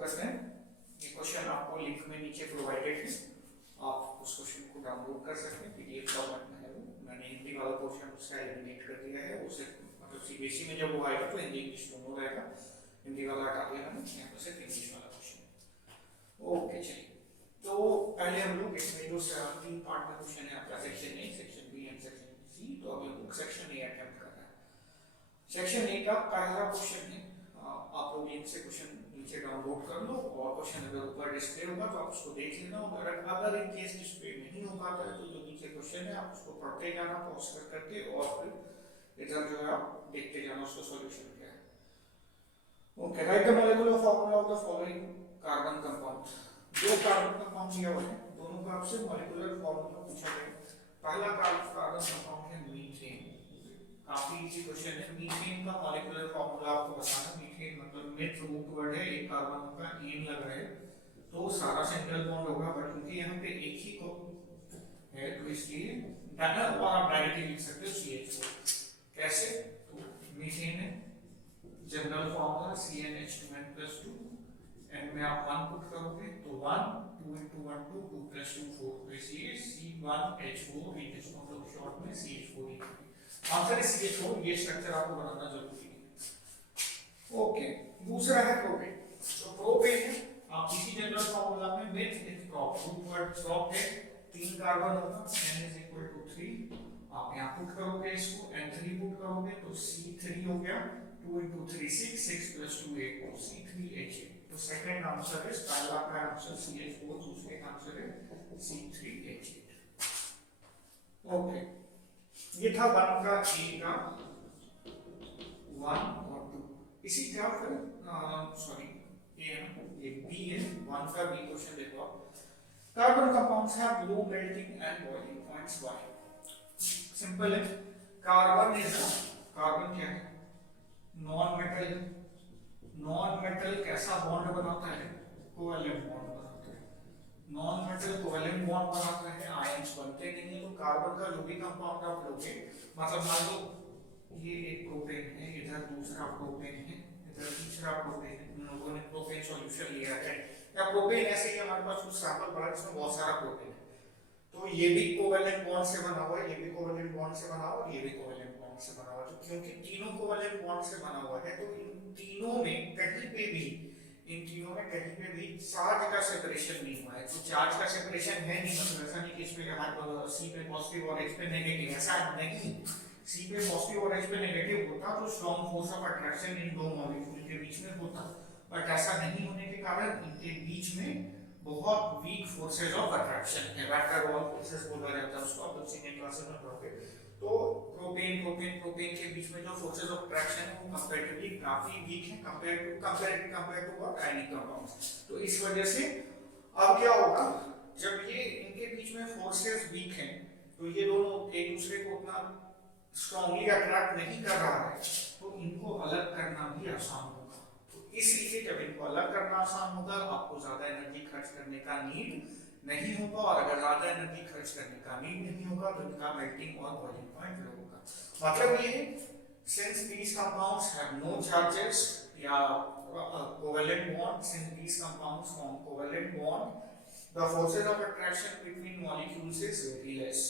करते हैं। ये क्वेश्चन आपको लिंक में नीचे प्रोवाइडेड है, आप उस क्वेश्चन को डाउनलोड कर सकते हैं, पीडीएफ फॉर्मेट में है वो। मैंने हिंदी वाला पोर्शन उसका एलिमिनेट कर दिया है, उसे मतलब सीबीएसई में जब वो आएगा तो हिंदी इंग्लिश दोनों रहेगा, हिंदी वाला हटा दिया मैंने, यहाँ पर सिर्फ इंग्लिश वाला क्वेश्चन। ओके चलिए, तो पहले हम लोग इसमें जो 17 पार्ट में क्वेश्चन है आपका section A, section B and section C, तो अभी हम लोग सेक्शन ए अटेम्प्ट कर रहे हैं। सेक्शन ए का पहला क्वेश्चन है, आप लोग लिंक से क्वेश्चन नीचे डाउनलोड कर लो और क्वेश्चन अगर ऊपर डिस्प्ले होगा तो आप उसको देख लेना, और अगर इन केस डिस्प्ले नहीं हो पाता है तो जो नीचे क्वेश्चन है आप उसको पढ़ते जाना पॉज कर करके, और फिर इधर जो है आप देखते जाना उसका सॉल्यूशन क्या है। Okay, right the molecular formula of the following carbon compound. जो कार्बन कंपाउंड दिया हुआ है दोनों का आपसे मॉलिक्यूलर फार्मूला पूछा गया। पहला कार्बन कंपाउंड है मीथेन, काफी इजी क्वेश्चन है। मीथेन का मॉलिक्यूलर फार्मूला आपको बताना, मीथेन मतलब मिथ रूट वर्ड है, एक कार्बन का एन लग रहा है तो सारा सिंगल बॉन्ड होगा, बट क्योंकि यहाँ पे एक ही को है तो इसलिए डाटा और आप डायरेक्टली लिख सकते हो CH4। कैसे? तो मीथेन है, जनरल फार्मूला CnH2n+2, एंड में आप 1 पुट करोगे तो 1, 2 into 1 2, 2 + 2 4, तो इसलिए C1H4 इट इज मतलब शॉर्ट में CH4 आंसर है CH4। ये स्ट्रक्चर आपको बनाना जरूरी है। ओके, दूसरा है प्रोपेन। तो प्रोपेन है, आप इसी जनरल फार्मूला में with is prop, root word prop है, 3 कार्बन होगा, n = 3, आप यहां पुट करोगे इसको, n3 पुट करोगे तो C3 हो गया, 2 into 3 6, 6 + 2 8, तो C3H8। तो सेकंड आंसर है, पहला का आंसर CH4, दूसरे का आंसर है C3H8। ओके, ये था 1 का ए का 1 और 2। इसी तरह फिर सॉरी ये है ना, ये बी है, 1 का बी क्वेश्चन देखो आप। Carbon compounds have low melting and boiling points, why? Simple है, कार्बन इज, कार्बन क्या है? Non metal. नॉन मेटल कैसा बॉन्ड बनाता है? कोवेलेंट बॉन्ड बनाता है। नॉन मेटल कोवेलेंट बॉन्ड बनाता है, आयंस बनते नहीं है। तो कार्बन का जो भी कंपाउंड आप लोगे, मतलब मान लो ये एक प्रोपेन है, इधर दूसरा प्रोपेन है, इधर तीसरा प्रोपेन है, उन लोगों ने प्रोपेन सॉल्यूशन लिया है, या प्रोपेन ऐसे ही हमारे पास कुछ सैंपल पड़ा है जिसमें बहुत सारा प्रोपेन है, तो ये भी कोवेलेंट बॉन्ड से बना हुआ है, ये भी कोवेलेंट बॉन्ड से बना हुआ है, ये भी कोवेलेंट बॉन्ड से बना हुआ है। तो क्योंकि तीनों कोवेलेंट बॉन्ड से बना हुआ है तो इन तीनों में कहीं पे भी, इन तीनों में कहीं पे भी चार्ज का सेपरेशन नहीं हुआ है। तो चार्ज का सेपरेशन है नहीं, मतलब ऐसा नहीं कि इसमें यहाँ सी पे पॉजिटिव और H पे नेगेटिव, ऐसा नहीं। सी पे पॉजिटिव और H पे नेगेटिव होता तो strong force of attraction in दो मॉलिक्यूल के बीच में होता, बट ऐसा नहीं होने के कारण इनके बीच में बहुत वीक फोर्सेस ऑफ अट्रैक्शन है, वैन डर वाल फोर्सेस बोला जाता है उसको, आप सीनियर क्लासेस में पढ़ोगे। तो प्रोपेन प्रोपेन प्रोपेन के बीच में जो फोर्सेस ऑफ अट्रैक्शन है वो कंपैरेटिवली काफी वीक है कंपेयर टू आयनिक कंपाउंड्स। तो इस वजह से अब क्या होगा, जब ये इनके बीच में फोर्सेस वीक हैं तो ये दोनों एक दूसरे को उतना स्ट्रांगली अट्रैक्ट नहीं कर रहा है, तो इनको अलग करना भी आसान होगा। तो इसलिए जब इनको अलग करना आसान होगा, आपको ज्यादा एनर्जी खर्च करने का नीड नहीं होगा, और अगर ज्यादा एनर्जी खर्च करने का नीड नहीं होगा तो इनका मेल्टिंग और बॉइलिंग पॉइंट लो होगा। मतलब ये, since these compounds have no charges या covalent bond, since these compounds form covalent bond, the forces of attraction between molecules is very less.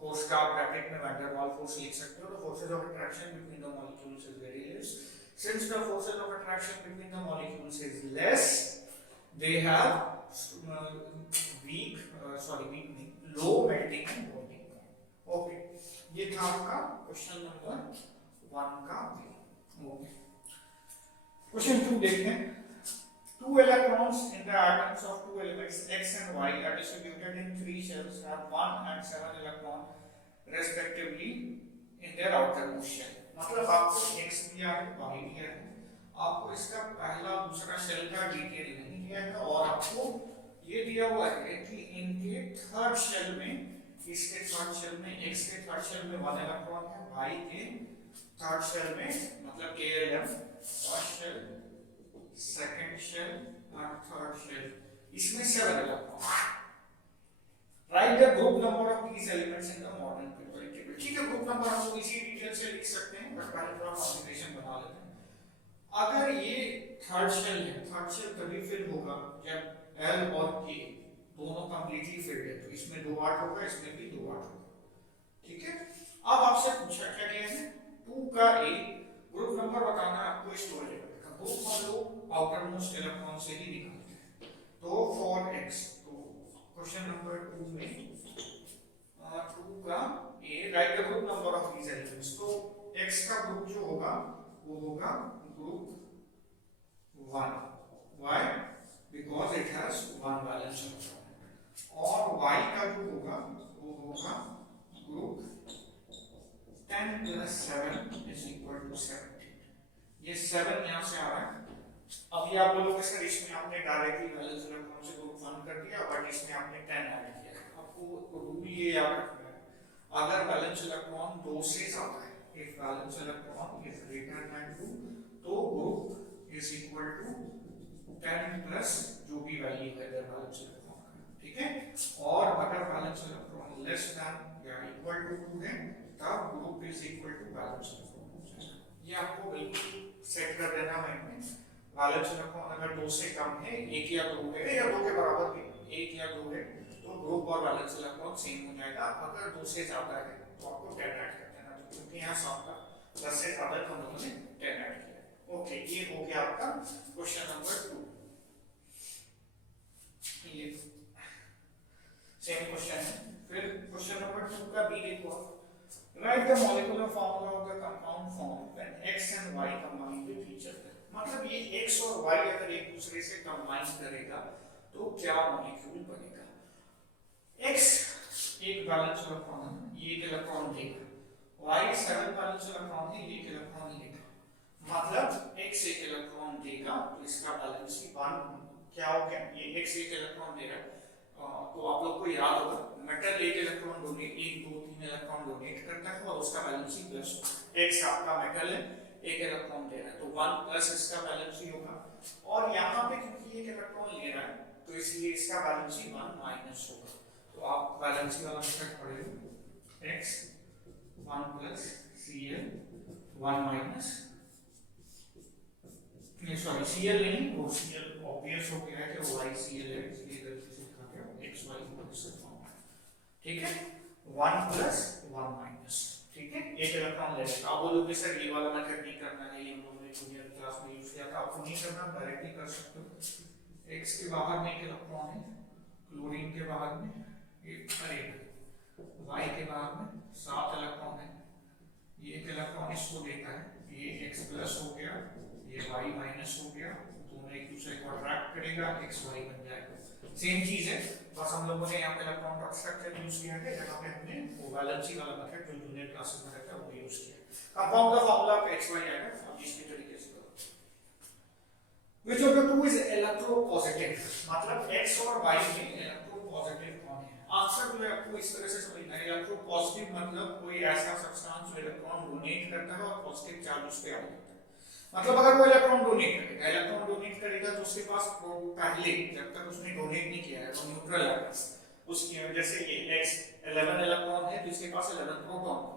Force का ब्रैकेट में वैन डर वाल फोर्स लिख सकते हो, तो forces of attraction between the molecules is very less. Since the forces of attraction between the molecules is less, they have low melting and boiling point. Okay, ये था आपका question number 1 का। Okay, question 2 देखते हैं। 2 electrons in the atoms of 2 elements X and Y are distributed in 3 shells, have 1 and 7 electrons respectively in their outermost shell। मतलब आपको X दिया है, Y दिया है, आपको इसका पहला दूसरा शेल का डिटेल नहीं दिया है, और आपको ये दिया हुआ है कि इनके थर्ड शेल में, इसके थर्ड शेल में, X के थर्ड शेल में 1 इलेक्ट्रॉन है, Y के थर्ड शेल में मतलब KLM first shell, second shell और थर्ड शेल, इसमें 7 electron. Right the group number of these elements in the modern periodic table. ठीक है, ग्रुप नंबर हम लोग इसी डिटेल से लिख सकते हैं, बट पहले थोड़ा कॉन्फ़िगरेशन बना लेते हैं। अगर ये थर्ड शेल है, थर्ड शेल तभी फिल होगा जब एल और के दोनों कंप्लीटली फिल्ड है, तो इसमें 2 8 होगा, इसमें भी 2 8 होगा, ठीक है। अब आपसे पूछा क्या गया है 2 का ए ग्रुप नंबर बताना है आपको स्टोर लेवल का, ग्रुप हम लोग आउटर मोस्ट इलेक्ट्रॉन से ही निकालते हैं। तो फॉर x, तो क्वेश्चन नंबर 2 में 2 का a write the group number of these elements, तो x का ग्रुप जो होगा वो होगा group 1, why because it has one valence electron, और y का जो होगा वो होगा group 10 plus 7 is equal to 17, ये 7 यहाँ से आ रहा है। अब ये आप बोलोगे सर इसमें आपने डायरेक्टली वैलेंस इलेक्ट्रॉन से ग्रुप 1 कर दिया, बट इसमें आपने 10 ऐड किया है। आपको रूल ये याद रखना है, अगर वैलेंस इलेक्ट्रॉन 2 से ज्यादा है, if valence electron is greater than 2, तो group is equal to 10 plus जो भी वैल्यू है देयर वैलेंस इलेक्ट्रॉन का, ठीक है। और अगर वैलेंस इलेक्ट्रॉन लेस देन या इक्वल टू 2 है तब group is equal to valence electron. ये आपको बिल्कुल सेट कर देना है में वैलेंस इलेक्ट्रॉन अगर 2 से कम है, 1 या 2 है या 2 के बराबर भी 1 या 2 है, तो ग्रुप और वैलेंस इलेक्ट्रॉन सेम हो जाएगा। अगर 2 से ज्यादा है तो आपको 10 ऐड कर देना, क्योंकि यहाँ सबका 10 से ज्यादा हम लोगों ने 10 ऐड किया। ओके, ये हो गया आपका क्वेश्चन नंबर 2। ये सेम क्वेश्चन है। फिर क्वेश्चन नंबर 2 का बी देखो, right the molecular formula of the compound form when x and y combine with each other. मतलब ये x और y अगर एक दूसरे से कंबाइन करेगा तो क्या मॉलिक्यूल बनेगा। x एक वैलेंस इलेक्ट्रॉन है, ये एक इलेक्ट्रॉन देगा, y 7 वैलेंस इलेक्ट्रॉन है, ये एक इलेक्ट्रॉन लेगा, मतलब x एक इलेक्ट्रॉन देगा तो इसका वैलेंस 1 क्या हो गया, ये x एक इलेक्ट्रॉन दे रहा है। तो आप लोग को याद होगा मेटल एक इलेक्ट्रॉन डोनेट 1 2 3 इलेक्ट्रॉन डोनेट करता है और उसका वैलेंस प्लस x आपका मेटल है, एक इलेक्ट्रॉन दे रहा है, तो 1 प्लस इसका वैलेंस होगा। और यहाँ पे क्योंकि एक इलेक्ट्रॉन ले रहा है तो इसलिए इसका वैलेंस 1 माइनस होगा। तो आप वैलेंस वाला मेथड पढ़ेंगे x 1 प्लस Cl 1 माइनस, ये सॉरी Cl नहीं, वो Cl ऑब्वियस हो गया है कि वो YCl है, इसलिए गलती से लिखा गया XY इस फॉर्म में, ठीक है। 1 प्लस 1 माइनस, ठीक है, एक इलेक्ट्रॉन ले लेगा। आप बोलोगे सर ये वाला मेथड नहीं करना है, ये हम लोगों ने जूनियर क्लास में यूज किया था, आपको नहीं करना, डायरेक्टली कर सकते हो। x के बाहर में एक इलेक्ट्रॉन है, क्लोरीन के बाहर में एक, अरे y के बाहर में 7 इलेक्ट्रॉन है, ये एक इलेक्ट्रॉन इसको देता है, ये x प्लस हो गया, ये y माइनस हो गया, दोनों एक दूसरे को अट्रैक्ट करेगा, xy बन जाएगा। सेम चीज है, बस हम लोगों ने यहाँ पे इलेक्ट्रॉन का स्ट्रक्चर यूज किया है, यहाँ पे हमने वो वैलेंसी वाला मेथड जो जूनियर क्लासेस में रहता है वो यूज किया। कंपाउंड का फार्मूला पे xy आएगा, अब इसके तरीके से करो। Which of the two is electropositive, मतलब x और y में इलेक्ट्रोपॉजिटिव कौन है। आंसर जो है आपको इस तरह से समझना है, इलेक्ट्रोपॉजिटिव मतलब कोई ऐसा सब्सटेंस जो इलेक्ट्रॉन डोनेट करता है और पॉजिटिव चार्ज उस पे आ जाता है। मतलब अगर वो इलेक्ट्रॉन डोनेट करेगा तो उसके पास पहले जब तक उसने डोनेट नहीं किया है वो न्यूट्रल है, उसकी जैसे ये x 11 इलेक्ट्रॉन है तो इसके पास 11 प्रोटॉन है।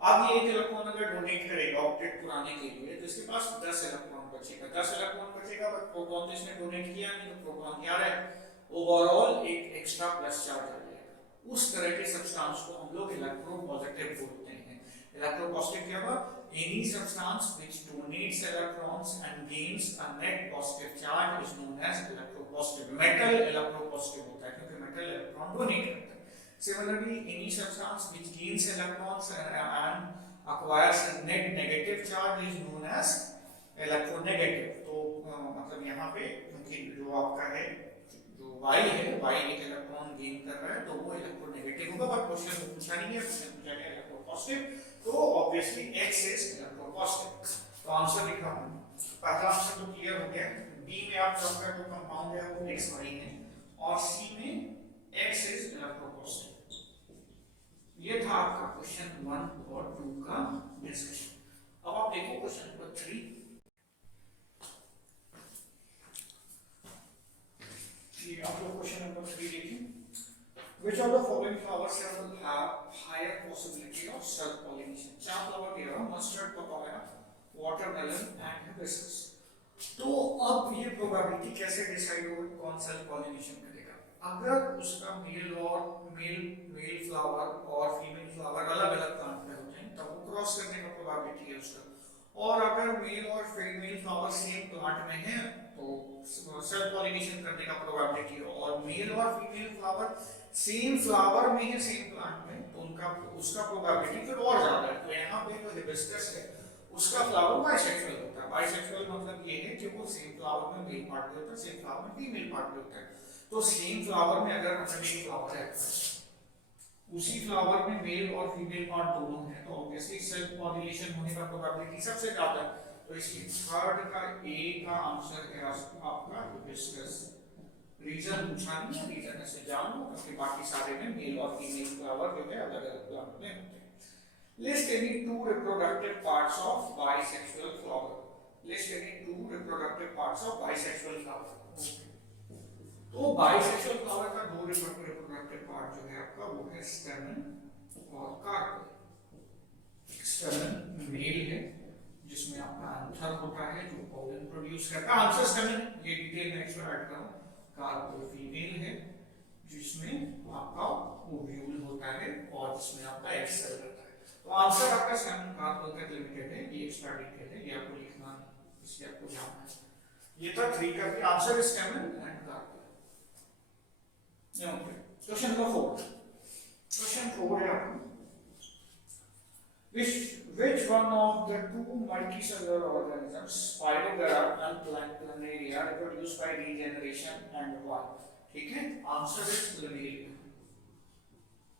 अब ये एक इलेक्ट्रॉन अगर डोनेट करेगा ऑक्टेट पुराने के लिए तो इसके पास 10 इलेक्ट्रॉन बचेगा, 10 इलेक्ट्रॉन बचेगा, बट प्रोटॉन तो इसने डोनेट किया नहीं, तो प्रोटॉन क्या है, ओवरऑल एक एक्स्ट्रा प्लस चार्ज आ जाएगा। उस तरह के सब्सटेंस को हम लोग इलेक्ट्रोपॉजिटिव बोलते हैं। इलेक्ट्रोपॉजिटिव क्या हुआ, any substance which donates electrons and gains a net positive charge is known as electropositive। metal electropositive होता है क्योंकि metal electron donate करता है। similarly any substance which gains electrons and acquires a net negative charge is known as electronegative। तो मतलब यहाँ पे क्योंकि जो आपका है जो y है, y एक इलेक्ट्रॉन गेन कर रहा है तो वो इलेक्ट्रोनेगेटिव होगा, बट क्वेश्चन में पूछा नहीं है, क्वेश्चन पूछा गया इलेक्ट्रोपॉजिटिव, तो ऑब्वियसली x इज इलेक्ट्रोपॉजिटिव। तो आंसर लिख रहा हूं, पहला आंसर तो क्लियर हो गया। b में आप आपका जो कंपाउंड है वो xy है और c में x इज इलेक्ट्रोपॉजिटिव। ये था आपका क्वेश्चन 1 और 2 का डिस्कशन। अब आप देखो क्वेश्चन नंबर 3। ये आप लोग क्वेश्चन नंबर 3 देखिए। Which of the following flowers will have higher possibility of self-pollination? चार फ्लावर दिया हुआ, mustard, papaya, watermelon and hibiscus. तो अब ये प्रोबेबिलिटी कैसे डिसाइड होगी कौन सेल्फ पॉलिनेशन करेगा? अगर उसका मेल फ्लावर और फीमेल फ्लावर अलग अलग प्लांट में होते हैं तब वो क्रॉस करने का प्रोबेबिलिटी है उसका। और अगर मेल और फीमेल फ्लावर सेम प्लांट में है तो सेल्फ पॉलिनेशन करने का प्रोबेबिलिटी है। और मेल और फीमेल फ्लावर सेम फ्लावर में है सेम प्लांट में तो उनका उसका प्रोबेबिलिटी फिर और ज्यादा है। तो यहाँ पे जो हिबिस्कस है उसका फ्लावर बाइसेक्सुअल होता है। बाइसेक्सुअल मतलब ये है कि वो सेम फ्लावर में मेल पार्ट भी होता है सेम फ्लावर में फीमेल पार्ट भी होता है। तो सेम फ्लावर में अगर एक फ्लावर है उसी फ्लावर में मेल और फीमेल पार्ट दोनों है तो ऑब्वियसली सेल्फ पॉलिनेशन होने का प्रोबेबिलिटी सबसे ज्यादा है। तो इसलिए थर्ड का ए का आंसर है आपका हिबिस्कस। रीजन पूछा नहीं है, रीजन ऐसे जान लो क्योंकि बाकी सारे में मेल और फीमेल फ्लावर जो है अलग अलग प्लांट में होते हैं। List any two reproductive parts of bisexual flower. List any two reproductive parts of bisexual flower. तो bisexual flower का दो reproductive part जो है आपका वो है stamen और carpel। stamen मेल है जिसमें आपका एंथर होता है जो pollen प्रोड्यूस करता है। आंसर stamen ये डिटेल में एक्स्ट्रा ऐड करूं। carpel फीमेल है जिसमें आपका ओव्यूल होता है और जिसमें आपका एग सेल रहता है। तो आंसर आपका स्टेमन कार्पल तक लिमिटेड है। ये एक्स्ट्रा डिटेल है, ये आपको लिखना है, इसलिए आपको जानना है। ये था 3 का भी answer stamen and carpel. Okay, question number 4। Question 4 है आपका which one of the two multicellular organisms Spirogera and Planaria reproduce by regeneration and why? ठीक है, आंसर इज प्लनेरिया।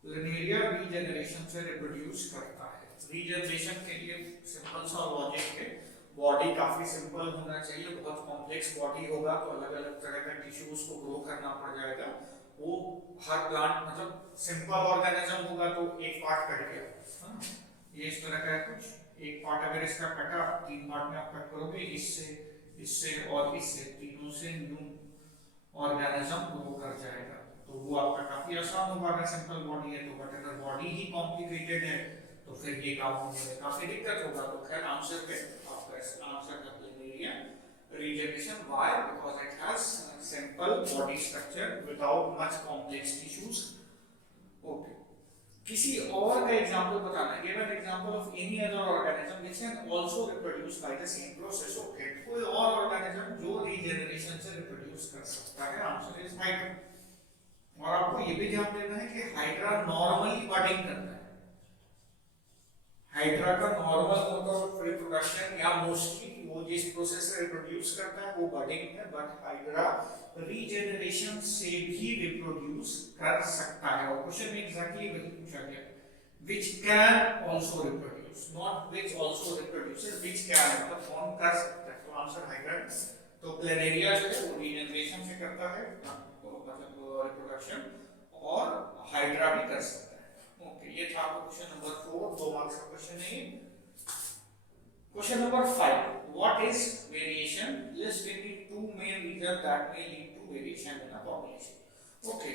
प्लनेरिया रीजनरेशन से रिप्रोड्यूस करता है। रीजनरेशन के लिए सिंपल सा लॉजिक है, बॉडी काफी सिंपल होना चाहिए। बहुत कॉम्प्लेक्स बॉडी होगा तो अलग अलग तरह का टिश्यूज को ग्रो करना पड़ जाएगा। वो हर प्लांट मतलब सिंपल ऑर्गेनिज्म होगा तो एक पार्ट कट गया, ये इस तरह का है कुछ। एक पार्ट अगर इसका कटा 3 पार्ट में आप कट करोगे, इससे और इससे, तीनों से न्यू ऑर्गेनिज्म ग्रो कर जाएगा। तो वो आपका काफी आसान होगा अगर सिंपल बॉडी है तो। बट अगर बॉडी ही कॉम्प्लिकेटेड है तो फिर ये काम होने में काफी दिक्कत होगा। तो खैर आंसर पे आपका आंसर का planaria regeneration. Why? Because it has simple body structure without much complex tissues. Okay, किसी और का एग्जांपल बताना है। Give an example of any other organism which can also reproduce by the same process. Okay, कोई और organism जो regeneration से reproduce कर सकता है। Answer is hydra. और आपको ये भी ध्यान देना है कि हाइड्रा नॉर्मली बडिंग करता है। हाइड्रा का नॉर्मल मोड ऑफ रिप्रोडक्शन या मोस्टली वो जिस प्रोसेस से रिप्रोड्यूस करता है वो बडिंग है। बट हाइड्रा रीजनरेशन से भी रिप्रोड्यूस कर सकता है। और क्वेश्चन में एग्जैक्टली वही पूछा गया, which can also reproduce, not which also reproduces, which can मतलब कौन कर सकता है। तो आंसर हाइड्रा। तो प्लनेरिया जो है वो रीजनरेशन से करता है मतलब रिप्रोडक्शन, और हाइड्रा भी कर सकता है। ओके, ये था आपका क्वेश्चन नंबर 4, 2 मार्क्स का क्वेश्चन है। Question number 5, what is variation? List any 2 main reason that may lead to variation in a population. Okay,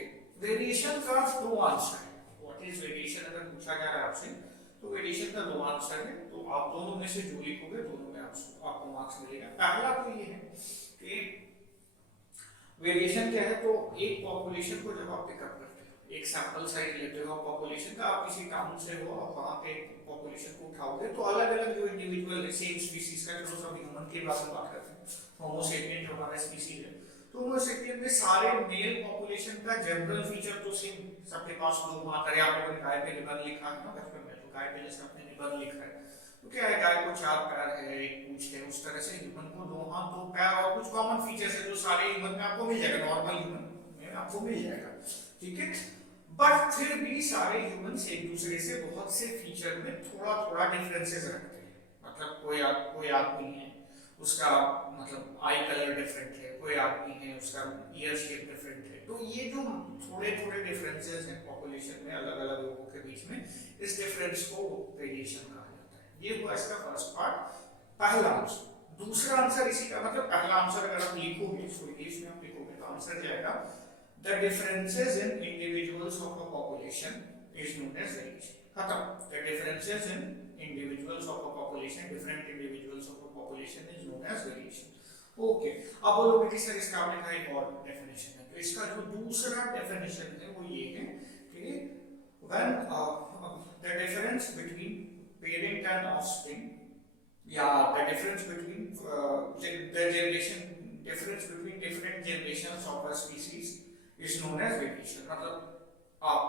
variation का 2 आंसर है। व्हाट इज वेरिएशन अगर पूछा जा रहा है आपसे तो वेरिएशन का 2 आंसर है। तो आप दोनों में से जो लिखोगे दोनों में आपको मार्क्स मिलेगा। पहला तो ये है कि वेरिएशन क्या है। तो एक पॉपुलेशन को जब आप पिकअप करते हो, एक सैंपल साइज लेते हो पॉपुलेशन का, आप किसी टाउन से हो और वहां पे पॉपुलेशन को उठाओगे तो अलग अलग जो इंडिविजुअल सेम स्पीसीज का, चलो सब ह्यूमन के बारे में बात करते हैं, होमो सेपियन जो हमारा स्पीसीज है, तो होमो सेपियन में सारे मेल पॉपुलेशन का जनरल फीचर तो सेम, सबके पास दो हाथ है। आप लोगों ने गाय पे निबंध लिखा है ना बचपन में, तो गाय पे जैसे आपने निबंध लिखा है तो क्या है, गाय को 4 पैर है, 1 पूंछ है, उस तरह से ह्यूमन को 2 हाथ 2 पैर और कुछ कॉमन फीचर्स है जो सारे ह्यूमन में आपको मिल जाएगा, नॉर्मल ह्यूमन में आपको मिल जाएगा। ठीक है, बट फिर भी सारे ह्यूमंस एक दूसरे से बहुत से फीचर में थोड़ा थोड़ा डिफरेंसेस रखते हैं। मतलब कोई आदमी है उसका मतलब आई कलर डिफरेंट है, कोई आदमी है उसका ईयर शेप डिफरेंट है। तो ये जो थोड़े थोड़े डिफरेंसेस हैं पॉपुलेशन में अलग अलग लोगों के बीच में, इस डिफरेंस को वेरिएशन कहा जाता है। ये हुआ इसका फर्स्ट पार्ट, पहला आंसर। दूसरा आंसर इसी का मतलब पहला आंसर अगर आप लिखोगे, इसको इंग्लिश में आप लिखोगे तो आंसर जाएगा the differences in individuals of a population is known as variation। खत्म। the differences in individuals of a population, different individuals of a population is known as variation। Okay, अब बोलोगे कि सर इसका आपने कहा एक और डेफिनेशन है, तो इसका जो दूसरा डेफिनेशन है वो ये है कि when the difference between parent and offspring, yeah, the difference between the generation difference between different generations of a species is known as variation. मतलब आप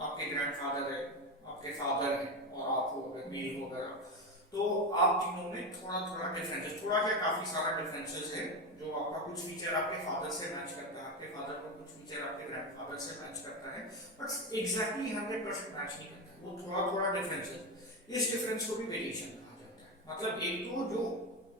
आपके ग्रैंडफादर है, आपके फादर है और आप हो अगर मेल हो अगर आप, तो आप तीनों में थोड़ा थोड़ा डिफरेंसेस, थोड़ा क्या काफी सारा डिफरेंसेस है, जो आपका कुछ फीचर आपके फादर से मैच करता है, आपके फादर का कुछ फीचर आपके ग्रैंडफादर से मैच करता है, बट एग्जैक्टली 100% मैच नहीं करता, वो थोड़ा थोड़ा डिफरेंस है। इस डिफरेंस को भी वेरिएशन कहा जाता है। मतलब एक तो जो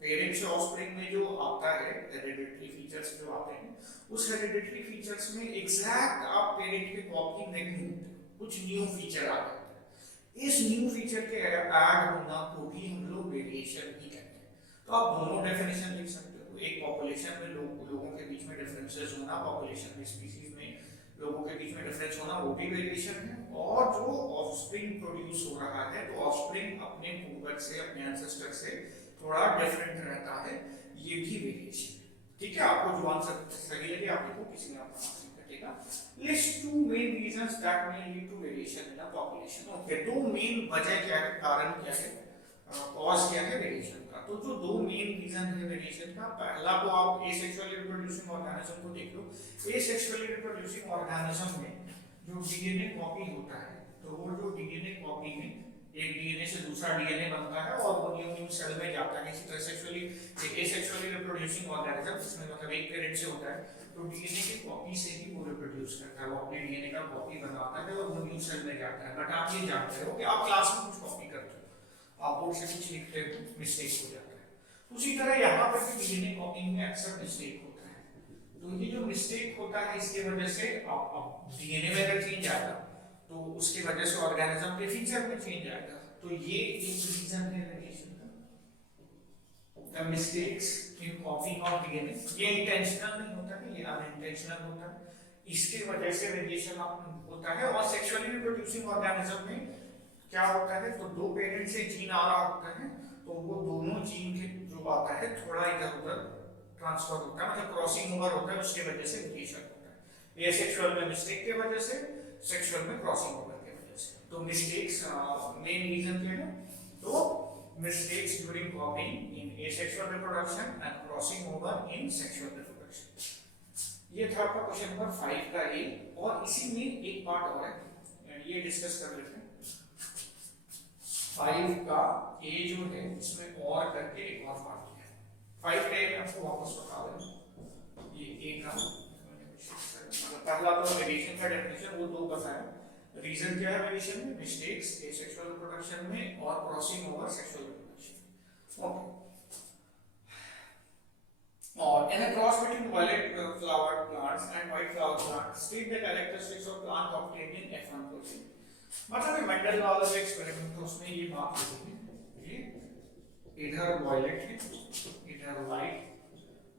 पेरेंट से ऑफस्प्रिंग में जो आता है हेरिडिटरी फीचर्स जो आते हैं, उस हेरिडिटरी फीचर्स में एग्जैक्ट आप पेरेंट की कॉपी नहीं होते, कुछ न्यू फीचर आ जाते हैं। इस न्यू फीचर के ऐड होना को भी हम लोग वेरिएशन ही कहते हैं। तो आप दोनों डेफिनेशन लिख सकते हो, एक पॉपुलेशन में लोगों के बीच में डिफरेंसेस होना, पॉपुलेशन में स्पीसीज में लोगों के बीच में डिफरेंस होना, वो भी वेरिएशन है। और जो ऑफस्प्रिंग प्रोड्यूस हो रहा है, तो ऑफस्प्रिंग अपने पूर्वज से, अपने एंसेस्टर से थोड़ा डिफरेंट रहता है, ये भी वेरिएशन है। ठीक है, आपको जो आंसर सही लगे आप देखो, किसी ने आपका आंसर कटेगा। List two main reasons that may lead to variation in a population. Okay, दो मेन वजह क्या है, कारण क्या है, कॉज क्या है वेरिएशन का। तो जो दो मेन रीजन है वेरिएशन का, पहला तो आप एसेक्सुअली रिप्रोड्यूसिंग ऑर्गेनिज्म को देख लो। एसेक्सुअली रिप्रोड्यूसिंग ऑर्गेनिज्म में जो डीएनए कॉपी होता है, तो वो जो डीएनए कॉपी में एक डीएनए से दूसरा डीएनए बनता है और वो न्यू सेल में जाता है। इसी तरह सेक्सुअली एसेक्सुअली रिप्रोड्यूसिंग ऑर्गेनिज्म जिसमें मतलब एक पेरेंट से होता है, तो डीएनए की कॉपी से ही वो रिप्रोड्यूस करता है, वो अपने डीएनए का कॉपी बनाता है और वो न्यू सेल में जाता है। बट आप ये जानते हो कि आप क्लास में कुछ कॉपी करते हो, आप बोर्ड से कुछ लिखते हो, मिस्टेक हो जाता है। उसी तरह यहाँ पर भी डीएनए कॉपिंग में अक्सर मिस्टेक होता है। तो ये जो मिस्टेक होता है, इसकी वजह से अब डीएनए में अगर चेंज आएगा तो उसकी वजह से ऑर्गेनिज्म के फीचर में चेंज आएगा। तो ये एक रीजन है वेरिएशन का, the mistakes in कॉपिंग of DNA. ये इंटेंशनल नहीं होता है, ये अनइंटेंशनल होता है, इसकी वजह से वेरिएशन होता है। और सेक्सुअली रिप्रोड्यूसिंग ऑर्गेनिज्म में क्या होता है, तो दो पेरेंट से जीन आ रहा होता है, तो वो दोनों जीन के जो आता है थोड़ा इधर उधर ट्रांसफर होता है, मतलब क्रॉसिंग ओवर होता है, उसकी वजह से वेरिएशन होता है। ये सेक्सुअल में मिस्टेक की वजह से, सेक्सुअल में क्रॉसिंग ओवर की वजह से। तो मिस्टेक्स मेन रीजन क्या है, तो mistakes during कॉपिंग in asexual reproduction and crossing over in sexual reproduction. ये था आपका क्वेश्चन नंबर 5 का ए। और इसी में एक पार्ट और है, ये डिस्कस कर लेते हैं। 5 का ए जो है, इसमें और करके एक और पार्ट किया है। 5 का ए मैं आपको वापस बता दूं, ये ए का पहला तो वेरिएशन का डेफिनेशन वो दो बताया। रीजन क्या है वेरिएशन में, मिस्टेक्स एसेक्सुअल रिप्रोडक्शन में और crossing over sexual reproduction. Okay, और in a cross between violet flowered plants and white flowered plants, state the characteristics of plant obtained in F1 protocol। मतलब ये मेंडल वाला जो एक्सपेरिमेंट था उसमें ये बात होती है, ये इधर वायलेट है, इधर वाइट,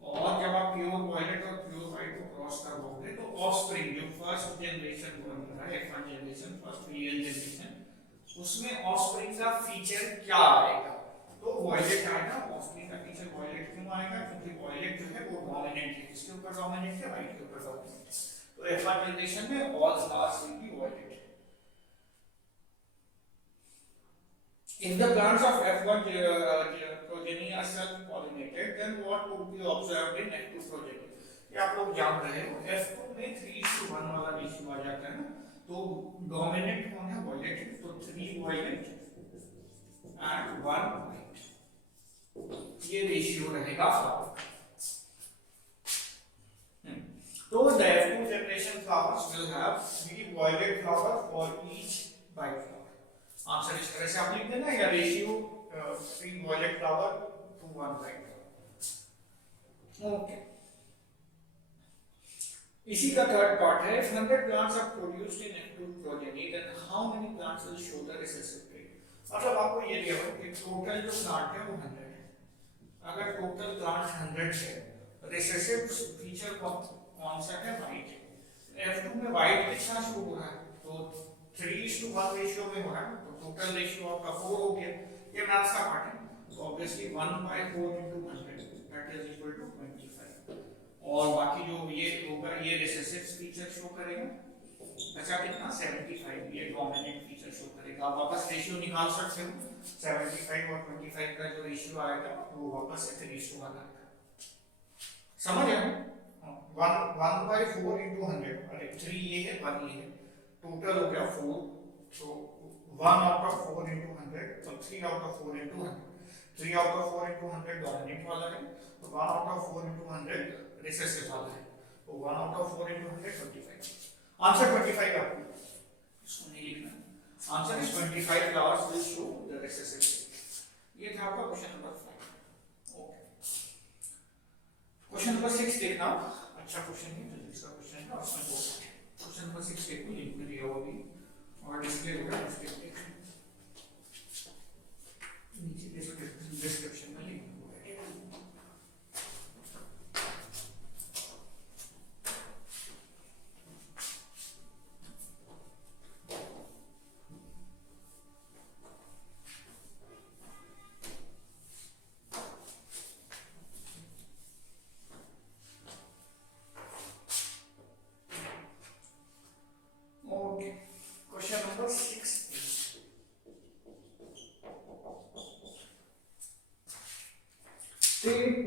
और जब आप प्योर वायलेट और प्योर वाइट को क्रॉस करवाओगे तो ऑफस्प्रिंग जो फर्स्ट जनरेशन बन रहा है, F1 generation, first real generation, उसमें ऑफस्प्रिंग का फीचर क्या आएगा, तो वायलेट आएगा। ऑफस्प्रिंग का फीचर वायलेट क्यों आएगा, क्योंकि वायलेट जो है वो डोमिनेंट है, इसके ऊपर डोमिनेंट है, वाइट के ऊपर डोमिनेंट है। तो F1 जनरेशन में all stars will be violet. If the plants of F1 progeny are self-pollinated, then what would be observed in F2 progeny? ये आप लोग जान रहे हो, F2 में 3:1 वाला रेशियो आ जाता है ना, तो डोमिनेंट कौन है, वायलेट, तो 3 वायलेट एंड 1 वाइट, ये रेशियो रहेगा फ्लावर। तो the F2 generation flowers will have 3 violet flower for each white flower। Answer इस तरह से आप लिख देना, या ratio 3 violet flower to 1 white flower. Okay, इसी का थर्ड पार्ट है, if 100 plants are produced in F2 progeny, then how many plants will show the recessive trait। मतलब आपको ये दिया हुआ कि टोटल जो प्लांट है वो 100 है, अगर टोटल प्लांट 100 है, रिसेसिव फीचर कौन सा है, वाइट है। F2 में वाइट कितना शो हो रहा है, तो 3:1 रेशियो में हो रहा है, तो टोटल रेशियो आपका 4 हो गया। ये मैथ्स का पार्ट है, तो obviously 1/4 into 100 that is equal to 25 और बाकी जो ये होगा ये रिसेसिव फीचर शो करेगा, बचा कितना 75, ये डोमिनेंट फीचर शो करेगा। आप वापस रेशियो निकाल सकते हो, 75 और 25 का जो रेशियो आएगा वो वापस से रेशियो वाला आएगा, समझ आए? 1/4 into 100, अरे 3 ये है 1 ये है, टोटल हो गया 4, तो 1 out of 4 into 100, तो 3 out of 4 into 100, 3 out of 4 into 100 dominant वाला है, तो 1 out of 4 into 100 रिसेसिव वाला है, तो 1 out of 4 into 100 25। आंसर 25 आपको इसको नहीं लिखना, answer is 25 flowers will show the recessive state। ये था आपका question number 5। Okay, question number 6 देखना, अच्छा क्वेश्चन है, फिजिक्स का क्वेश्चन है, उसमें दो क्वेश्चन नंबर 6 देखो, लिंक में दिया हुआ भी और डिस्प्ले होगा, डिस्प्ले देख नीचे डिस्क्रिप्शन में लिंक होगा।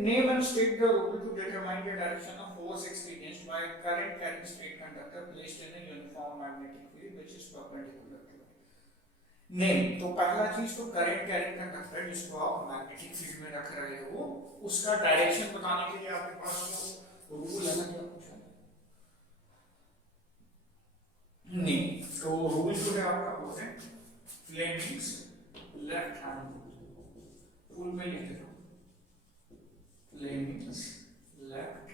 Name and state the rule to determine the direction of force experienced by a current carrying straight conductor placed in a uniform magnetic field which is perpendicular to it. Name, तो पहला चीज तो current carrying conductor जिसको आप magnetic field में रख रहे हो उसका डायरेक्शन बताने के लिए आपके पास रूल है ना, क्या क्वेश्चन है? नहीं, तो रूल जो है आपका वो है Fleming's left hand rule, full में लिख दो Fleming's left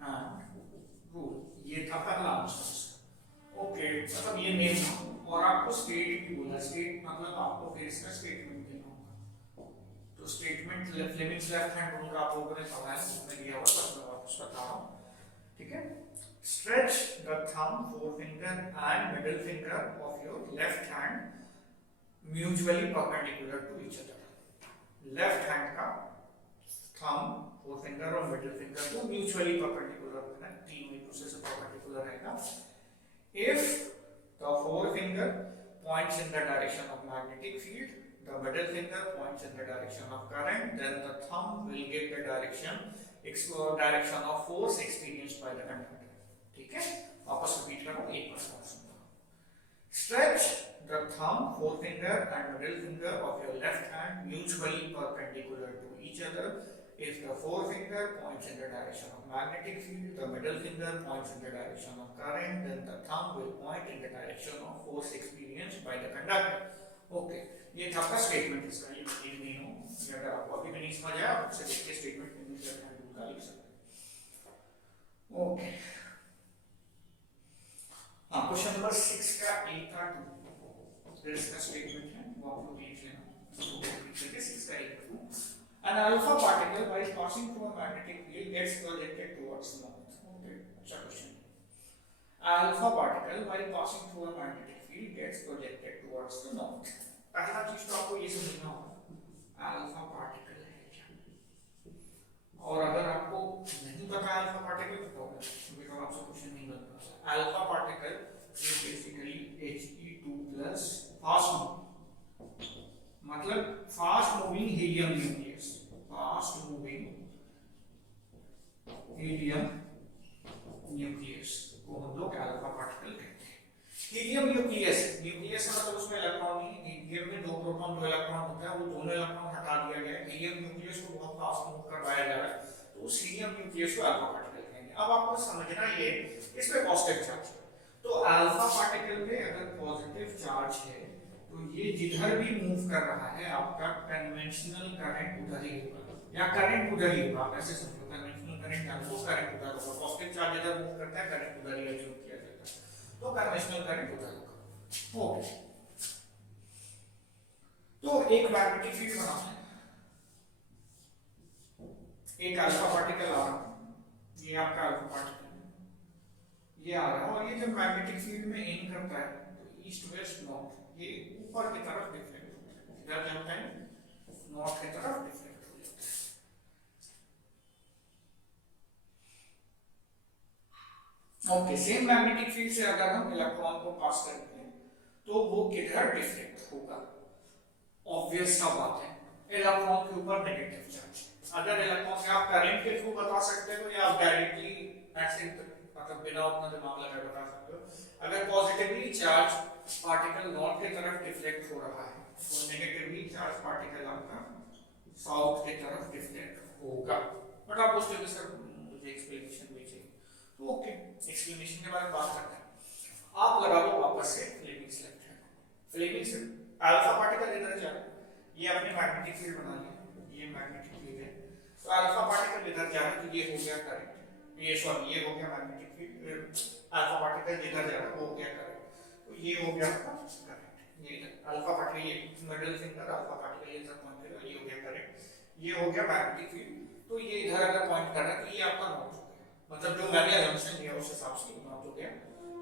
hand rule, ये था पहला आंसर। ओके, मतलब ये नेम था और आपको स्टेट भी बोला, स्टेट मतलब आपको फिर इसका स्टेटमेंट देना होगा, तो statement Fleming's left hand rule आप लोगों ने पढ़ा है, उसमें दिया हुआ है, मैं वापस बता रहा हूँ, ठीक है? Stretch the thumb, forefinger and middle finger of your left hand mutually perpendicular to each other। Left hand का थंब, फोरफिंगर और मिडिल फिंगर को म्यूचुअली परपेंडिकुलर रखना है, तीनों एक दूसरे से परपेंडिकुलर रहेगा। If the forefinger points in the direction of magnetic field, the middle finger points in the direction of current, then the thumb will give the direction of force experienced by the conductor. ठीक है, वापस repeat करो, एक बार सुनो। Stretch the thumb, forefinger and middle finger of your left hand mutually perpendicular to each other. If the forefinger points in the direction of magnetic field, the middle finger points in the direction of current, then the thumb will point in the direction of force experienced by the conductor. Okay, ये था आपका statement, इसका ये लिख नहीं हो, अगर आपको अभी भी नहीं समझ आया आप उससे देख के स्टेटमेंट में लेफ्ट हैंड रूल का लिख सकते हैं। ओके, हाँ, क्वेश्चन नंबर 6 का एक का इसका स्टेटमेंट है, वो आप लोग देख लेना, तो पिक्चर के 6 का एक to an alpha particle while passing through a magnetic field gets projected towards north। Okay, अच्छा question. alpha particle while passing through a magnetic field gets projected towards the north। पहला चीज तो आपको ये समझना होगा alpha particle है क्या, और अगर आपको नहीं पता alpha particle तो प्रॉब्लम है, बिकॉज़ आपसे क्वेश्चन नहीं बनता। alpha particle is basically He2 plus fast मतलब fast moving helium nucleus, fast moving helium nucleus को हम लोग अल्फा पार्टिकल कहते हैं। हीलियम न्यूक्लियस, न्यूक्लियस मतलब उसमें इलेक्ट्रॉन नहीं, हीलियम में 2 प्रोटॉन 2 इलेक्ट्रॉन होता है, वो दोनों इलेक्ट्रॉन हटा दिया गया है, हीलियम न्यूक्लियस को बहुत फास्ट मूव करवाया जा रहा है, तो उस हीलियम न्यूक्लियस को अल्फा पार्टिकल कहेंगे। अब आपको समझना ये इसमें पॉजिटिव चार्ज है, तो अल्फा पार्टिकल में अगर पॉजिटिव चार्ज है तो ये जिधर भी मूव कर रहा है आपका कन्वेंशनल करंट उधर ही होगा, या करंट उधर ही होगा, आप ऐसे समझो, कन्वेंशनल करंट क्या है, करंट उधर होगा, पॉजिटिव चार्ज इधर मूव करता है करंट उधर ही एब्जॉर्ब किया जाता है, तो कन्वेंशनल करंट उधर होगा। ओके, तो एक मैग्नेटिक फील्ड बनाना है, एक अल्फा पार्टिकल आ रहा है, ये आपका अल्फा पार्टिकल है, ये आ रहा है, और ये जब मैग्नेटिक फील्ड में एम करता है तो ईस्ट वेस्ट नॉर्थ ये ऊपर की तरफ डिफलेक्ट होता है, इधर जाता है नॉर्थ की तरफ डिफलेक्ट हो जाता है। ओके, सेम मैग्नेटिक फील्ड से अगर हम इलेक्ट्रॉन को पास करते हैं तो वो किधर डिफ्लेक्ट होगा? ऑब्वियस सा बात है, इलेक्ट्रॉन के ऊपर नेगेटिव चार्ज। अगर इलेक्ट्रॉन से आप करंट के थ्रू बता सकते हो या आप डायरेक्टली ऐसे मतलब बिना उतना दिमाग लगाए बता सकते हो। अगर पॉजिटिवली चार्ज पार्टिकल नॉर्थ की तरफ डिफ्लेक्ट हो रहा है तो नेगेटिवली चार्ज पार्टिकल आपका साउथ की तरफ डिफ्लेक्ट होगा। बट आप उस तरह से मुझे एक्सप्लेनेशन भी चाहिए, तो ओके, एक्सप्लेनेशन के बारे में बात करते हैं। आप लगा दो वापस से फ्लेमिंग सेलेक्ट है, फ्लेमिंग से अल्फा पार्टिकल इधर जा रहा है, ये आपने मैग्नेटिक फील्ड बना लिया, ये मैग्नेटिक फील्ड है, तो अल्फा पार्टिकल इधर जा रहा है, तो ये हो गया करंट, ये सॉरी ये हो गया मैग्नेटिक फील्ड, अल्फा पार्टिकल इधर जा रहा है वो हो गया करंट, तो ये हो गया आपका करंट, ये अल्फा पार्टिकल, ये मिडिल फिंगर अल्फा पार्टिकल ये इधर पॉइंट करेगा, ये हो गया करंट, ये हो गया मैग्नेटिक फील्ड, तो ये इधर अगर पॉइंट कर रहा है तो ये आपका नॉर्थ हो गया, मतलब जो मैंने अजम्पशन लिया उस हिसाब से नॉर्थ हो गया,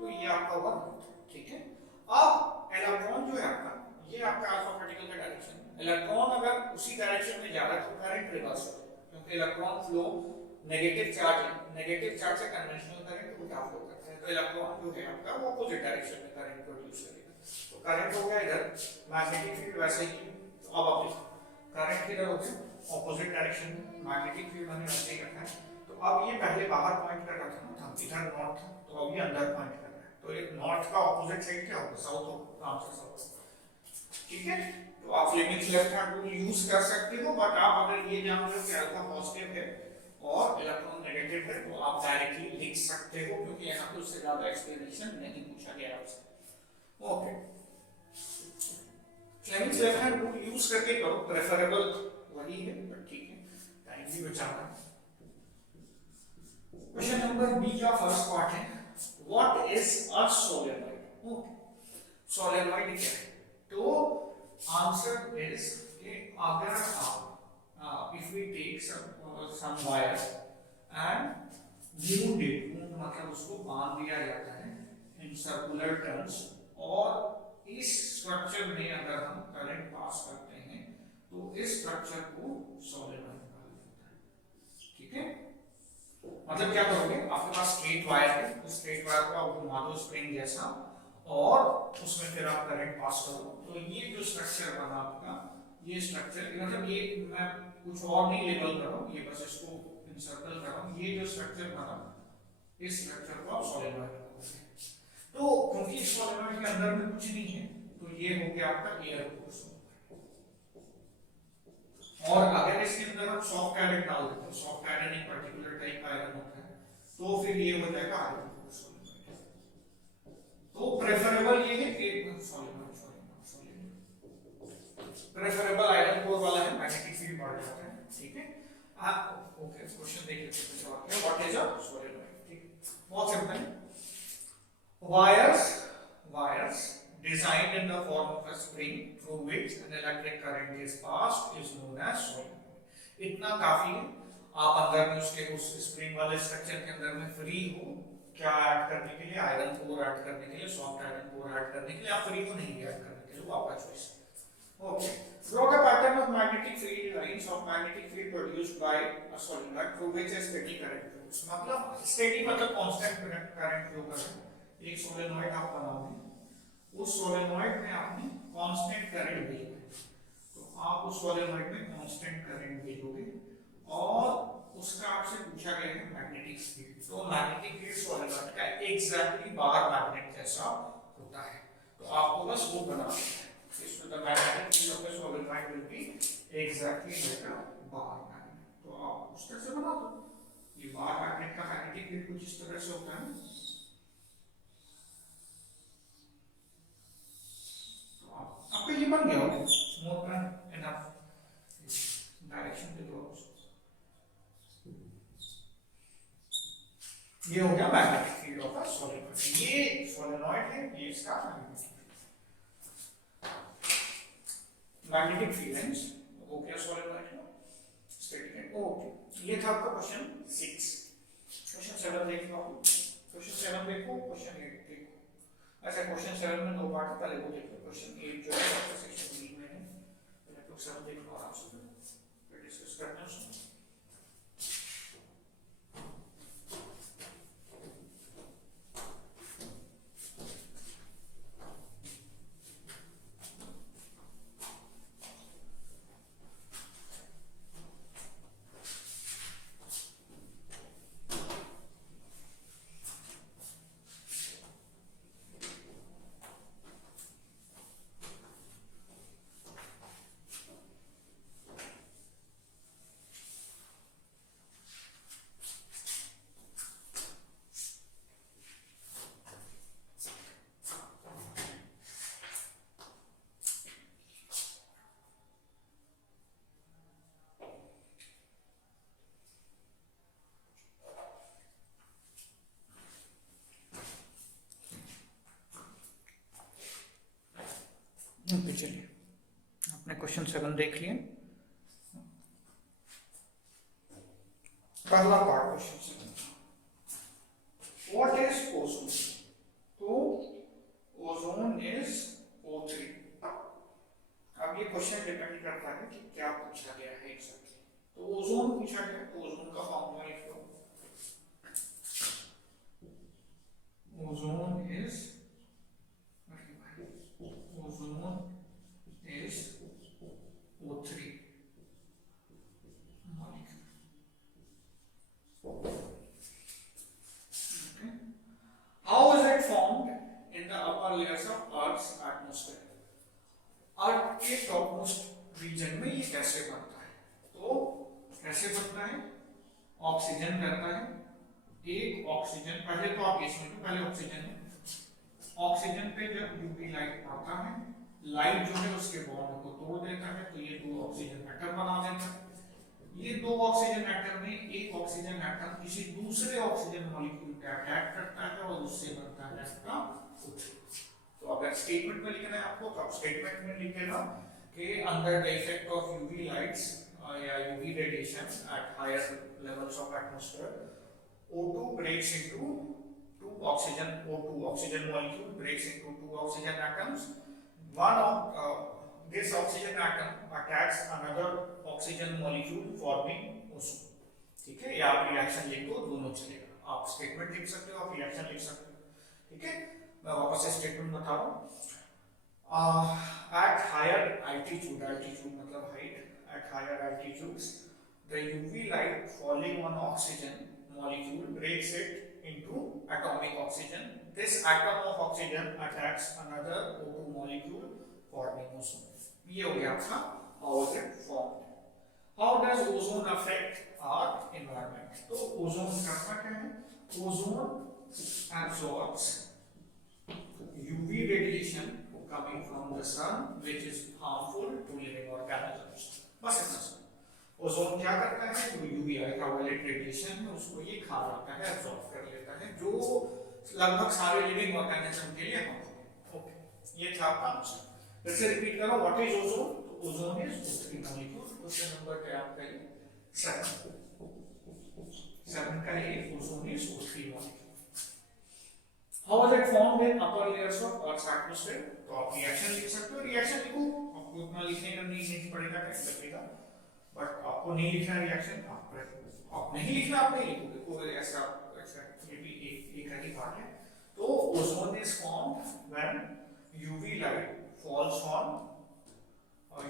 तो ये आपका हुआ नॉर्थ, ठीक है। अब इलेक्ट्रॉन जो है आपका, ये आपका अल्फा पार्टिकल का डायरेक्शन, इलेक्ट्रॉन अगर उसी डायरेक्शन में जा रहा है तो करंट रिवर्स हो जाएगा, क्योंकि इलेक्ट्रॉन फ्लो नेगेटिव चार्ज है, नेगेटिव चार्ज से कन्वेंशनल करंट उल्टा फ्लो करता है, तो इलेक्ट्रॉन जो है आपका वो अपोजिट डायरेक्शन में करंट प्रोड्यूस करेगा, तो करंट हो गया इधर, मैग्नेटिक फील्ड वैसे ही, तो अब आप करंट किधर हो गया ऑपोजिट डायरेक्शन में, मैग्नेटिक फील्ड मैंने वैसे ही रखा है, तो अब ये पहले बाहर पॉइंट कर रहा था ना, इधर नॉर्थ था, तो अब ये अंदर पॉइंट कर रहा है, तो ये नॉर्थ का ऑपोजिट साइड क्या होगा? साउथ होगा, आंसर साउथ, ठीक है। तो आप Fleming left hand rule use कर सकते हो, बट आप अगर ये जान लो कि अल्फा पॉजिटिव है और इलेक्ट्रॉन नेगेटिव है तो आप डायरेक्टली लिख सकते हो, क्योंकि यहाँ पे उससे ज्यादा एक्सप्लेनेशन नहीं पूछा गया आपसे, okay. Fleming left hand rule use करके करो, प्रेफरेबल वही है, बट ठीक है, टाइम भी बचाना है। क्वेश्चन नंबर बी का फर्स्ट पार्ट है, what is a solenoid? Okay, solenoid क्या है? तो आंसर इज कि अगर आप if we take some wire and wound it, wound मतलब उसको बांध दिया जाता है इन सर्कुलर टर्म्स, और इस स्ट्रक्चर में अगर हम करंट पास करते हैं तो इस स्ट्रक्चर को सोलेनॉइड कहा जाता है, ठीक है। मतलब क्या करोगे, आपके पास स्ट्रेट वायर है, उस स्ट्रेट वायर को आप घुमा दो स्प्रिंग जैसा और उसमें फिर आप करंट पास करो, तो ये जो स्ट्रक्चर बना आपका, ये स्ट्रक्चर मतलब ये मैं कुछ और नहीं लेबल कर रहा हूँ, ये बस इसको इंसर्कल कर रहा हूँ, ये जो स्ट्रक्चर बना इस स्ट्रक्चर को आप सोलेनॉइड कहते हैं। तो क्योंकि इस सोलेनॉइड के अंदर में कुछ नहीं है तो ये हो गया आपका एयर कोर, और अगर इसके अंदर हम सॉफ्ट आयरन डाल देते हैं, सॉफ्ट आयरन एक पर्टिकुलर टाइप का आयरन होता है, तो फिर ये हो जाएगा आयरन कोर सोलेनॉइड। तो प्रेफरेबल ये है कि प्रेफरेबल आयरन कोर वाला है, मैग्नेटिक फील्ड बढ़ जाता है, ठीक है। आप ओके, क्वेश्चन देख लेते हैं जवाब क्या, व्हाट इज अ सोलेनॉइड, ठीक, बहुत सिंपल है। Wires designed in the form of a spring through which an electric current is passed is known as solenoid. इतना काफी है, आप अंदर में उसके उस स्प्रिंग वाले स्ट्रक्चर के अंदर में फ्री हो क्या ऐड करने के लिए, आयरन कोर ऐड करने के लिए, सॉफ्ट आयरन कोर ऐड करने के लिए, आप फ्री हो नहीं ऐड करने के लिए, वो आपका चॉइस है, okay. Draw the pattern of magnetic field lines of magnetic field produced by a solenoid through which a steady current flows. मतलब steady मतलब constant current flow कर रहा है, एक सोलेनॉइड आप बनाओगे, उस सोलेनॉइड में आपने कांस्टेंट करंट भेजना है, तो आप उस सोलेनॉइड में कांस्टेंट करंट भेजोगे और उसका आपसे पूछा गया है मैग्नेटिक फील्ड, तो मैग्नेटिक फील्ड सोलेनॉइड का एग्जैक्टली बाहर मैग्नेट जैसा होता है, तो आपको बस वो बनाना है, इसमें the magnetic field of the solenoid will be exactly like अ बाहर मैग्नेट, तो आप उस तरह से बना दो, ये बाहर मैग्नेट का मैग्नेटिक फील्ड कुछ इस तरह से होता है, आपका ये बन गया होगा मोर देन इनफ, डायरेक्शन दे दो, ये हो गया magnetic field of a solenoid, ये सोलेनॉइड है, ये इसका मैग्नेटिक फील्ड है, हो गया सोलेनॉइड का स्टेटमेंट, ओके। ये था आपका क्वेश्चन 6। क्वेश्चन 7 देखो, क्वेश्चन 7 देखो, क्वेश्चन 8 देखो, अच्छा क्वेश्चन 7 में दो पार्ट है, पहले वो देखो, क्वेश्चन 8 जो है आपका सेक्शन बी में है, पहले तो 7 देख लो आराम से, फिर डिस्कस करते हैं उसमें। चलिए आपने क्वेश्चन 7 देख लिए। पहला part question 7, what is ozone? तो ओजोन इज O3। अब ये क्वेश्चन डिपेंड करता है कि क्या पूछा गया है एग्जैक्टली। तो ओजोन पूछा गया तो ओजोन का फॉर्मूला लिख लो। Ozone is O3 molecule। Okay. How is it formed in the upper layers of Earth's atmosphere? अर्थ के टॉपमोस्ट रीजन में ये कैसे बनता है? तो कैसे बनता है? ऑक्सीजन रहता है, एक ऑक्सीजन, पहले तो आप ये समझो, पहले ऑक्सीजन है। ऑक्सीजन पे जब यूवी लाइट पड़ता है, लाइट जो है उसके बॉन्ड को तोड़ देता है, तो ये दो ऑक्सीजन एटम बना देता है। ये दो ऑक्सीजन एटम में एक ऑक्सीजन एटम किसी दूसरे ऑक्सीजन मॉलिक्यूल पे अटैक करता है और उससे बनता है आपका O3। तो अगर स्टेटमेंट में लिखना है आपको तो आप स्टेटमेंट में लिखेगा कि under the effect of UV lights या UV radiation at higher levels of atmosphere, O2 breaks into two oxygen, O2 oxygen molecule breaks into two oxygen atoms. One of this oxygen atom attacks another oxygen molecule forming ozone। ठीक है, या आप reaction लिख दो, दोनों चलेगा। आप statement लिख सकते हो, आप रिएक्शन लिख सकते हो। ठीक है, मैं वापस से स्टेटमेंट बता रहा हूँ। एट हायर एल्टीट्यूड, एल्टीट्यूड मतलब height, at higher altitudes the UV light falling on oxygen molecule breaks it into atomic oxygen. This atom of oxygen attacks another O2 molecule forming ozone। ये हो गया आपका how is it formed। How does ozone affect our environment? तो ozone करता क्या है? Ozone absorbs UV radiation coming from the sun which is harmful to living organisms। बस इतना सा। ओजोन क्या करता है? जो यूवी अल्ट्रावायलेट रेडिएशन है उसको ये खा जाता है, एब्जॉर्ब कर लेता है, जो लगभग सारे लिविंग ऑर्गेनिज्म के लिए हार्मफुल है। ओके, ये था आपका आंसर। फिर से रिपीट करो, व्हाट इज ओजोन? तो ozone is O3 molecule. Question number है आपका 7 का ये ozone is O3 molecule. How is it formed in upper layers of earth's atmosphere? तो आप रिएक्शन लिख सकते हो, रिएक्शन लिखो, आपको उतना लिखने का नहीं पड़ेगा, टाइम लगेगा, बट आपको नहीं लिखना रिएक्शन, आप नहीं लिखना, आप नहीं लिखोगे, कोई ऐसा ये भी एक ही पार्ट है। तो ozone is formed when UV light falls on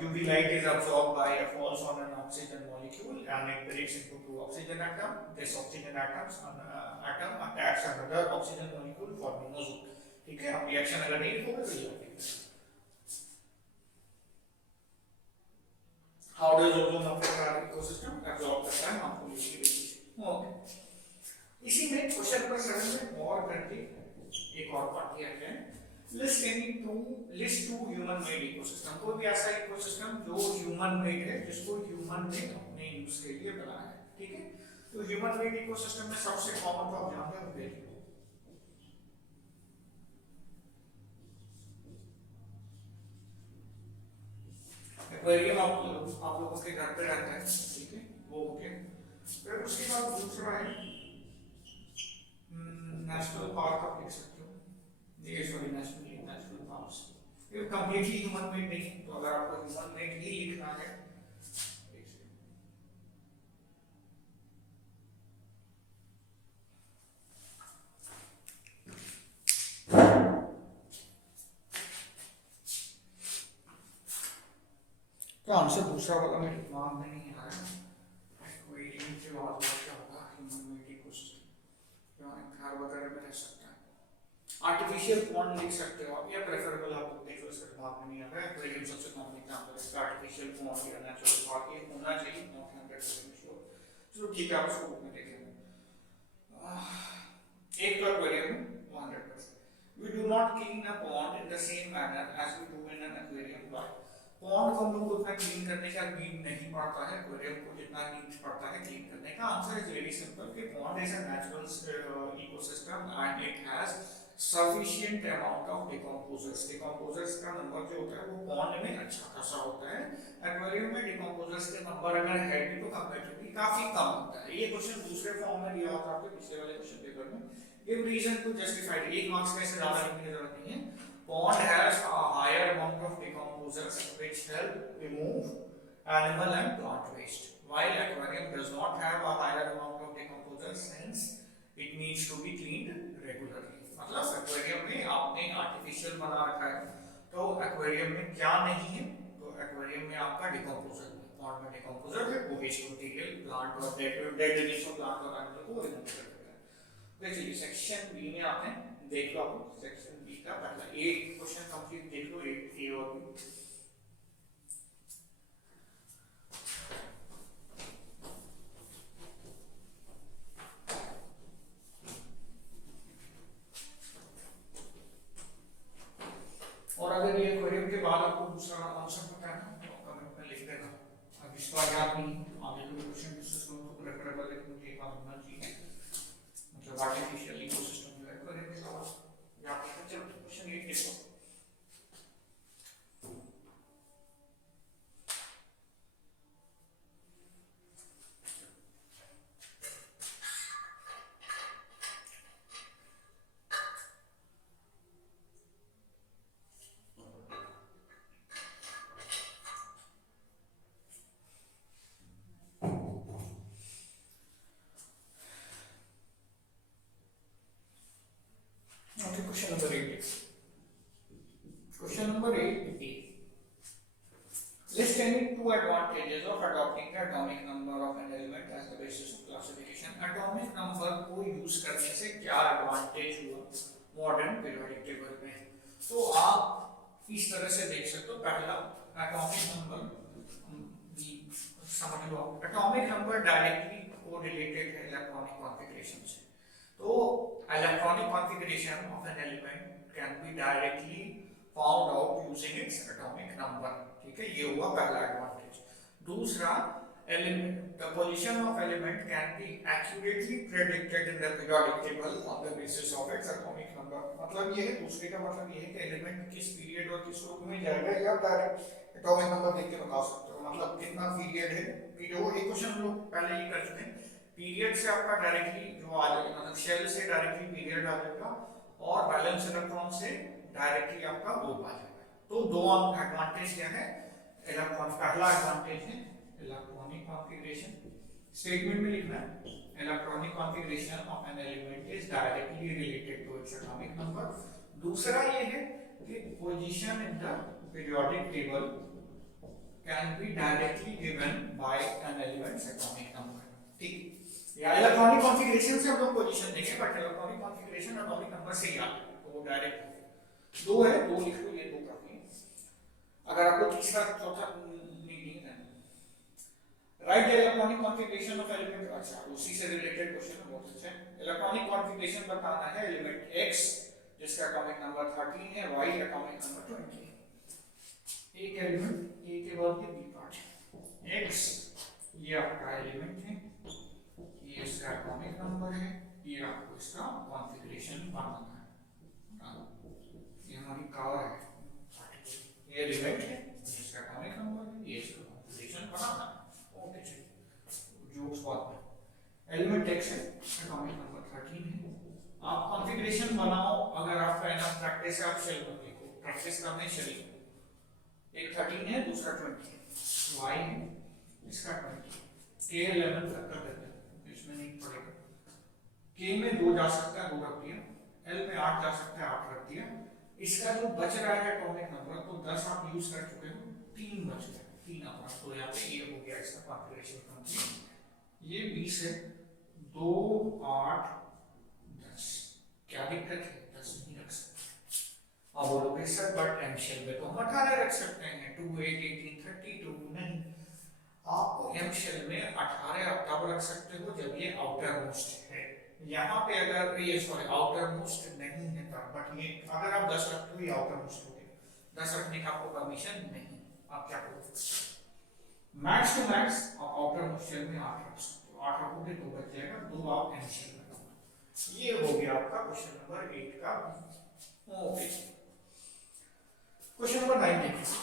UV light is absorbed by or falls on an oxygen molecule and it breaks into two oxygen atom. This oxygen atom attacks another oxygen molecule forming ozone। ठीक है, आप reaction अगर नहीं लिखोगे तो ये लिखेंगे। How does ozone affect our ecosystem? Absorb करता है harmful UV radiation। ओके, इसी में क्वेश्चन नंबर 7 में और करके एक और पार्ट किया गया है, list two human made ecosystem. कोई भी ऐसा इकोसिस्टम जो ह्यूमन मेड है, जिसको ह्यूमन ने अपने यूज के लिए बनाया है। ठीक है, तो ह्यूमन मेड इकोसिस्टम में सबसे कॉमन तो आप जानते होंगे, एक्वेरियम आप लोगों के घर पे रहता है। ठीक है, वो हो गया। फिर उसके बाद दूसरा है नेशनल पार्क, आप लिख सकते हो, ये सॉरी नेशनल पार्क्स। ये कंप्लीटली ह्यूमन मेड नहीं, तो अगर आपको ह्यूमन मेड ही लिखना है, तो आंसर दूसरा वाला मेरे दिमाग में नहीं आ रहा। एक्वेरियम के बाद क्या होगा? ह्यूमन मेड इकोसिस्टम, जहाँ घर वगैरह में रह सकता है। आर्टिफिशियल पॉन्ड लिख सकते हो आप, या प्रेफरेबल आप देखो, इसका दिमाग में नहीं आ रहा है। एक्वेरियम सबसे कॉमन एग्जांपल है, आर्टिफिशियल पॉन्ड या नेचुरल पार्क ये होना चाहिए, नॉट 100% श्योर। चलो ठीक है, आप उसको बुक में देखेंगे। एक तो aquarium 100%। We do not clean a pond in the same manner as we do in an aquarium। Why? Pond को हम लोग उतना क्लीन करने का नीड नहीं पड़ता है, एक्वेरियम को जितना नीड पड़ता है क्लीन करने का। आंसर इज वेरी सिंपल कि pond is a natural ecosystem and it has sufficient amount of decomposers. Decomposers का नंबर जो होता है वो पॉन्ड में अच्छा खासा होता है, एक्वेरियम में डिकम्पोजर्स के नंबर अगर है भी तो कंपैरेटिवली काफी कम होता है। ये क्वेश्चन दूसरे फॉर्म में दिया होता है आपके पिछले वाले क्वेश्चन पेपर में। गिव रीजन टू जस्टिफाइड, एक मार्क्स में से ज्यादा लिखने की जरूरत नहीं है। Pond has a higher amount of decomposers which help remove animal and plant waste, while aquarium does not have a higher amount of decomposers since it needs to be cleaned regularly। मतलब aquarium में आपने artificial बना रखा है, तो aquarium में क्या नहीं है, तो एक्वेरियम में आपका डिकम्पोजर है, पॉन्ड में डिकम्पोजर है, वो वेस्ट मटेरियल प्लांट और डेड रिलीज प्लांट और एनिमल को रिमूव कर देता है। तो चलिए सेक्शन बी में आपने देख लो, आपको सेक्शन बी का पहला एक क्वेश्चन कंप्लीट देख लो, एक ए और बी। और अगर ये क्वेरी के बाद आपको दूसरा आंसर पता है ना तो कमेंट में लिख देना। अब इसका याद नहीं, आगे जो क्वेश्चन डिस्कस करूं तो रेफरेबल लेकिन मुझे बात होना चाहिए, मतलब आर्टिफिशियल इकोसिस्टम जो है क्वेरी के साथ या फिर चलो क्वेश्चन ये देखो। Question number 8. Question number 8. List any two advantages of adopting the atomic number of an element as the basis of classification। Atomic number को यूज करने से क्या एडवांटेज हुआ मॉडर्न पीरियोडिक टेबल में, तो आप इस तरह से देख सकते हो। पहला एटॉमिक नंबर समझ लो, एटॉमिक नंबर डायरेक्टली कोरिलेटेड है इलेक्ट्रॉनिक कॉन्फ़िगरेशन से, तो electronic configuration of an element can be directly found out using its atomic number। ठीक है, ये हुआ पहला एडवांटेज। दूसरा, element the position of element can be accurately predicted in the periodic table on the basis of its atomic number। मतलब ये है, दूसरे का मतलब ये है कि एलिमेंट किस पीरियड और किस रूप में जाएगा या डायरेक्ट एटॉमिक नंबर देख के बता सकते हो, मतलब कितना पीरियड है। वो एक क्वेश्चन हम लोग पहले ही कर चुके हैं, पीरियड से आपका डायरेक्टली जो आ जाएगा, मतलब शेल से डायरेक्टली पीरियड आ जाएगा और बैलेंस इलेक्ट्रॉन से डायरेक्टली आपका ग्रुप आ जाएगा। तो दो एडवांटेज क्या है, इलेक्ट्रॉन पहला एडवांटेज है इलेक्ट्रॉनिक कॉन्फ़िगरेशन, स्टेटमेंट में लिखना है electronic configuration of an element is directly related to its atomic number. दूसरा ये है कि position in the periodic table can be directly given by an element's atomic number. ठीक, या इलेक्ट्रॉनिक कॉन्फ़िगरेशन से हम लोग पोजीशन देंगे, but electronic configuration atomic number से ही आता है, तो वो डायरेक्ट दो है, दो लिख लो, ये दो काफी है। अगर आपको तीसरा चौथा नहीं है, right electronic configuration of element, अच्छा उसी से रिलेटेड क्वेश्चन है, बहुत अच्छा है। इलेक्ट्रॉनिक कॉन्फ़िगरेशन बताना है एलिमेंट x जिसका एटॉमिक नंबर 13 है, y एटॉमिक नंबर 20 है। एक एलिमेंट ए के बाद ये बी पार्ट है, x ये आपका एलिमेंट है, ये इसका एटॉमिक नंबर है, ये आपको इसका कॉन्फ़िगरेशन बनाना है। ये हमारी कार है, ये एलिमेंट है, इसका एटॉमिक नंबर है, ये इसका कॉन्फ़िगरेशन बनाना है। ओके चलिए, जोक्स बाद में। एलिमेंट x है, एटॉमिक नंबर 13 है, आप कॉन्फ़िगरेशन बनाओ। अगर आपका इनफ प्रैक्टिस है, आप शेल में देखो, प्रैक्टिस करने शेल, एक 13 है, दूसरा 20 है, y है, इसका 20, k 11 तक कर देते हैं, इसमें नहीं पड़ेगा। k में 2 जा सकता है, 2 रख दिया, l में 8 जा सकता है, 8 रख दिया। इसका जो बच रहा है एटॉमिक नंबर, तो 10 आप यूज कर चुके हो, 3 बच गए, 3 अपना, तो यहाँ पे ये हो गया इसका कॉन्फ़िगरेशन कंप्लीट। ये 20 है, 2 8 10, क्या दिक्कत है, 10 नहीं रख सकते। अब बोलोगे सर बट एम शेल में तो हम 18 रख सकते हैं, 2 8 18 32, नहीं, आपको एम शेल में 18 आप तब रख सकते हो जब ये आउटर मोस्ट है। यहाँ पे अगर ये सॉरी आउटर मोस्ट नहीं है तब, बट ये अगर आप 10 रखते हो ये आउटर मोस्ट हो गया, 10 रखने का आपको परमिशन नहीं, आप क्या करोगे, मैक्स टू मैक्स आप आउटर मोस्ट शेल में 8 रख सकते हो, 8 रखोगे तो बच जाएगा, 2 आप एम शेल में रखोगे। ये हो गया आपका क्वेश्चन नंबर 8 का। ओके, क्वेश्चन नंबर 9 देखिए।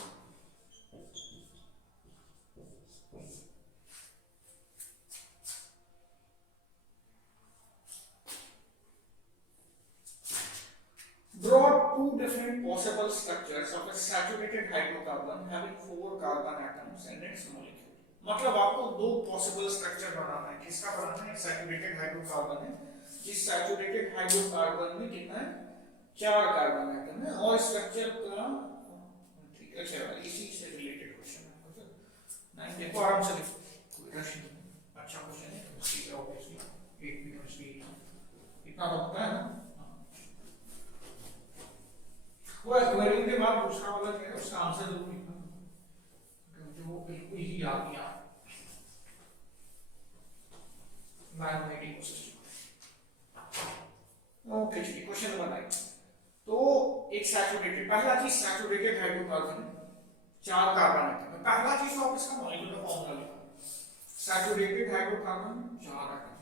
Draw two different possible structures of a saturated hydrocarbon having 4 carbon atoms in its molecule. मतलब आपको दो पॉसिबल स्ट्रक्चर बनाना है। किसका बनाना है? सैचुरेटेड हाइड्रोकार्बन है। जिस सैचुरेटेड हाइड्रोकार्बन में कितना है? 4 कार्बन एटम है। और स्ट्रक्चर का ठीक है, चलो इसी से रिलेटेड क्वेश्चन है। नहीं देखो, आराम से देखो, कोई रश नहीं। अच्छा क्वेश्चन है, ठीक है, ऑब्वियसली 8 भी केमिस्ट्री इतना तो पता है ना। वो क्वेरी के बाद दूसरा वाला जो है उसका आंसर जरूर लिखना, क्योंकि वो बिल्कुल ही याद नहीं आ रहा। Mathematics system. ओके जी, क्वेश्चन नंबर 9। तो एक सैचुरेटेड, पहला चीज सैचुरेटेड हाइड्रोकार्बन, 4 कार्बन एटम है। पहला चीज तो आप इसका मॉलिक्यूलर फॉर्मूला लिखो। सैचुरेटेड हाइड्रोकार्बन 4 एटम,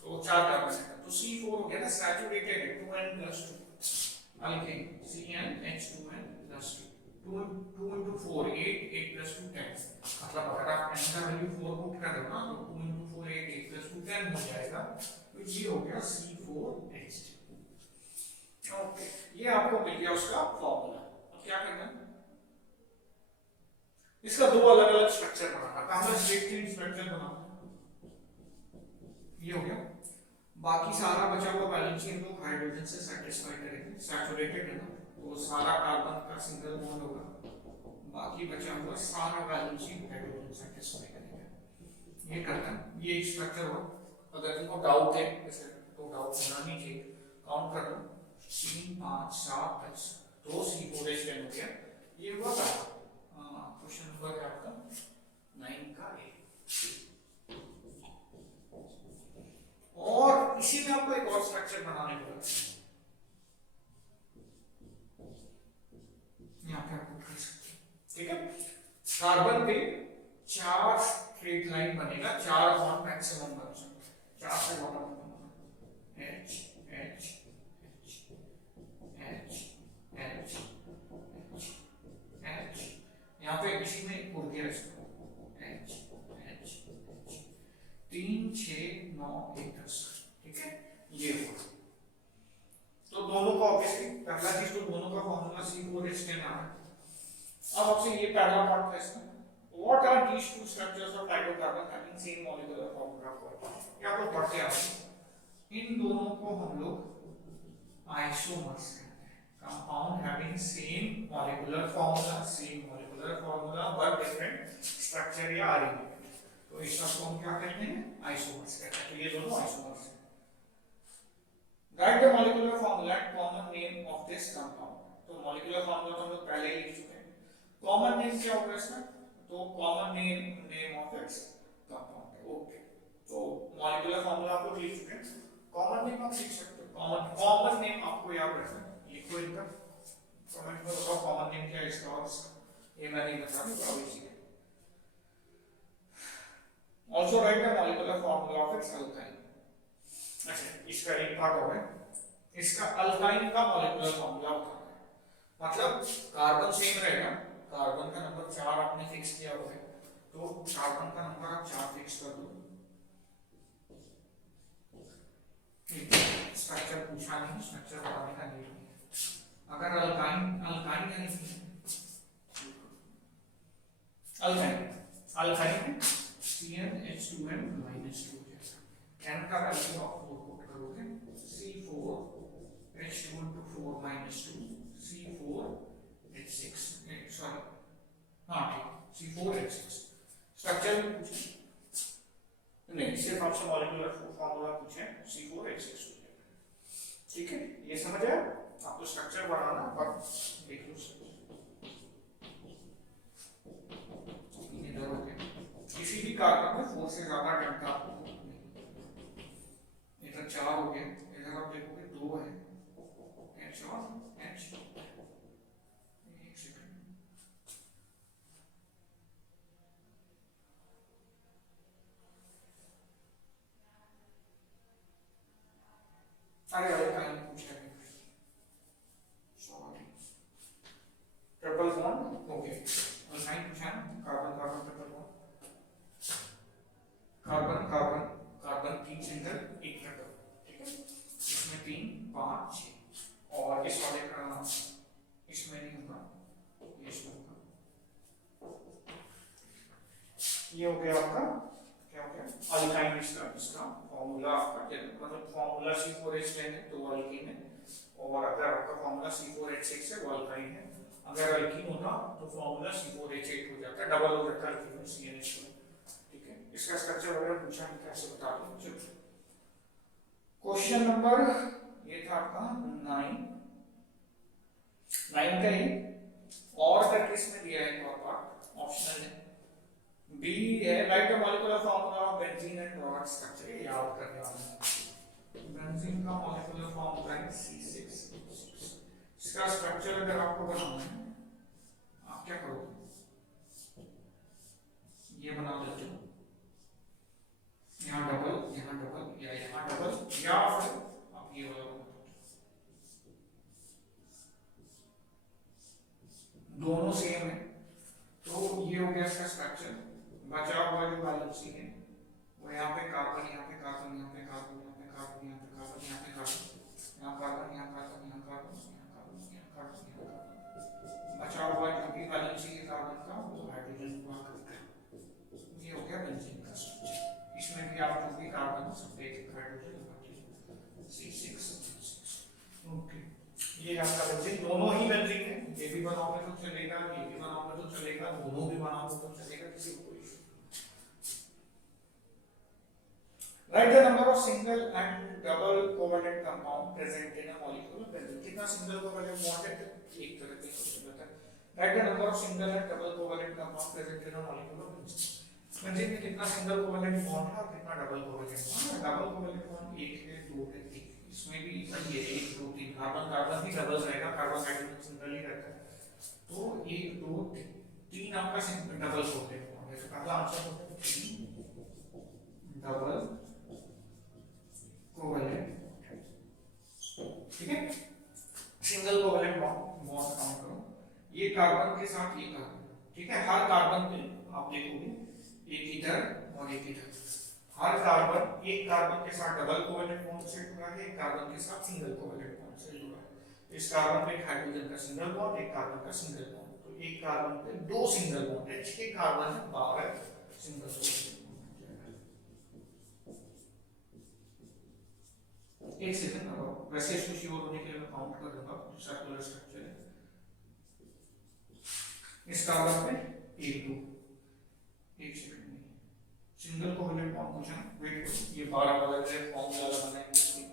तो 4 कार्बन एटम, तो C4 हो गया ना, सैचुरेटेड है 2n+2। लिखेंगे CnH2n+2, 2 into 4 8, 8 + 2 10। मतलब अगर आप n का वैल्यू 4 पुट कर दो ना, तो 2 into 4 8, 8 + 2 10 हो जाएगा। तो ये हो गया C4H2। ओके, ये आपको मिल गया उसका फॉर्मूला। अब क्या करना है? इसका दो अलग अलग स्ट्रक्चर बनाना। पहला स्ट्रेट चेन स्ट्रक्चर बनाना, ये हो गया। बाकी सारा बचा हुआ बैलेंस हम लोग हाइड्रोजन से सेटिस्फाई करेंगे। सैचुरेटेड है ना, तो सारा कार्बन का सिंगल बॉन्ड होगा, बाकी बचा हुआ सारा बैलेंस हाइड्रोजन सेटिस्फाई करेंगे। ये करता है, ये एक स्ट्रक्चर हो। अगर तुमको डाउट है वैसे तो डाउट होना नहीं चाहिए, काउंट कर लो 3 5 7 10, तो C4H10 हो गया। ये हुआ क्वेश्चन नंबर है आपका 9 का ए। और इसी में आपको एक और स्ट्रक्चर बनाने को है, यहाँ पे आप कर सकते हैं। ठीक है, कार्बन पे 4 स्ट्रेट लाइन बनेगा, 4 बॉन्ड मैक्सिमम बन सकते हैं। 4 से bond H H H H H H, यहाँ पे इसी में उड़ के रचना H H H, 3 6 9 1 10। ठीक है, ये हुआ। तो दोनों का ऑब्वियसली पहला चीज तो दोनों का फॉर्मूला C4H10 आ रहा है। अब आपसे ये पहला पार्ट था इसमें, what are these two structures of hydrocarbon having same molecular formula for. क्या आप लोग पढ़ते हैं? इन दोनों को हम लोग आइसोमर्स कहते हैं। Compound having same molecular formula but different structure या अरेंजमेंट, तो इस सबको हम क्या कहते हैं? आइसोमर्स कहते हैं। तो ये दोनों आइसोमर्स हैं। Right the molecular formula and common name of this compound. तो मॉलिक्यूलर फॉर्मूला तो हम लोग पहले ही लिख चुके हैं। कॉमन नेम क्या होगा इसका? तो common name of its compound. Okay, तो मॉलिक्यूलर फॉर्मूला आप लोग लिख चुके हैं, कॉमन नेम आप लिख सकते हो। कॉमन नेम आपको याद रखना है, लिखो इनका, कमेंट में बताओ कॉमन नेम क्या है इसका और इसका। ये मैं नहीं बता रहा हूं, इसी है। Also right the molecular formula of its alkyne. अच्छा, इसका एक पार्ट हो गया, इसका अल्काइन का मॉलिक्यूलर फॉर्मूला होता है। मतलब कार्बन सेम रहेगा, कार्बन का नंबर 4 आपने फिक्स किया हुआ है, तो कार्बन का नंबर आप 4 फिक्स कर दो। स्ट्रक्चर पूछा नहीं, स्ट्रक्चर बताने का नहीं है। अगर अल्काइन यानी अल्काइन CnH2n -2 n का वैल्यू आप पुट करोगे C4H2 4 -2 C4H6, सॉरी हाँ ठीक, C4H6 स्ट्रक्चर में पूछे नहीं, सिर्फ आपसे मॉलिक्यूलर फॉर्मूला पूछे C4H6। ठीक है, ये समझ आया? आपको स्ट्रक्चर बनाना और देख लो किसी भी कार्बन में 4 से ज्यादा घंटा आपको इधर 4 हो गया, इधर आप देखोगे 2 है H और H। एक सेकंड, अल्काइन इसका फॉर्मूला आपका मतलब फॉर्मूला C4H10 है तो वो अल्कीन है, और अगर आपका फॉर्मूला C4H6 है वो अल्काइन है। अगर अल्कीन होता तो फॉर्मूला C4H8 हो जाता, डबल हो जाता अल्कीन में CnH2। ठीक है, इसका स्ट्रक्चर वगैरह पूछा नहीं, कैसे बता दूं। चलो क्वेश्चन नंबर ये था आपका 9 का ही और करके इसमें दिया है एक और पार्ट ऑप्शनल है। बी है right the molecular formula of benzene and boron structure, ये याद करने वाला है। बेंजीन का मॉलिक्यूलर फॉर्मूला है C6H6। इसका स्ट्रक्चर अगर आपको बनाना है आप क्या करोगे, ये बना देते हो, यहाँ डबल या यहाँ डबल, या फिर आप ये वाला दोनों सेम है। तो ये हो गया इसका स्ट्रक्चर। बचा हुआ जो बैलेंसिंग है वो यहाँ पे कार्बन, यहाँ पे कार्बन, यहाँ पे कार्बन, यहाँ पे कार्बन, यहाँ पे कार्बन, यहाँ पे कार्बन, यहाँ कार्बन, यहाँ कार्बन, यहाँ कार्बन, यहाँ कार्बन, यहाँ कार्बन, यहाँ कार्बन। बचा हुआ जो भी बैलेंसिंग है कार्बन का वो हाइड्रोजन को करता है। ये हो गया बेंजीन का स्ट्रक्चर। इसमें भी आप जो भी कार्बन सब एक हाइड्रोजन C6H6। ओके, ये आपका बेंजीन, दोनों ही बेंजीन है, ये भी बनाओगे तो चलेगा, ये भी बनाओगे तो चलेगा, दोनों भी बनाओगे तो चलेगा, किसी को कोई issue. Right the number of single and double covalent compound present in a molecule benzene. कितना सिंगल कोवेलेंट बॉन्ड है, एक तरह के क्वेश्चन होता है। Right the number of single and double covalent compound present in a molecule benzene. Benzene में कितना single covalent bond है और कितना डबल कोवेलेंट बॉन्ड है। डबल कोवेलेंट बॉन्ड 1 है, 2 है, 3, इसमें भी ये 1 2 3 कार्बन कार्बन भी डबल रहेगा, कार्बन हाइड्रोजन सिंगल ही रहता है। तो 1 2 3 आपका डबल कोवेलेंट बॉन्ड है। पहला आंसर होता है 3 डबल कोवेलेंट। ठीक है, सिंगल कोवेलेंट बॉन्ड काउंट करो, ये कार्बन के साथ ये कार्बन। ठीक है, हर कार्बन पे आप देखोगे एक इधर और एक इधर, हर कार्बन एक कार्बन के साथ डबल कोवेलेंट बॉन्ड से जुड़ा है, एक कार्बन के साथ सिंगल कोवेलेंट बॉन्ड से जुड़ा है। इस कार्बन पे एक हाइड्रोजन का सिंगल बॉन्ड, एक कार्बन का सिंगल बॉन्ड, तो एक कार्बन पे 2 सिंगल बॉन्ड है, 6 कार्बन है, 12 सिंगल बॉन्ड। एक सेकंड, वैसे इसको श्योर होने के लिए मैं काउंट कर दूंगा, सर्कुलर स्ट्रक्चर है। इस कार्बन पे 1 2, एक सेकंड में सिंगल कोवेलेंट बॉन्ड पूछा, वेट करो, ये 12 वाला है, फॉर्मूला लगाना है इसमें।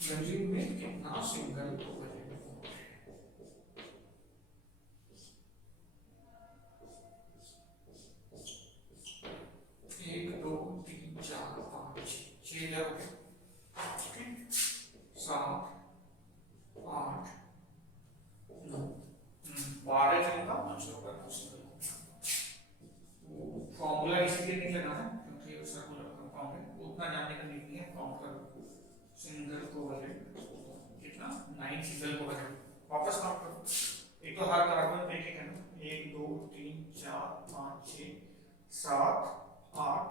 बेंजीन में कितना सिंगल कोवेलेंट बॉन्ड है, 1 2 3 4 5 6 जगह पे, 7 8 9 12 जगह का आंसर करना सिंगल। फॉर्मूला इसलिए नहीं लगाना क्योंकि ये सर्कुलर कंपाउंड है, उतना जानने का नीड नहीं है, काउंट करो। सिंगल कोवेलेंट कितना 9 सिंगल कोवेलेंट, वापस काउंट करो। एक तो हर कार्बन पे एक है ना, 1 2 3 4 5 6 7 8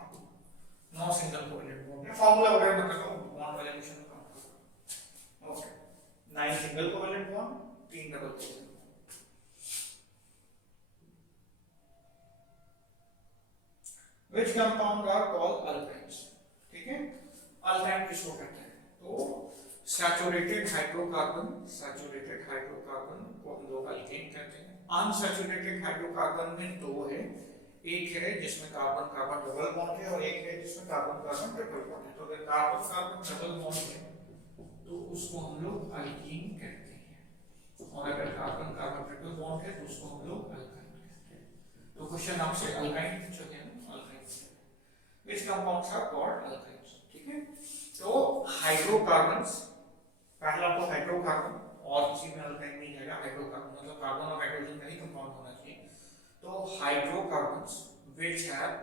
9 सिंगल कोवेलेंट बॉन्ड है। फॉर्मूला वगैरह मत रखो, बॉन्ड वाले क्वेश्चन में काउंट करो। Okay, 9 single covalent bond, 3 double covalent. Which compound are called alkynes? ठीक है, अल्काइन किसको कहते हैं, तो सैचुरेटेड हाइड्रोकार्बन को हम लोग अल्केन कहते हैं। अनसैचुरेटेड हाइड्रोकार्बन में 2 है, एक है जिसमें कार्बन कार्बन डबल बॉन्ड है और एक है जिसमें कार्बन कार्बन ट्रिपल बॉन्ड है। तो अगर कार्बन कार्बन डबल बॉन्ड है तो उसको हम लोग अल्कीन कहते हैं, और अगर कार्बन कार्बन ट्रिपल बॉन्ड है तो उसको हम लोग अल्काइन कहते हैं। तो क्वेश्चन आपसे अल्काइन पूछा गया ना, which compounds are called alkynes। ठीक है, तो हाइड्रोकार्बन्स, पहला तो हाइड्रोकार्बन, और किसी में अल्काइन नहीं आएगा, हाइड्रोकार्बन मतलब कार्बन और हाइड्रोजन का ही कंपाउंड होना चाहिए। तो hydrocarbons which have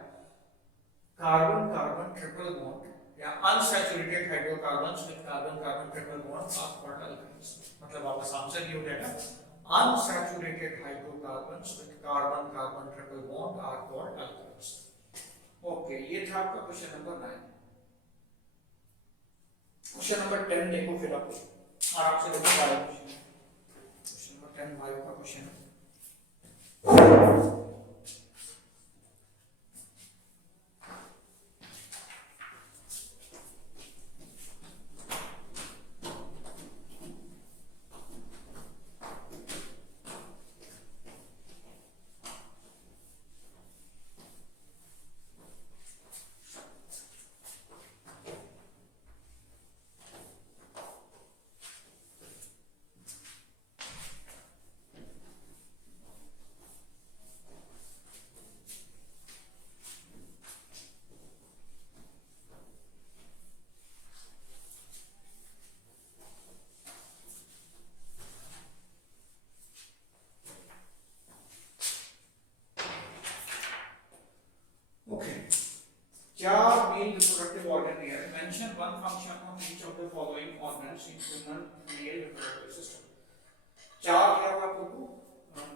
carbon carbon triple bond या unsaturated hydrocarbons with carbon carbon triple bond are called alkynes। मतलब आपका आंसर ये हो जाएगा unsaturated hydrocarbons with carbon carbon triple bond are called alkynes। Okay, ये था आपका क्वेश्चन नंबर 9। क्वेश्चन नंबर 10 देखो, फिर आप आराम से देखो bio question. Question number 10 bio का क्वेश्चन है। Okay. Jar male reproductive organ here. Mention one function of each of the following organs in human male reproductive system. चार क्या हुआ आप लोगों को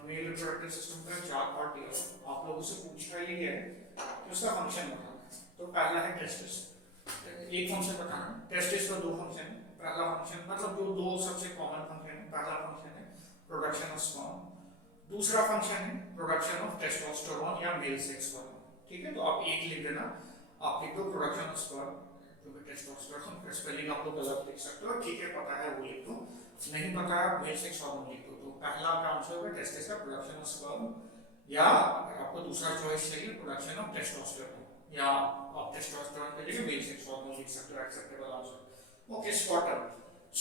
मेल रिप्रोडक्टिव सिस्टम का चार पार्ट दिया हुआ आप लोगों से पूछा ये है कि उसका फंक्शन बताना है। तो पहला है टेस्टिस, एक फंक्शन बताना है। टेस्टिस का दो फंक्शन है। पहला फंक्शन मतलब जो दो सबसे कॉमन फंक्शन है, पहला फंक्शन है प्रोडक्शन ऑफ स्पर्म, दूसरा फंक्शन है प्रोडक्शन ऑफ टेस्टोस्टेरोन या मेल सेक्स हार्मोन। ठीक है, तो आप एक लिख देना, आप लिख दो प्रोडक्शन ऑफ स्पर्म क्योंकि टेस्टोस्टेरोन का स्पेलिंग आप लोग गलत लिख सकते हो, ठीक है पता है वो लिख दो, नहीं पता है मेल सेक्स हार्मोन लिख दो। तो पहला का आंसर होगा टेस्टिस का प्रोडक्शन ऑफ स्पर्म, या अगर आपको दूसरा चॉइस चाहिए प्रोडक्शन ऑफ टेस्टोस्टेरोन, या आप टेस्टोस्टेरोन के जगह मेल सेक्स हार्मोन लिख सकते हो, acceptable answer. Okay, scrotum,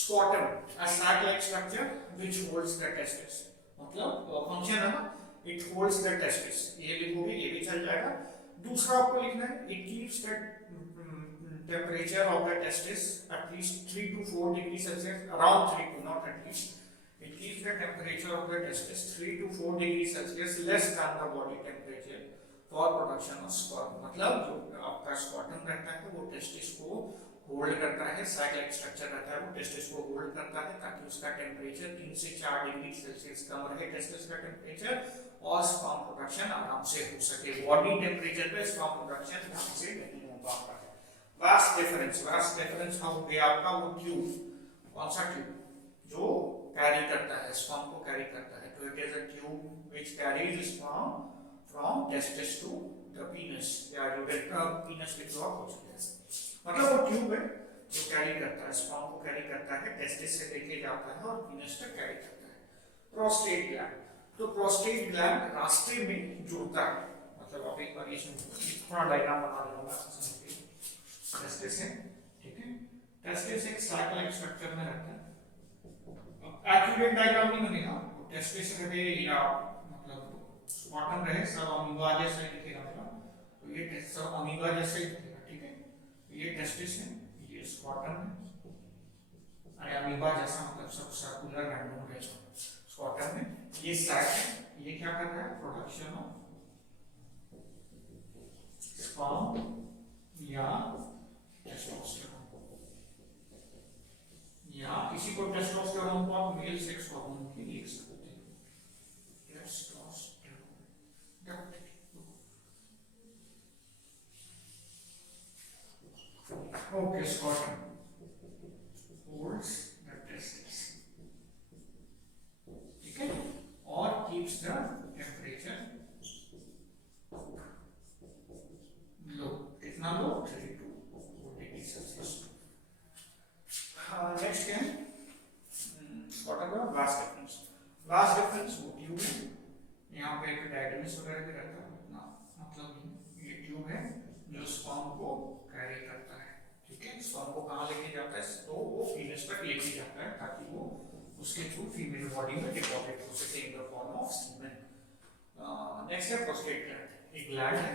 scrotum a sac-like structure which holds the testis, मतलब फंक्शन है ना, इट होल्ड्स द टेस्टिस, ये लिखोगे ये भी चल जाएगा। दूसरा आपको लिखना है it keeps the temperature of the testis at least 3 to 4 degrees Celsius, around 3 to, not at least, it keeps the temperature of the testis 3 to 4 degrees Celsius less than the body temperature for production of sperm। मतलब जो आपका स्क्वाटम रहता है वो testis को hold करता है, cyclic structure रहता है वो टेस्टिस को होल्ड करता है ताकि उसका टेम्परेचर 3 से 4 डिग्री सेल्सियस कम रहे टेस्टिस का टेम्परेचर, और स्पर्म प्रोडक्शन आराम से हो सके। बॉडी टेम्परेचर पे स्पर्म प्रोडक्शन ढंग से नहीं हो पाता है। Vast difference, vast difference how गया आपका वो ट्यूब, कौन सा ट्यूब जो कैरी करता है स्पर्म को कैरी करता है, तो it is a tube which carries sperm from testis to the penis, या जो पीनस लिख लो हो चुका है, मतलब वो ट्यूब है जो कैरी करता है स्पर्म को कैरी करता है, टेस्टिस से लेके जाता है और पीनस तक कैरी करता है। प्रोस्टेट ग्लैंड, तो प्रोस्टेट ग्लैंड रास्ते में जुड़ता है, मतलब आप एक बार ये थोड़ा डायग्राम बना लूंगा टेस्टिस है, ठीक है, टेस्टिस एक साइक्लिक स्ट्रक्चर में रहता है। अब एक्यूरेट डायग्राम नहीं बनेगा, टेस्टिस रहे या मतलब स्क्वाटम रहे, सब अमीबा जैसा ही दिखेगा मेरा, तो ये सब अमीबा जैसा ही दिखेगा, ठीक है, ये टेस्टिस है, ये स्क्वाटम है, अमीबा जैसा मतलब सब सर्कुलर रैंडम रहेगा स्क्वाटम में, ये सैक है, ये क्या कर रहा है प्रोडक्शन ऑफ स्पर्म या टेस्टोस्टेरोन, या किसी को टेस्टोस्टेरोन को आप मेल सेक्स हार्मोन भी लिख सकते हैं, testosterone. Okay, scrotum holds the testis, ठीक है, और keeps the temperature low, कितना लो 3 to 4 डिग्री सेल्सियस। नेक्स्ट क्या है स्क्वाटम का वास्ट डिफरेंस, वास्ट डिफरेंस वो ट्यूब है, यहाँ पे एक डायग्राम्स वगैरह भी रहता है ना, मतलब ये ट्यूब है जो स्पर्म को कैरी करता है, ठीक है, स्पर्म को कहाँ लेके जाता है, तो वो पीनस तक लेके जाता है ताकि वो उसके थ्रू फीमेल बॉडी में डिपॉजिट हो सके in the form of semen. Next है प्रोस्टेट ग्लैंड, एक ग्लैंड है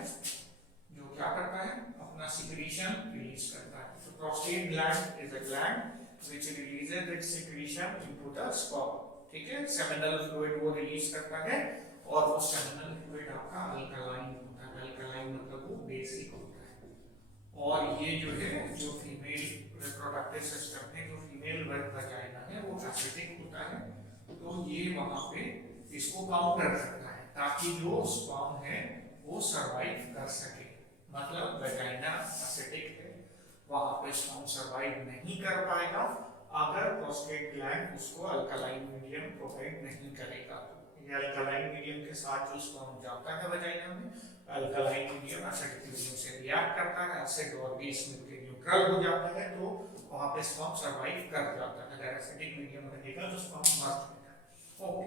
जो क्या करता है अपना सिक्रीशन रिलीज करता है, तो prostate gland is a gland which releases its secretion into the sperm, ठीक है, सेमिनल फ्लूइड वो रिलीज करता है, और वो सेमिनल फ्लूइड आपका अल्कलाइन होता है, अल्कलाइन मतलब वो बेसिक होता है, और ये जो है जो फीमेल रिप्रोडक्टिव सिस्टम है, जो फीमेल वजाइना है वो एसिडिक होता है, तो ये वहां पे इसको काउंटर करता है ताकि जो स्पर्म है वो सरवाइव कर सके, मतलब वजाइना एसिडिक है, वहां पे स्पर्म सरवाइव नहीं कर पाएगा अगर प्रोस्टेट ग्लैंड उसको अल्कलाइन मीडियम प्रोवाइड नहीं करेगा, ये अल्कलाइन मीडियम के साथ जो स्पर्म जाता है वजाइना में, अल्कलाइन मीडियम एसिडिक मीडियम से रिएक्ट करता है, एसिड और बेस मिलकर न्यूट्रल हो जाता है, तो वहां पे स्पर्म सर्वाइव कर जाता है। अगर एसिडिक मीडियम रहेगा तो स्पर्म मर जाएगा। ओके,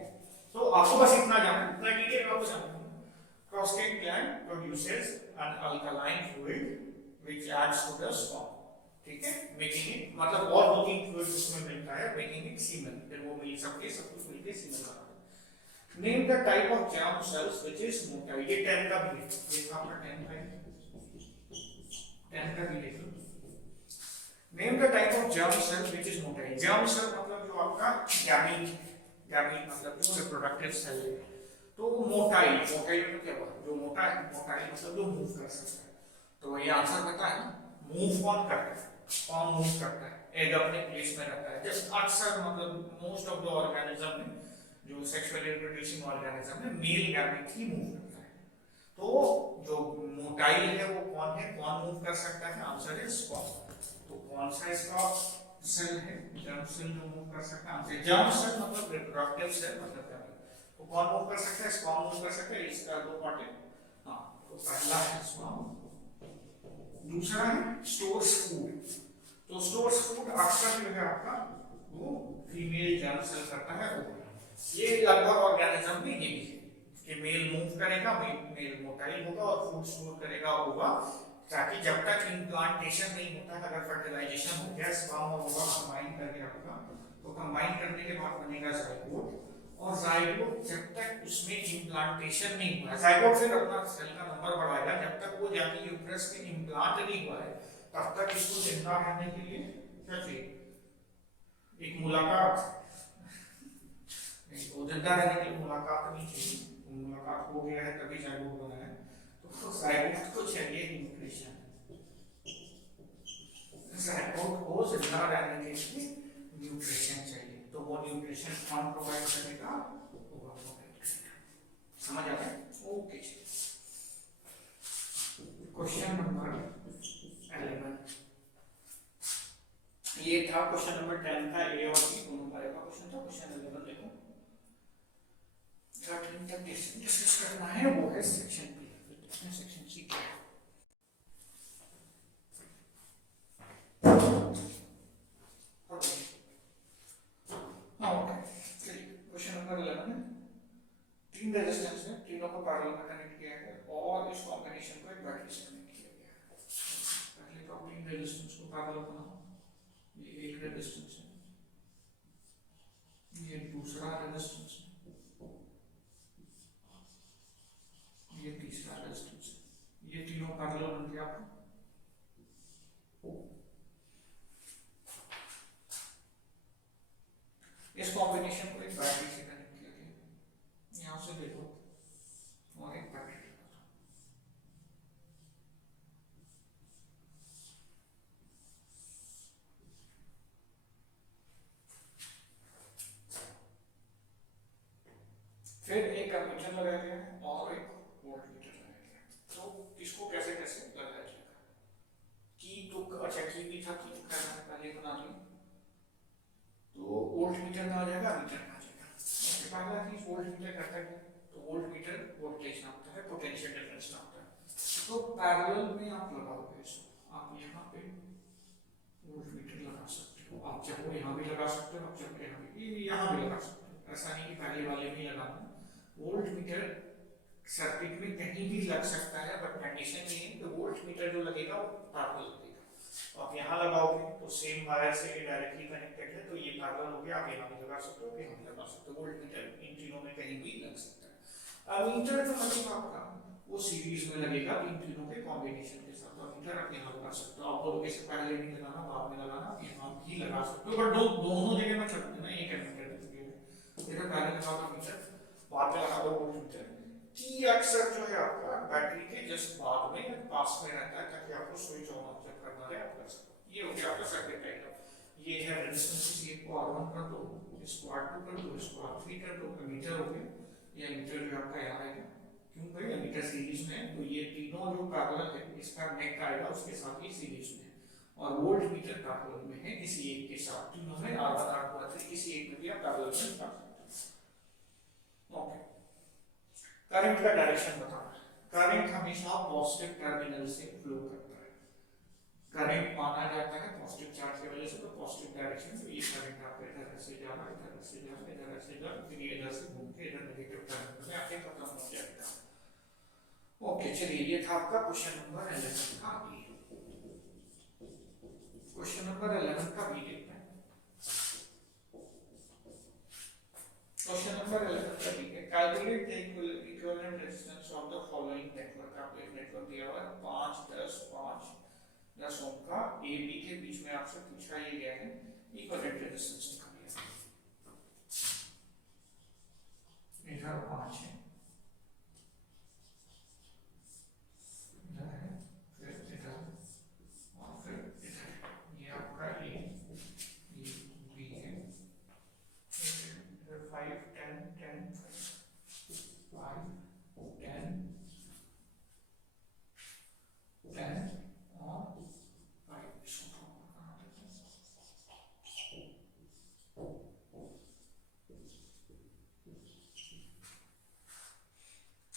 तो आपको बस इतना जानना है, इतना डिटेल आपको जानना है। Prostate gland produces an alkaline fluid which adds to the sperm, ठीक है, मेकिंग इट, मतलब और 2-3 फ्लूइड उसमें मिलता है, मेकिंग इट सीमेन, फिर वो मिल सबके सब कुछ मिलके सीमेन बनता है। Name the type of germ cells which is motile, ये 10 का भी है, ये आपका 10 का है, 10 का भी है। Name the type of germ cell which is motile, germ cell मतलब जो आपका गैमीट, गैमीट मतलब जो रिप्रोडक्टिव सेल है, तो मोटाइल, मोटाइल तो क्या हुआ, जो मोटा है, मोटाइल मतलब जो मूव कर सकता है, तो ये आंसर पता है ना, मूव कौन करता है, कौन मूव करता है, एग अपने प्लेस में रहता है। जस्ट अक्सर मतलब मोस्ट ऑफ द ऑर्गेनिज्म में, जो सेक्सुअली रिप्रोड्यूसिंग ऑर्गेनिज्म में मेल गैमेट ही मूव करता है, तो जो मोटाइल है वो कौन है, कौन मूव कर सकता है, आंसर है स्पर्म। तो कौन सा इसका सेल है, जर्म सेल जो मूव कर सकता है, जर्म सेल मतलब रिप्रोडक्टिव सेल मतलब तो कौन मूव कर सकता है, स्पर्म मूव कर सकता है, इसका दो पार्ट है। हाँ, तो पहला है स्पर्म, दूसरा है स्टोर्स फूड। तो स्टोर्स फूड अक्सर जो है आपका वो फीमेल जर्म सेल करता है, ये लगभग ऑर्गेनिज्म में ये भी है कि मेल मूव करेगा, मेल मोटाइल होगा और फूड स्टोर करेगा होगा, ताकि जब तक इम्प्लांटेशन नहीं होता है, अगर फर्टिलाइजेशन हो गया, स्पर्म और ओवा कंबाइन करके आपका, तो कंबाइन करने के बाद बनेगा जाइगोट, और जाइगोट जब तक उसमें इम्प्लांटेशन नहीं हुआ, जाइगोट फिर अपना सेल का नंबर बढ़ाएगा, जब तक वो जाके यूट्रस में इम्प्लांट नहीं हुआ है, तब तक इसको जिंदा रहने के लिए क्या चाहिए, एक मुलाकात, तो जिंदा रहने के लिए मुलाकात नहीं चाहिए, मुलाकात हो गया है तभी जाइगोट बना है, तो जाइगोट को चाहिए न्यूट्रिशन, जाइगोट को जिंदा रहने के लिए न्यूट्रिशन चाहिए, तो वो न्यूट्रिशन कौन प्रोवाइड करेगा, वो प्रोवाइड करेगा। समझ आ गया? ओके, क्वेश्चन नंबर 11, ये था क्वेश्चन नंबर 10 का, ए और बी दोनों का क्वेश्चन था। क्वेश्चन 11 देखो, डिस्कस करना है, वो है सेक्शन बी, सेक्शन सी क्या है। क्वेश्चन नंबर 11 है, तीन रेजिस्टेंस है, तीनों को पैरेलल में कनेक्ट किया है और इस कॉम्बिनेशन को एक बैटरी से कनेक्ट किया गया है। पहले तो तीन रेजिस्टेंस को पैरेलल बनाओ, ये एक रेजिस्टेंस है, ये दूसरा रेजिस्टेंस है, ये तीसरा रेजिस्टेंस है, ये तीनों पैरेलल बन गया आपको। इस कॉम्बिनेशन को एक बैटरी से कनेक्ट किया गया, यहां से देखो और एक बैटरी, फिर एक एमीटर लगाया गया है और एक वोल्टमीटर लगाया गया है। तो इसको कैसे कैसे लगाया जाएगा, की तो अच्छा की भी था, की तो मैंने पहले बना ली, तो वोल्टमीटर में आ जाएगा, मीटर में आ जाएगा। इसके पहला चीज वोल्टमीटर करता है, तो वोल्टमीटर वोल्टेज नापता है, पोटेंशियल डिफरेंस नापता है, तो पैरेलल में आप लगाओगे इसको, आप यहाँ पे वोल्टमीटर लगा सकते हो, आप चाहो यहाँ भी लगा सकते हो, आप चाहो यहाँ भी लगा सकते हो, ऐसा नहीं कि पहले वाले में लगाना। वोल्टमीटर सर्किट में कहीं भी लग सकता है, बट कंडीशन ये है कि वोल्टमीटर जो लगेगा वो पैरेलल लगेगा। तो आप यहाँ लगाओगे तो सेम वायर से डायरेक्टली कनेक्टेड है, तो ये पैरेलल हो गया, आप यहाँ भी लगा सकते हो, यहाँ भी लगा सकते हो, वोल्टमीटर इन तीनों में कहीं भी लग सकता है। अब मीटर जो लगेगा आपका वो सीरीज में लगेगा इन तीनों के कॉम्बिनेशन के साथ, और मीटर आप यहाँ लगा सकते हो, आप बोलोगे से पहले नहीं लगाना, बाद में लगाना, यहाँ भी लगा सकते हो, बट दोनों जगह मत लगा देना, एक मीटर देखो, पहले लगा दो मीटर, बाद में लगा दो वोल्टमीटर। की अक्सर जो है आपका बैटरी के जस्ट बाद में पास में रहता है, ताकि आपको स्विच ऑन ऑफ जब करना है आप कर सको। ये हो गया आपका सर्किट डायग्राम। ये है रेजिस्टेंस, ये को R1 कर दो, इसको R2 कर दो, इसको R3 कर दो, मीटर हो गया, ये मीटर जो आपका यहाँ आएगा, क्यों भाई मीटर सीरीज में है, तो ये तीनों जो पैरेलल है, इसका नेक आएगा उसके साथ ही सीरीज में, और वोल्ट मीटर पैरेलल में है किसी एक के साथ, तीनों में R1 R2 R3 किसी एक में भी आप पैरेलल में कर सकते हो। ओके, करंट का डायरेक्शन बताना है। करंट हमेशा पॉजिटिव टर्मिनल से फ्लो करता है। करंट माना जाता है पॉजिटिव चार्ज की वजह से, तो पॉजिटिव डायरेक्शन में ये करंट आपका इधर से जा रहा है, इधर से जा रहा है, इधर से जा रहा है, फिर ये इधर से घूम के इधर नेगेटिव टर्मिनल में आके खत्म हो जाएगा। ओके चलिए, ये था आपका क्वेश्चन नंबर 11 का बी। क्वेश्चन नंबर 11 का बी देखते हैं। क्वेश्चन नंबर 11 का बी है, calculate the equivalent resistance of the following network. आपको एक नेटवर्क दिया हुआ है 5 10 5 10 ओम का, ए बी के बीच में आपसे पूछा ये गया है इक्विवेलेंट रेजिस्टेंस निकालिए। इधर 5 है, इधर है, फिर इधर और फिर इधर। ये आपका ए बी है, इधर 5 10 10 5 10 10 और 5। इसको कहाँ देते हैं?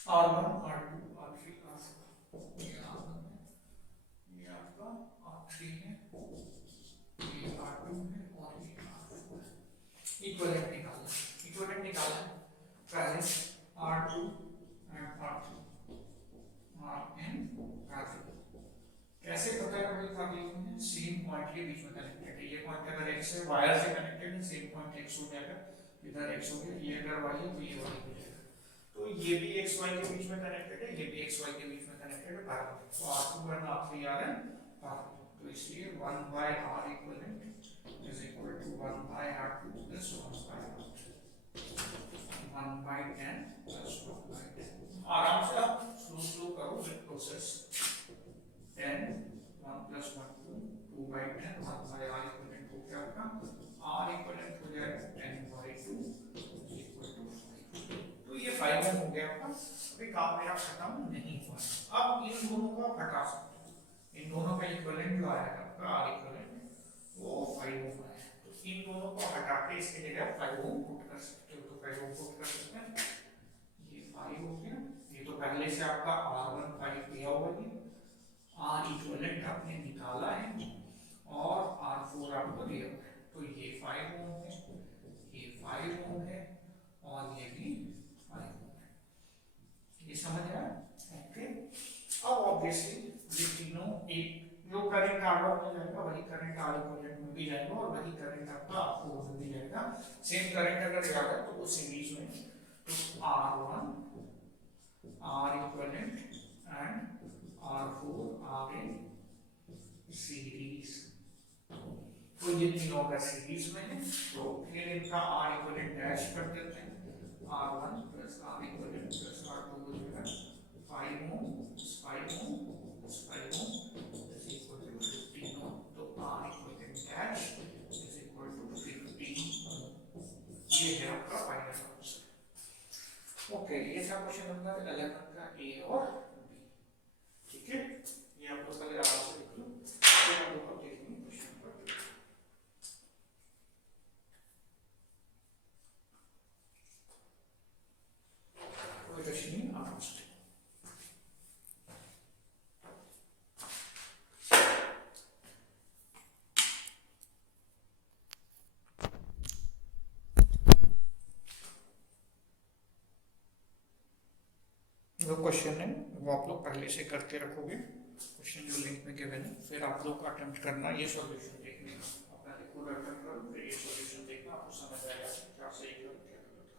R1 R2 R3 R4, ये R1 है, ये आपका R3 है, ये R2 है और ये R4 है। इक्विवेलेंट निकालना, इक्विवेलेंट निकालना पहले R2 and R3 Rn parallel. कैसे पता है भाई पैरेलल में? सेम पॉइंट के बीच में कनेक्टेड है। ये पॉइंट अगर x से वायर से कनेक्टेड है, सेम पॉइंट x हो जाएगा, इधर x हो गया, ये अगर y है तो ये y हो जाएगा। तो ये भी x y के बीच में कनेक्टेड है, ये भी x y के बीच में कनेक्टेड है पैरेलल। तो R2 and R3 Rn parallel, तो इसलिए 1 by R equivalent is equal to 1 by R2 plus 1 by R3, 1 by 10 plus 1 by 10। आराम से आप स्लो करो with process. 10 1 plus 1 2 2 by 10 1 by R equivalent हो गया आपका, R equivalent हो जाएगा 10 by 2 equal to 5। तो ये 5 ओम हो गया आपका। अभी काम मेरा खत्म नहीं हुआ। अब इन दोनों को आप हटा सकते हो, इन दोनों का इक्विवेलेंट जो आया आपका R equivalent वो 5 ओम आया। तो इन दोनों को हटा के इसकी जगह 5 ओम पुट कर सकते हो, तो 5 ओम पुट कर सकते हैं। ये 5 हो गया, ये तो पहले से आपका R1 5 दिया हुआ है, R इक्विवेलेंट आपने निकाला है और R4 आपको दिया हुआ है। तो ये 5 ओम है, ये 5 ओम है और ये भी 5 ओम है। ये समझ आया? ओके। अब ऑब्वियसली ये तीनों एक जो करंट R1 में जाएगा वही करंट R इक्विवेलेंट में भी जाएगा और वही करंट आपका R4 में भी जाएगा। सेम करंट अगर जा रहा है तो वो सीरीज में, तो R1 R equivalent and R4 are in series। तो ये तीनों का सीरीज में है, तो फिर इनका R equivalent डैश कर देते हैं। R1 plus R equivalent plus R2 हो जाएगा 5 ओम 5 ओम 5 ओम is equal to 15 ओम। तो R equivalent dash is equal to 15 ओम। ये है आपका फाइनल आंसर। ओके, ये था क्वेश्चन नंबर 11 का ए और बी। ठीक है, ये आप लोग पहले आराम से लिख लो, फिर हम लोग देखेंगे क्वेश्चन नंबर 2। कोई क्वेश्चन नहीं, आराम से जो क्वेश्चन है वो आप लोग पहले से करके रखोगे, क्वेश्चन जो लिंक में गिवन है, फिर आप लोग को अटेम्प्ट करना ये सॉल्यूशन देखने का। आप पहले खुद अटेम्प्ट करो, फिर ये सॉल्यूशन देखना, आपको समझ आएगा क्या सही करो क्या गलत।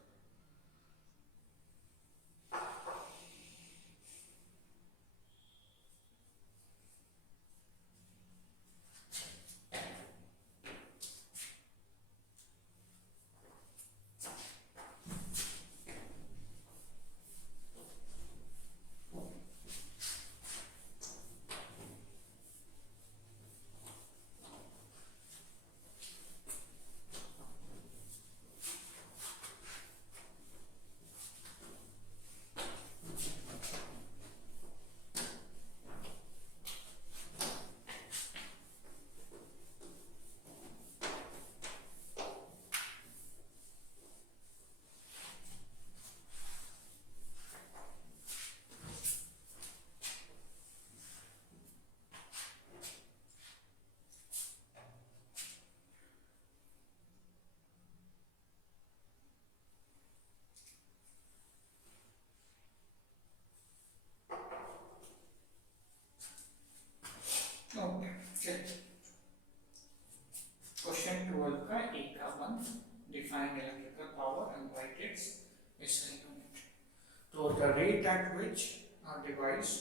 at which a device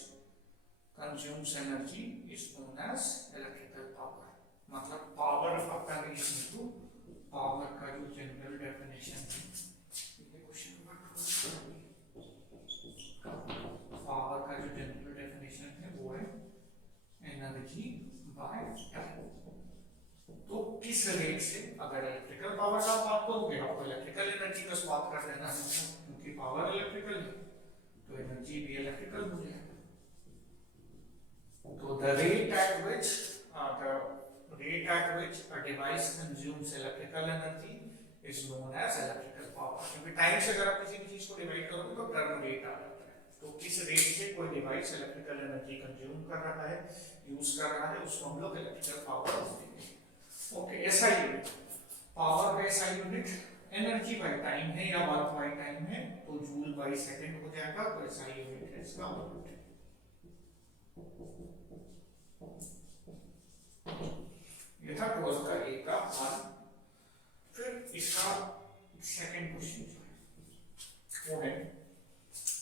consumes energy is known as electrical power. मतलब power आपका भी इसमें तो power का जो general definition है, ये क्वेश्चन नंबर 12 power का जो general definition है वो है energy by time. तो किस रेट से, अगर इलेक्ट्रिकल पावर का बात करोगे आपको इलेक्ट्रिकल एनर्जी का बात कर देना है, क्योंकि पावर इलेक्ट्रिकल है तो एनर्जी भी इलेक्ट्रिकल हो जाएगा. तो the rate at which a device consumes electrical energy is known as electrical power. क्योंकि टाइम से अगर आप किसी भी चीज को डिवाइड करोगे तो टर्म रेट आ जाता है. तो किस रेट से कोई डिवाइस इलेक्ट्रिकल एनर्जी कंज्यूम कर रहा है, यूज कर रहा है, उसको हम लोग इलेक्ट्रिकल पावर बोलते हैं. ओके, ऐसा यूनिट पावर का ऐसा यूनिट एनर्जी बाय टाइम है या वर्क बाय टाइम है तो जूल बाय सेकंड हो जाएगा. तो ऐसा यूनिट है इसका यूनिट. ये था 12 का ए का वन. फिर इसका सेकंड क्वेश्चन जो है वो है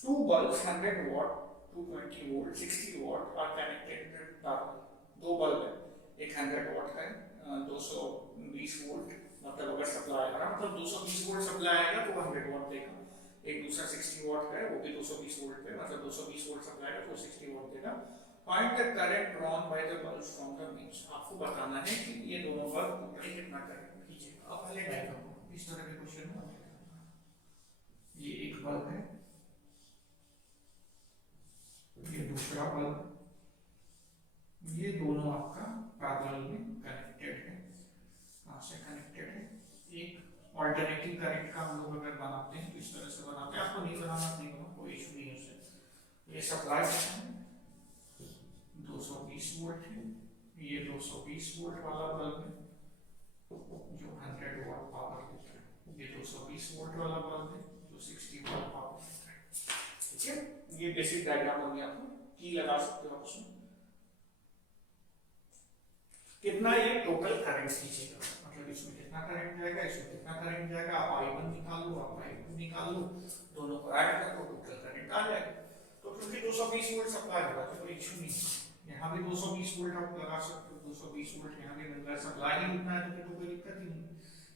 two bulbs 100 watt 220 volt 60 watt are connected with parallel. दो बल्ब है, एक 100 वॉट का है, 220 वोल्ट, मतलब अगर सप्लाई आ रहा मतलब 220 वोल्ट सप्लाई आएगा तो 100 वॉट देगा. एक दूसरा 60 वॉट का है, वो भी 220 वोल्ट पे, मतलब 220 वोल्ट सप्लाई आएगा तो 60 वॉट देगा. Find the current drawn by the bulb from the mains. आपको बताना है कि ये दोनों बल्ब टोटल कितना करंट खींचेगा. अब पहले डायग्राम इस तरह के क्वेश्चन में ये एक बल्ब है, ये दूसरा बल्ब, ये दोनों आपका पैरेलल में कनेक्टेड है. कहाँ से कनेक्टेड है? एक ऑल्टरनेटिंग करंट का हम लोग अगर बनाते हैं तो इस तरह से बनाते हैं. आपको नहीं बनाना नहीं होगा, कोई इशू नहीं है उससे. ये सप्लाई है 220 वोल्ट है, ये 220 वोल्ट वाला बल्ब है जो 100 वॉट पावर देता है. ये 220 वोल्ट वाला बल्ब है जो 60 वॉट पावर देता है. ठीक है, ये बेसिक डायग्राम हो गया. आपको की लगा सकते हो उसमें. कितना ये टोटल करंट खींचेगा, मतलब इसमें कितना करंट जाएगा, इसमें कितना करंट जाएगा. आप I1 निकाल लो, आप I2 निकाल लो, दोनों को ऐड कर दो, टोटल करंट आ जाएगा. तो क्योंकि 220 वोल्ट सप्लाई हो रहा है तो कोई इशू नहीं है. यहाँ भी 220 वोल्ट आप लगा सकते हो. 220 वोल्ट यहाँ भी मिल रहा है, सप्लाई ही उतना है तो कोई दिक्कत ही नहीं.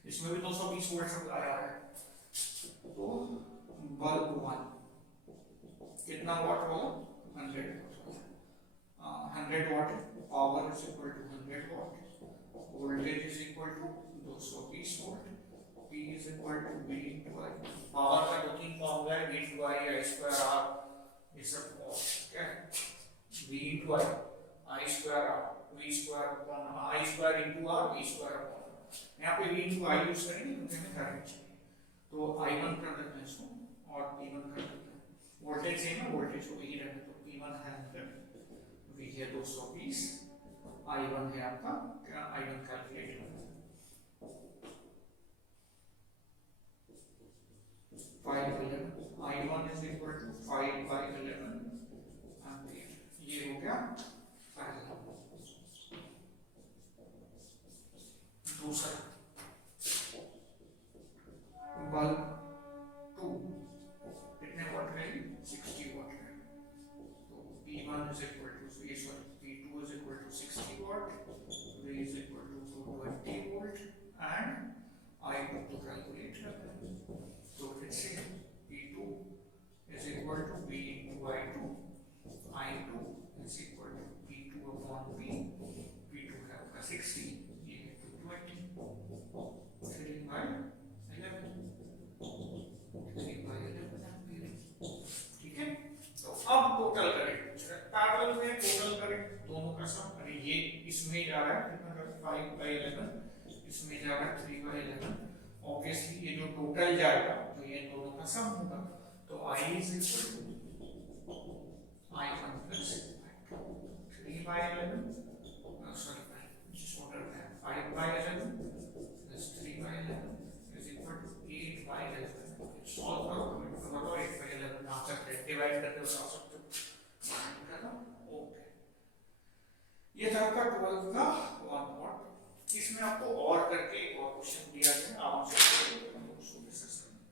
इसमें भी 220 वोल्ट सप्लाई आ रहा है. तो बल्ब 1 कितना वॉट वाला, 100 what. 100 watt power is equal to 100 watt, voltage is equal to 220 volt, P is equal to V into I. Power का वर्किंग फॉर्मूला है V into I, I square R, ये सब क्या है, V into I square R, V square upon I square into R, V square upon. यहाँ पे V into I use करेंगे क्योंकि हमें करंट चाहिए. तो I1 कर देते हैं इसको और P1 कर देते हैं. वोल्टेज सेम है, वोल्टेज को वही रहने तो P1 है V है 220, I1 है आपका, I1 कैलकुलेट करना है 511. I1 is equal to 5/11 ampere. ये हो गया पहला. दूसरा बल्ब 2 कितने वॉट का है, 60 वॉट का. तो P1 is equal to P2 is equal to 60 watt, V is equal to 220 volt and I2 to calculate करते हैं. तो फिर से P2 is equal to V into I2, I2 is equal to P2 upon V, P2 है आपका 60, ये है 220, 3/11, 3/11. ठीक है, तो अब टोटल करंट पैरेलल में टोटल करंट दोनों का सम. अरे ये इसमें जा रहा है कितना करंट, 5/11, इसमें जा रहा है 3/11. ऑब्वियसली ये जो टोटल जाएगा तो ये दोनों का सम होगा. तो I is equal to I1 plus 3/11, sorry just order that 5/11 plus 3/11 is equal to 8/11. Solve करो, मतलब 8/11 आंसर है, डिवाइड करके बता सकते हो. ओके, ये था आपका 12 का 1 वॉट. इसमें आपको और करके एक और क्वेश्चन दिया है, आराम से उसको डिस्कस करेंगे.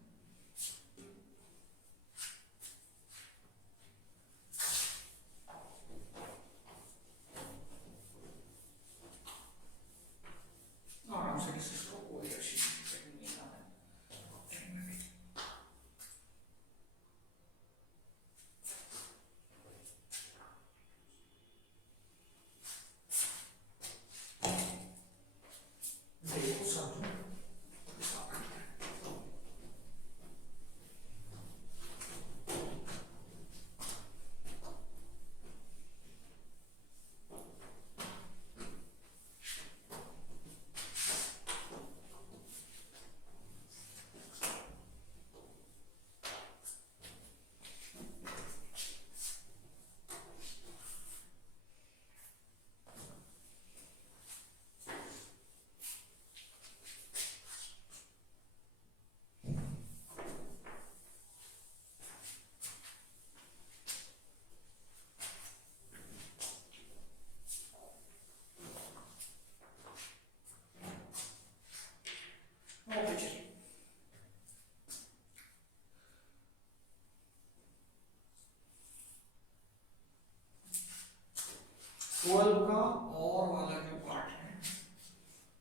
12 का और वाला जो पार्ट है,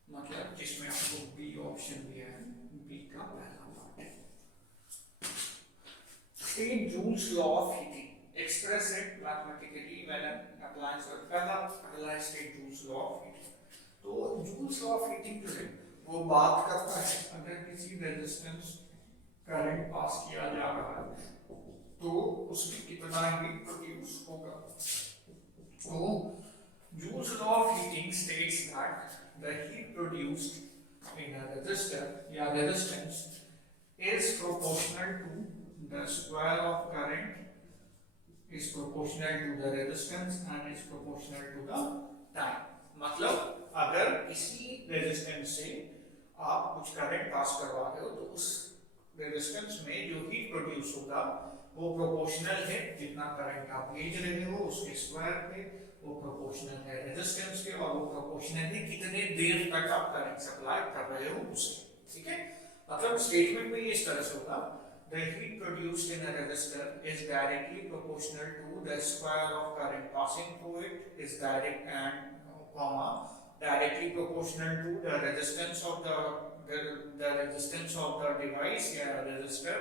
मतलब जिसमें आपको बी ऑप्शन दिया है, बी का पहला part, 8 Joule's law of heating express it mathematically when an appliance, पहला state Joule's law of heating. तो जूल्स लॉ ऑफ हीटिंग जो है वो बात करता है अगर किसी रेजिस्टेंस करंट पास किया जा रहा है तो उसमें कितना हीट प्रोड्यूस होगा। तो Joule's law of heating states that the heat produced in a resistor या resistance is proportional to the square of current is proportional to the resistance and is proportional to the time। मतलब अगर किसी resistance से आप कुछ current pass करवा रहे हो तो उस रेजिस्टेंस में जो हीट प्रोड्यूस होगा वो प्रोपोर्शनल है, जितना करंट आप भेज रहे हो उसके स्क्वायर पे, वो प्रोपोर्शनल है रेजिस्टेंस के, और वो प्रोपोर्शनल है कितने देर तक आप करंट सप्लाई कर रहे हो उसे। ठीक है, मतलब स्टेटमेंट में ये इस तरह से होगा, the heat produced in a resistor is directly proportional to the square of current passing through it is direct and comma directly proportional to the resistance of the resistance of the device या resistor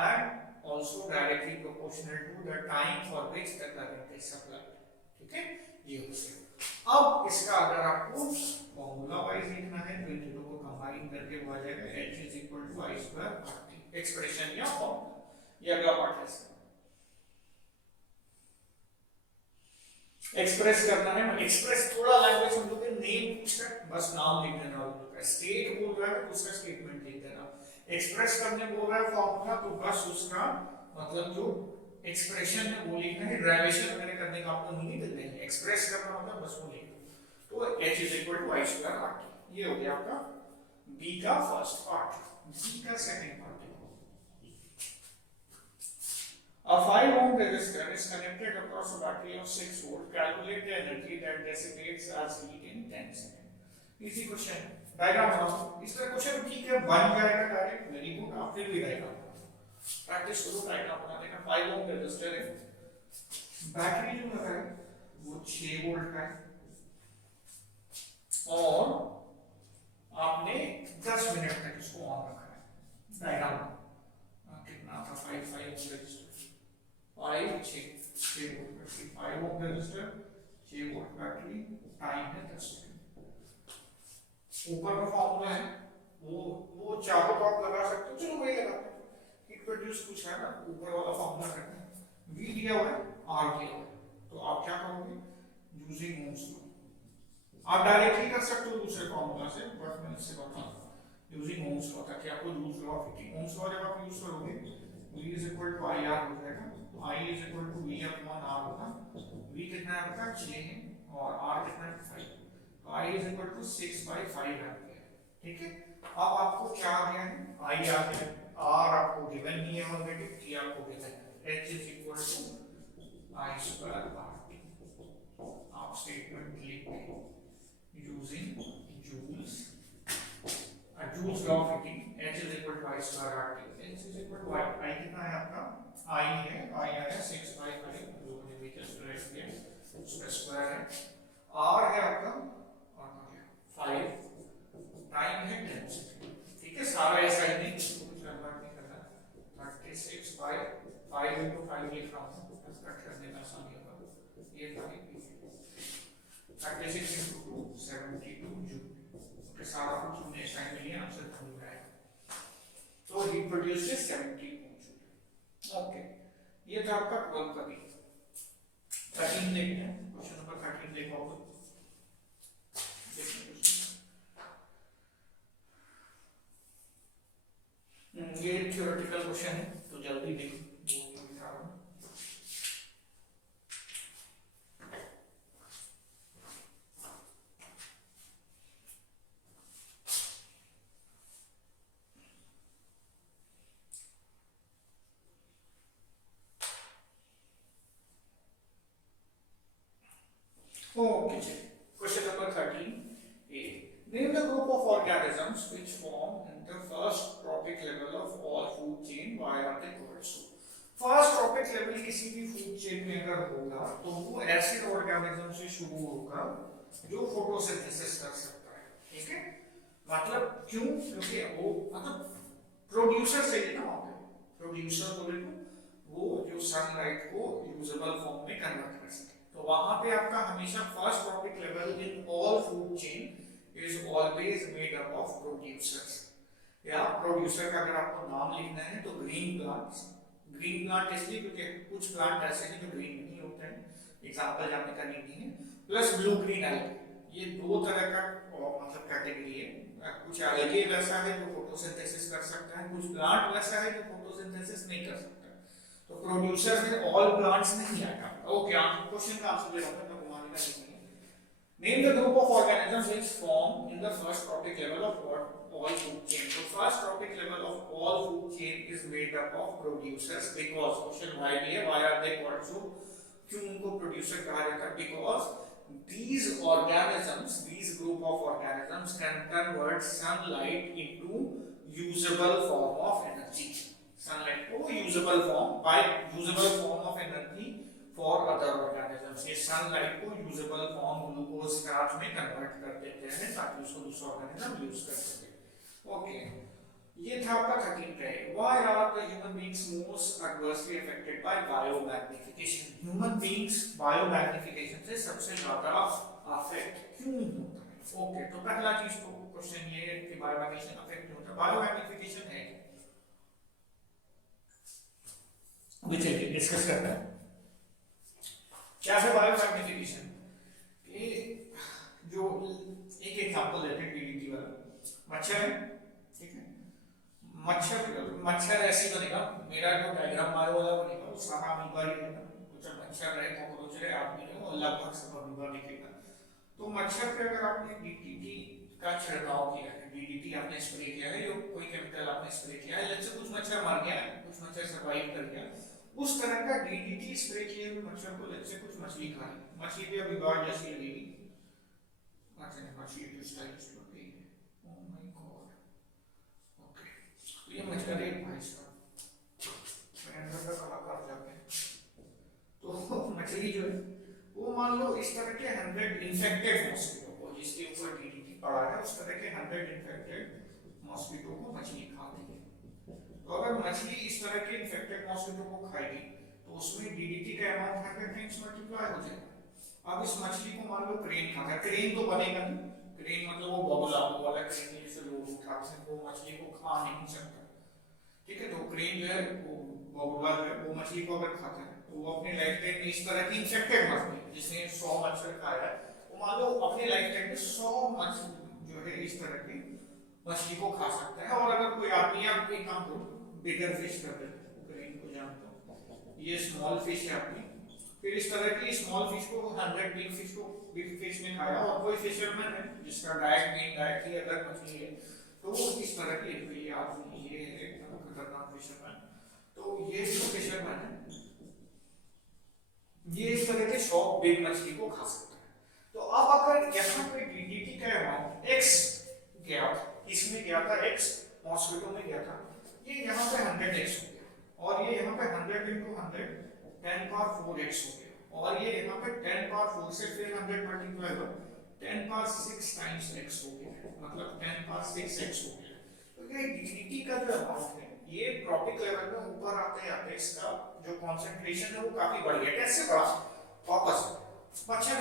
and also directly proportional to the time for which the current is supplied। ठीक है, ये हो गया। अब इसका अगर आपको फॉर्मूला वाइज लिखना है तो इन दोनों को कंबाइन करके हो जाएगा h is equal to i square RT, expression या फॉर्मूला, ये अगला पार्ट है इसका। एक्सप्रेस करना है, एक्सप्रेस थोड़ा लैंग्वेज हम लोग के नेम पूछता है, बस नाम लिख देना होगा, स्टेट बोल रहा है तो उसका स्टेटमेंट लिख देना, एक्सप्रेस करने बोल रहा है फॉर्मूला तो बस उसका मतलब जो एक्सप्रेशन है वो लिखना है, डेरिवेशन वगैरह करने का आपको नहीं लिखना है, एक्सप्रेस करना होता है बस वो लिखना। तो h is equal to i square RT, ये हो गया आपका b का फर्स्ट पार्ट। b का सेकंड पार्ट देखो, a 5 ohm resistor is connected across a battery of 6 volt, calculate the energy that dissipates as heat in 10 seconds। Easy question, diagram बनाओ, इस तरह क्वेश्चन ठीक है बन जाएगा डायरेक्ट, वेरी गुड, आप फिर भी डायग्राम प्रैक्टिस करो, डायग्राम बना देना। 5 ओम रेजिस्टर है, बैटरी जो है वो 6 वोल्ट का है और आपने 10 मिनट तक इसको ऑन रखा है। डायग्राम कितना था, 5 ohm resistor 5 6 volt battery, 5 ohm resistor 6 volt battery, time है 10 सेकंड। ऊपर का फॉर्मूला है वो चाहो तो आप लगा सकते हो, चलो वही लगाते हैं, हीट प्रोड्यूस कुछ है ना, ऊपर वाला फॉर्मूला करते हैं, V दिया हुआ है R दिया हुआ है, तो आप क्या करोगे यूजिंग ओम्स लॉ, आप डायरेक्टली कर सकते हो दूसरे फॉर्मूला से, बट मैं इससे बताऊंगा यूजिंग ओम्स लॉ, ताकि आपको use law of heating, ohm's law जब आप यूज करोगे V is equal to IR हो जाएगा, I is equal to V upon R होगा, V कितना है आपका 6 है और R कितना है 5, I is equal to 6 by 5 ampere. ठीक है, अब आपको क्या आ गया है, I आ गया, R आपको गिवन नहीं है ऑलरेडी, T आपको गिवन है, H is equal to I square RT। आप स्टेटमेंट लिख दें using Joule's, Joule's law of heating, H is equal to I square RT, H is equal to I कितना है आपका, I है, I आया 6 by 5, जो मैंने मीटर स्क्वायर किया उसका स्क्वायर है, R है आपका 5, टाइम है 10 सेकंड। ठीक है, सारा ऐसा ही नहीं, कुछ कन्वर्ट नहीं करना, 36 बाय 5 into 5 लिख रहा हूँ, कट करने में आसानी होगा, ये था 36 into 2 72 जूल, ओके, सारा कुछ हमने ऐसा ही लिया, आंसर बन जाएगा। तो हीट प्रोड्यूसेस 70 जूल। ओके, ये था आपका 12 का भी। 13 देखते हैं, क्वेश्चन नंबर 13 देखो आप, ये थ्योरेटिकल क्वेश्चन है तो जल्दी देखो, okay, question number 13 A, name the group of organisms which form in the first trophic level of all food chain via the course। First trophic level किसी भी फूड चेन में अगर होगा तो वो ऐसे ऑर्गेनिज्म से शुरू होकर जो फोटोसिंथेसिस कर सकता है, ठीक है। मतलब क्यों? क्योंकि वो मतलब प्रोड्यूसर चाहिए ना वहां पे, प्रोड्यूसर बोले तो वो जो सनलाइट को यूजेबल फॉर्म में कन्वर्ट कर सके। तो वहां पे आपका हमेशा first trophic level in all food chain is always made up of producers. या प्रोड्यूसर का अगर आपको नाम लिखना है तो ग्रीन प्लांट्स, ग्रीन प्लांट इसलिए क्योंकि कुछ प्लांट ऐसे हैं जो ग्रीन नहीं होते हैं, एग्जांपल जानने का नहीं है, प्लस ब्लू ग्रीन एल्गी, ये दो तरह का मतलब कैटेगरी है। कुछ एल्गी वैसा है जो फोटोसिंथेसिस कर सकता है, कुछ प्लांट वैसा है जो फोटोसिंथेसिस नहीं कर सकता। तो प्रोड्यूसर में ऑल प्लांट्स नहीं आएगा। ओके, आप क्वेश्चन का आंसर दे रहा हूं, मैं घुमाने का नहीं है। Name the group of organisms which form in the first trophic level of what all food chain. तो first trophic level of all food chain is made up of producers because question why भी है, why are they called so, क्यों उनको producer कहा जाता है? Because these organisms, these group of organisms can convert sunlight into usable form of energy. Sunlight को usable form, by usable form of energy for other organisms. ये sunlight को usable form glucose starch में convert कर देते हैं ताकि उसको दूसरा organism use कर सके। Okay. ये था आपका 13 का। Why are the human beings most adversely affected by biomagnification? Human beings biomagnification से सबसे ज्यादा affect क्यों होता है? ओके, तो पहला चीज तो क्वेश्चन ये है कि बायोमैग्निफिकेशन अफेक्ट क्यों होता है? बायोमैग्निफिकेशन है विच डिस्कस करते हैं क्या है बायोमैग्निफिकेशन। ये जो एक एग्जांपल लेते हैं डीडीटी वाला, मच्छर है, ठीक है, मच्छर ऐसी बनेगा, मेरा जो डायग्राम मारो वाला बनेगा वो सारा अमीबा ही है, कुछ मच्छर रहे, कॉकरोच रहे, आदमी रहे, और लगभग सब अमीबा दिखेगा। तो मच्छर पे अगर आपने डीडीटी का छिड़काव किया है, डीडीटी आपने स्प्रे किया है, जो कोई केमिकल आपने स्प्रे किया है, लेट्स से कुछ मच्छर मर गया है, कुछ मच्छर सर्वाइव कर गया, उस तरह का डीडीटी स्प्रे किए हुए मच्छर को लेट्स से कुछ मछली खा ली, मछली पे अभी बाढ़ जैसी लगेगी, मछली की स्टाइलिश लग गई है, ओह माय गॉड। ओके, तो ये मच्छर है भाई साहब, अंदर का कलाकार जाते हैं, तो मछली जो है वो मान लो इस तरह के 100 इन्फेक्टेड मॉस्किटो को, जिसके ऊपर डीडीटी पड़ा है, उस तरह के 100 इन्फेक्टेड मॉस्किटो को मछली खा ली। तो अगर मछली इस तरह के इन्फेक्टेड मॉस्किटो को खाएगी तो उसमें डीडीटी का अमाउंट 100 टाइम्स मल्टीप्लाई हो जाएगा। अब इस मछली को मान लो क्रेन खाता है, क्रेन तो बनेगा नहीं, क्रेन मतलब वो बगुला वाला क्रेन जैसे लोग उठाते हैं, वो मछली को खा नहीं सकता, ठीक है। तो क्रेन जो है वो बगुला जो है वो मछली को अगर खाता है तो वो अपने लाइफ टाइम में इस तरह की इन्फेक्टेड मछली जिसने 100 मच्छर खाया है, वो मान लो अपने लाइफ टाइम में 100 मछली जो है इस तरह की मछली को खा सकता है। और अगर कोई आदमी आप एक काम करो, बिगर फिश कर दे, क्रेन को जानते हो, ये स्मॉल फिश है आपकी, फिर इस तरह की स्मॉल फिश को 100 बिग फिश ने खाया, और कोई फिशरमैन है जिसका डाइट मेन डाइट ही अगर मछली है, तो वो इस तरह की ये एकदम खतरनाक फिशरमैन, तो ये जो फिशरमैन है ये इस तरह के 100 बिग मछली को खा सकता है। तो अब अगर यहाँ पे डीडीटी का अमाउंट x गया, इसमें गया था x, मॉस्किटो में गया था, ये यहाँ पे 100x हो गया, और ये यहाँ पे 100 into 100 10 power 4x हो गया, और ये यहाँ पे 10 power 4 से फिर 100 मल्टीप्लाई हुआ 10 power 6 times x हो गया, मतलब 10 power 6x हो गया। तो ये डीडीटी का जो अमाउंट है ये ट्रॉपिक लेवल में ऊपर आते आते इसका जो कंसंट्रेशन है वो काफी बढ़ गया। कैसे बढ़ा? वापस मच्छर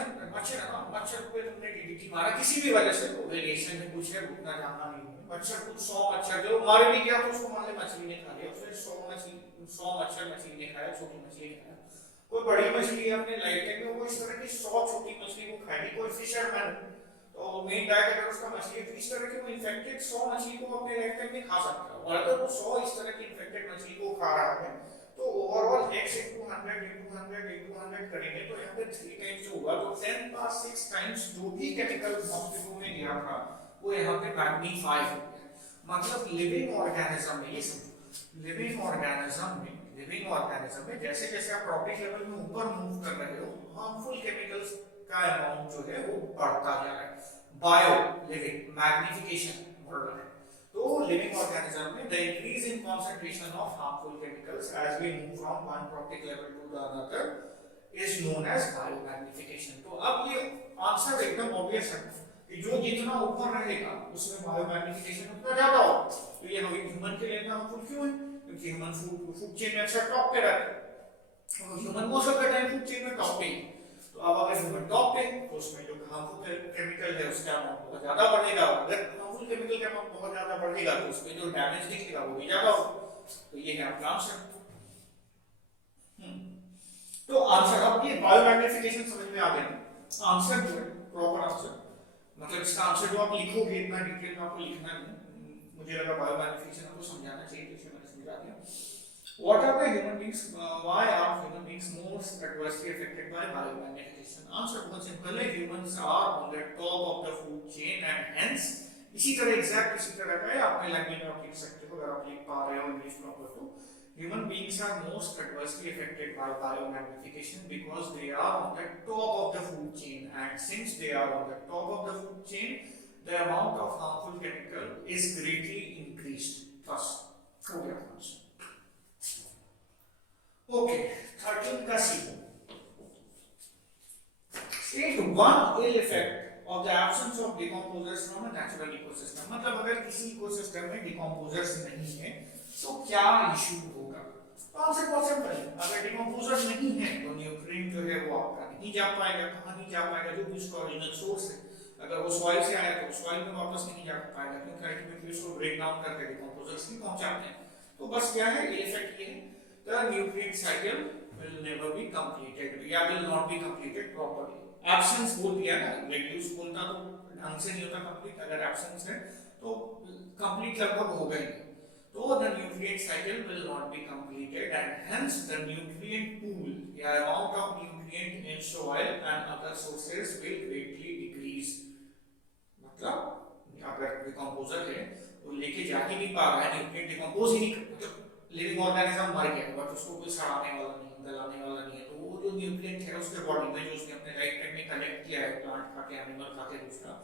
पे तुमने डीडीटी मारा किसी भी वजह से, तो वेरिएशन में कुछ है, उतना जानना नहीं है, मच्छर कुछ 100 मच्छर जो मार भी गया तो उसको मान ले मछली ने खा लिया, फिर 100 मच्छर मछली ने खाया, छोटी मछली ने खाया, कोई बड़ी मछली अपने लाइफ टाइम में वो इस तरह की 100 छोटी मछली को खाएगी, कोई फिशरमैन तो मेन डाइट अगर उसका मछली है, इस तरह की वो इन्फेक्टेड 100 मछली को अपने लाइफ टाइम में खा सकता है। और अगर वो 100 इस तरह की इन्फेक्टेड मछली को खा रहा है तो overall x into 100 into 100 into 100 करेंगे तो यहाँ पे 3 टाइम्स होगा, तो 10 power 6 टाइम्स जो भी केमिकल मॉस्किटो में गया था वो यहाँ पे मैग्नीफाई हो गया। मतलब लिविंग ऑर्गेनिज्म में, ये समझो, लिविंग ऑर्गेनिज्म में जैसे जैसे आप ट्रॉपिक लेवल में ऊपर मूव कर रहे हो, हार्मफुल केमिकल्स का अमाउंट जो है वो बढ़ता जा रहा है। बायो लिविंग मैग्निफिकेशन बढ़ रहा है। तो लिविंग ऑर्गेनिज्म में the increase in concentration of harmful chemicals as we move from one trophic level to the another is known as biomagnification. तो ऑब्वियस है कि जो जितना ऊपर रहेगा उसमें बायोमैग्निफिकेशन उतना ज्यादा होगा। तो ये ह्यूमन के लिए हार्मफुल क्यों है? क्योंकि ह्यूमन फूड चेन में अक्सर टॉप पे रहता है, human most of the time food chain में टॉप पे। तो अब अगर ह्यूमन टॉप पे तो उसमें जो हार्मफुल केमिकल है उसका अमाउंट बहुत ज्यादा बढ़ेगा। अगर हार्मफुल केमिकल का अमाउंट बहुत ज्यादा बढ़ेगा तो उसमें जो डैमेज दिखेगा वो भी ज्यादा होगा। तो ये है आपका आंसर। तो आंसर अब ये बायोमैग्निफिकेशन समझ में आ गया। आंसर जो है प्रॉपर आंसर, मतलब इसका आंसर जो आप लिखोगे इतना डिटेल में आपको लिखना नहीं, मुझे लगा बायोमैग्निफिकेशन आपको समझाना चाहिए तो इसे मैंने समझा दिया। What are the human beings? Why are human beings most adversely affected by biomagnification? Answer बहुत सिंपल है, humans are on the top of the food chain and hence इसी तरह एग्जैक्ट इसी तरह का है, अपने लैंग्वेज में आप लिख सकते हो अगर आप लिख पा रहे हो इंग्लिश प्रॉपर। तो human beings are most adversely affected by biomagnification because they are on the top of the food chain, and since they are on the top of the food chain, the amount of harmful chemical is greatly increased. बस हो गया answer. Okay, 13 का C. State one ill effect of the absence of decomposers from a natural ecosystem. मतलब अगर किसी ecosystem में decomposers नहीं है तो क्या इशू होगा? तो आंसर बहुत सिंपल है, अगर डिकम्पोजर्स नहीं है तो न्यूट्रिएंट जो है वो आपका नहीं जा पाएगा। कहाँ नहीं जा पाएगा? जो भी उसका ओरिजिनल सोर्स है, अगर वो सॉइल से आया तो सॉइल में वापस नहीं जा पाएगा, क्योंकि अल्टीमेटली उसको ब्रेक डाउन करके डिकम्पोजर्स नहीं पहुंचाते हैं। तो बस क्या है इफेक्ट ये है, the nutrient cycle will never be completed या will not be completed properly. Absence बोल दिया ना, reduce बोलना तो ढंग से नहीं होता complete, अगर absence है तो complete लगभग होगा ही। तो the nutrient cycle will not be completed and hence the nutrient pool या amount of nutrient in soil and other sources will greatly decrease। मतलब अगर डिकम्पोजर है वो लेके जा ही नहीं पा रहा है, न्यूट्रिएंट डिकम्पोज ही नहीं, मतलब लिविंग ऑर्गेनिज्म मर गया बट उसको कोई सड़ाने वाला नहीं, गलाने वाला नहीं है, तो वो जो न्यूट्रिएंट है उसके बॉडी में जो उसने अपने लाइफ टाइम में कलेक्ट किया है, प्लांट खा के एनिमल खा के दूसरा,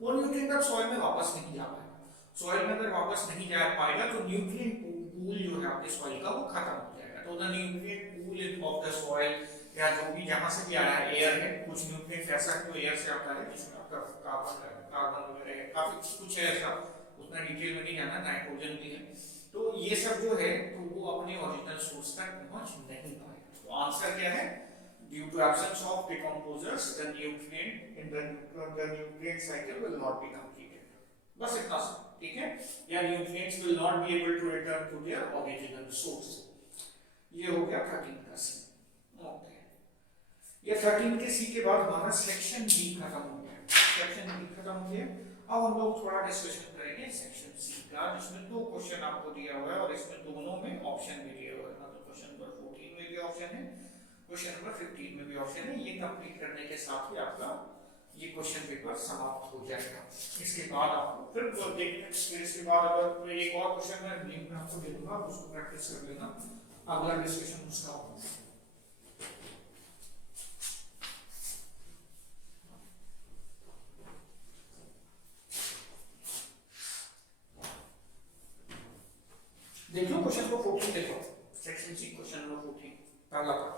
वो न्यूट्रिएंट अब सॉइल में वापस नहीं जा पाएगा। सॉइल में अगर वापस नहीं जा पाएगा तो न्यूट्रिएंट पूल जो है आपके सॉइल का वो खत्म हो जाएगा। तो the nutrient pool of the soil या जो भी जहां से भी आया है, एयर है, कुछ न्यूट्रिएंट ऐसा है जो एयर से आता है जिसमें आपका कार्बन वगैरह है, काफी कुछ है ऐसा, उतना डिटेल में नहीं जाना, नाइट्रोजन भी है। तो ये सब जो है तो वो अपने ओरिजिनल सोर्स तक पहुंच नहीं पाएगा। तो आंसर क्या है? Due to absence of decomposers the nutrient in the nutrient cycle will not be completed. बस इतना सा, ठीक है? या nutrients will not be able to return to their original source. ये हो गया 13 का सी। ओके, ये 13 के सी के बाद हमारा सेक्शन बी खत्म हो गया। सेक्शन बी खत्म हो गया। अब हम लोग थोड़ा डिस्कशन करेंगे सेक्शन सी का, जिसमें दो क्वेश्चन आपको दिया हुआ है और इसमें दोनों में ऑप्शन भी दिए हुए हैं। मतलब क्वेश्चन नंबर 14 में भी ऑप्शन है, क्वेश्चन नंबर 15 में भी ऑप्शन है। ये कंप्लीट करने के साथ ही आपका ये क्वेश्चन पेपर समाप्त हो जाएगा। इसके बाद आपको फिर देखना, फिर इसके बाद अगर एक और क्वेश्चन मैं लिंक में आपको दे दूंगा, उसको प्रैक्टिस कर लेना, अगला डिस्कशन उसका होगा। देख लो क्वेश्चन नंबर 14 देखो, सेक्शन सी क्वेश्चन नंबर 14 पहला था।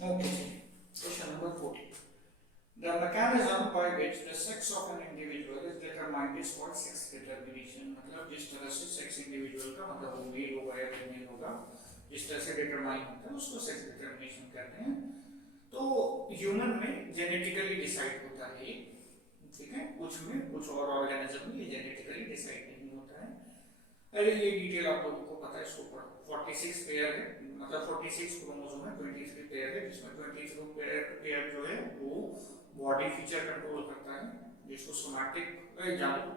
Okay, question number 14. The mechanism by which the sex of an individual is determined is called sex determination। मतलब जिस तरह से सेक्स इंडिविजुअल का मतलब वो मेल होगा या फीमेल होगा, जिस तरह से डिटरमाइन होता है उसको सेक्स डिटरमिनेशन कहते हैं। तो ह्यूमन में जेनेटिकली डिसाइड होता है, ठीक है? कुछ में, कुछ और ऑर्गेनिज्म में ये जेनेटिकली डिसाइड नहीं होता है। अरे ये डिटेल आप लोगों को पता है, इसको पढ़ो। 46 पेयर है, मतलब 46 क्रोमोसोम है, 23 पेयर है, जिसमें 23 पेयर जो है वो बॉडी फीचर कंट्रोल करता है, जिसको सोमैटिक जानो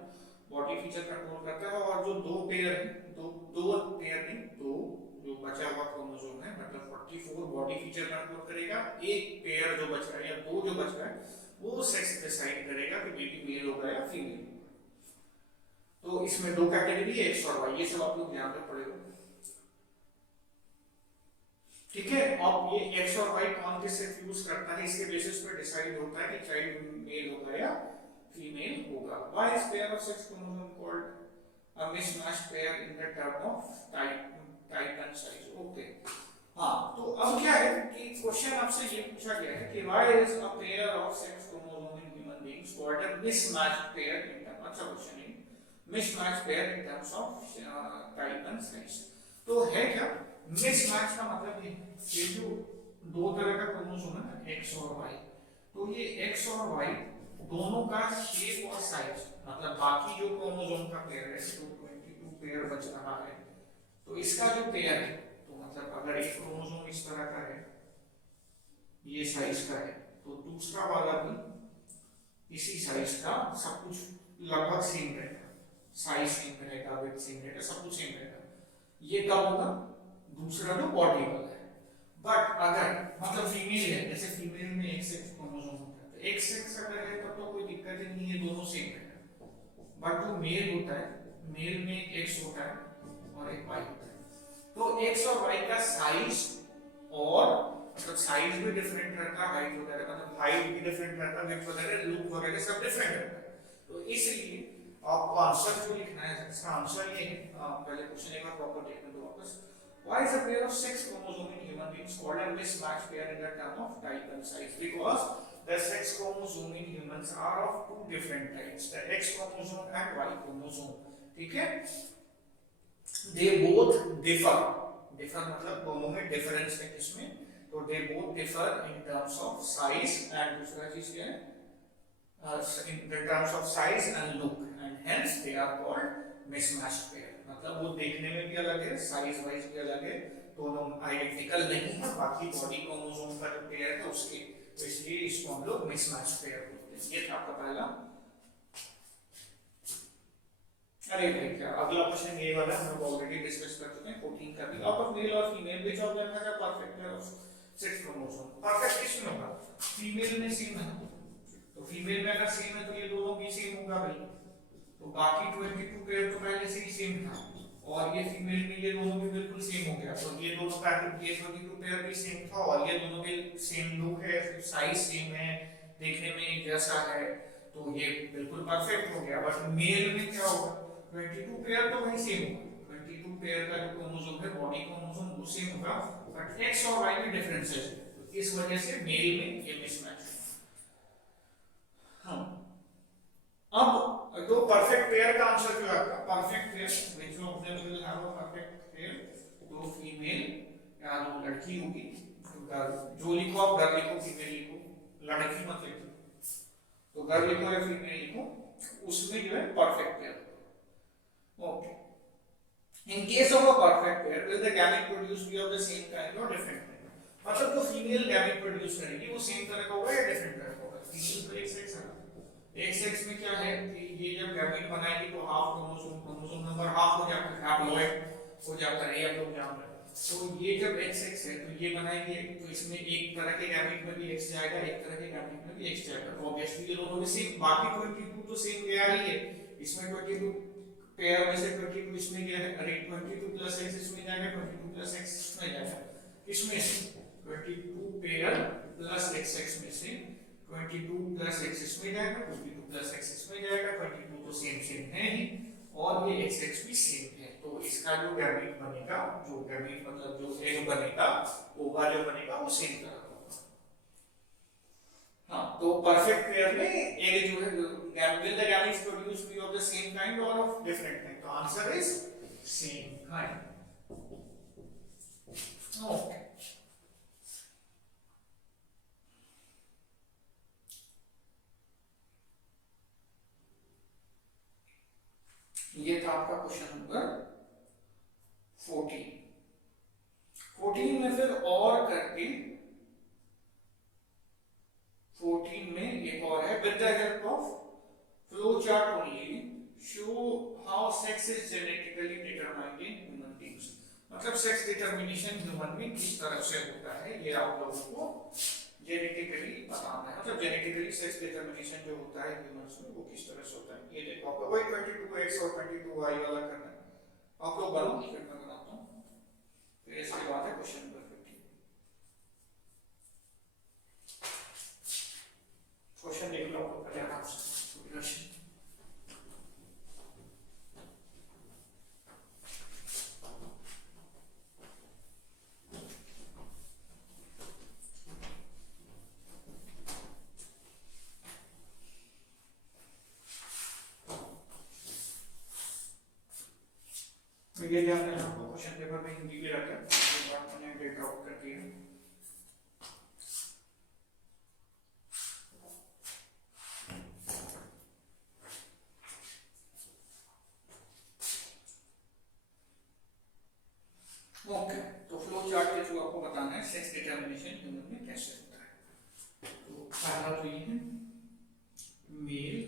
बॉडी फीचर कंट्रोल करता है। और जो दो पेयर है, दो दो पेयर नहीं, दो जो बचा हुआ क्रोमोसोम है मतलब 44 बॉडी फीचर कंट्रोल करेगा, एक पेयर जो बच रहा है या दो जो बच रहा है वो सेक्स डिसाइड करेगा कि बेबी मेल होगा या फीमेल होगा। तो इसमें दो कैटेगरी है एक्स और वाई, ये सब आप लोग ध्यान में पड़ेगा। ठीक है, अब ये एक्स और वाई कौन किससे फ्यूज करता है इसके बेसिस पर डिसाइड होता है कि चाइल्ड मेल होगा या फीमेल होगा। Why is pair of sex chromosome called a mismatched pair in the term of type and size? Okay, हाँ, तो अब क्या है कि क्वेश्चन आपसे ये पूछा गया है कि why is a pair of sex chromosome in human beings called a mismatched pair in terms, अच्छा क्वेश्चन है, mismatched pair in terms of type and size। तो है क्या मिसमैच का मतलब ये जो दो तरह का क्रोमोसोम है ना एक्स और वाई, तो ये एक्स और वाई दोनों का शेप और साइज मतलब बाकी जो क्रोमोसोम का पेयर है तो 22 पेयर बच रहा है, तो इसका जो पेयर है तो मतलब अगर एक क्रोमोसोम इस तरह का है ये साइज का है तो दूसरा वाला भी इसी साइज का, सब कुछ लगभग सेम रहेगा, साइज सेम रहेगा, वेट सेम रहेगा, सब कुछ सेम रहेगा। ये कब होगा, दूसरा जो बॉडी वाला है। बट अगर मतलब फीमेल है, जैसे फीमेल में एक सेक्स क्रोमोसोम होता है तो एक सेक्स अगर है तब तो कोई दिक्कत ही नहीं है, दोनों सेम है। बट जो मेल होता है, मेल में एक एक्स होता है और एक वाई होता है, तो एक्स और वाई का साइज और मतलब साइज भी डिफरेंट रहता है, हाइट वगैरह मतलब हाइट भी डिफरेंट रहता है, वेट वगैरह लुक वगैरह सब डिफरेंट रहता है। तो इसलिए आपको आंसर जो लिखना है इसका आंसर ये है, पहले क्वेश्चन एक बार प्रॉपर देखने दो वापस। Why is a pair of sex chromosome in human beings called a mismatched pair in the term of type and size? Because the sex chromosome in humans are of two different types, the X chromosome and Y chromosome. ठीक है? They both differ. Differ मतलब दोनों में difference है किसमें? तो they both differ in terms of size and दूसरा चीज क्या है? In the terms of size and look, and hence they are called mismatched pair। मतलब वो देखने में भी अलग है, साइज वाइज भी अलग है, दोनों आइडेंटिकल नहीं है बाकी बॉडी क्रोमोसोम का जो पेयर है उसके, तो इसलिए इसको हम लोग मिसमैच पेयर बोलते हैं। ये था आपका पहला। अरे भाई क्या अगला क्वेश्चन ये वाला हम लोग ऑलरेडी डिस्कस कर चुके हैं 14 का भी। आउट ऑफ मेल और female which of them has a perfect pair of sex chromosome? Perfect किसमें होगा, फीमेल में सेम है, तो फीमेल में अगर सेम है तो ये दोनों भी सेम होगा भाई, तो बाकी 22 पेयर तो पहले से ही सेम था और ये फीमेल में ये दोनों भी बिल्कुल सेम हो गया, तो ये दोनों पैटर्न ये 22 पेयर भी सेम था और ये दोनों भी सेम लुक है, साइज सेम है, देखने में एक जैसा है, तो ये बिल्कुल परफेक्ट हो गया। बट मेल में क्या होगा, 22 पेयर तो वही सेम होगा, 22 पेयर का जो क्रोमोसोम है बॉडी क्रोमोसोम वो सेम होगा, बट एक्स और वाई में डिफरेंसेस है, तो इस वजह से मेल में ये मिसमैच। हाँ, अब तो परफेक्ट पेयर का आंसर जो है perfect pair which of them will have a perfect pair, तो फीमेल या जो लड़की होगी, जो लिखो आप गर्ल लिखो फीमेल लिखो, लड़की मत लिखो, तो गर्ल लिखो या फीमेल लिखो, उसमें जो है perfect pair. Okay, in case of a perfect pair will the gamete produce be of the same kind और डिफरेंट काइंड, मतलब जो फीमेल गैमेट प्रोड्यूस करेगी वो सेम तरह का होगा या डिफरेंट तरह का होगा। फीमेल तो एक सेक्स है, एक सेक्स में क्या है कि ये जब गैमेट बनाएगी तो हाफ क्रोमोसोम नंबर हाफ हो जाता है, हैप्लॉइड हो जाता है, ये आप लोग जान रहे हैं। तो ये जब XX है तो ये बनाएगी तो इसमें एक तरह के गैमेट में भी X जाएगा, एक तरह के गैमेट में भी X जाएगा, तो ऑब्वियसली ये दोनों में सेम, बाकी 22 तो सेम गया ही है, इसमें 22 पेयर में से 22 इसमें गया है, अरे 22 प्लस X इसमें जाएगा, 22 प्लस X इसमें जाएगा, इसमें से 22 पेयर प्लस XX में से 22 प्लस X इसमें जाएगा, 22 प्लस X इसमें जाएगा, 22 तो सेम है ही और ये XX भी सेम है, तो इसका जो गैमेट बनेगा, जो गैमेट मतलब जो एग बनेगा, ओवा जो बनेगा वो सेम तरह का होगा। हाँ, तो परफेक्ट पेयर में एग जो है will the gametes produce be of the same kind or of different kind? तो answer is same kind। Okay, ये था आपका क्वेश्चन नंबर 14। 14 में फिर और करके 14 में एक और है, with the help of flow chart only show how sex is genetically determined in human beings. मतलब सेक्स डिटर्मिनेशन ह्यूमन में किस तरह से होता है ये आप लोगों को जेनेटिकली बताना है। मतलब जेनेटिकली सेक्स डिटर्मिनेशन जो होता है ह्यूमंस में वो किस तरह से होता है ये देखो। आपको वही 22x और 22y वाला करना है। आप लोग बनाओ, फिर मैं बनाता हूँ, फिर इसके बाद है क्वेश्चन नंबर 15। क्वेश्चन देख लो पहले आराम से। तो ये ध्यान देना आपको क्वेश्चन पेपर में हिंदी में रखा है, मैंने डेट आउट कर दिया। ओके, तो फ्लो चार्ट के थ्रू आपको बताना है सेक्स डिटर्मिनेशन ह्यूमन में कैसे होता है। तो पहला तो ये है मेल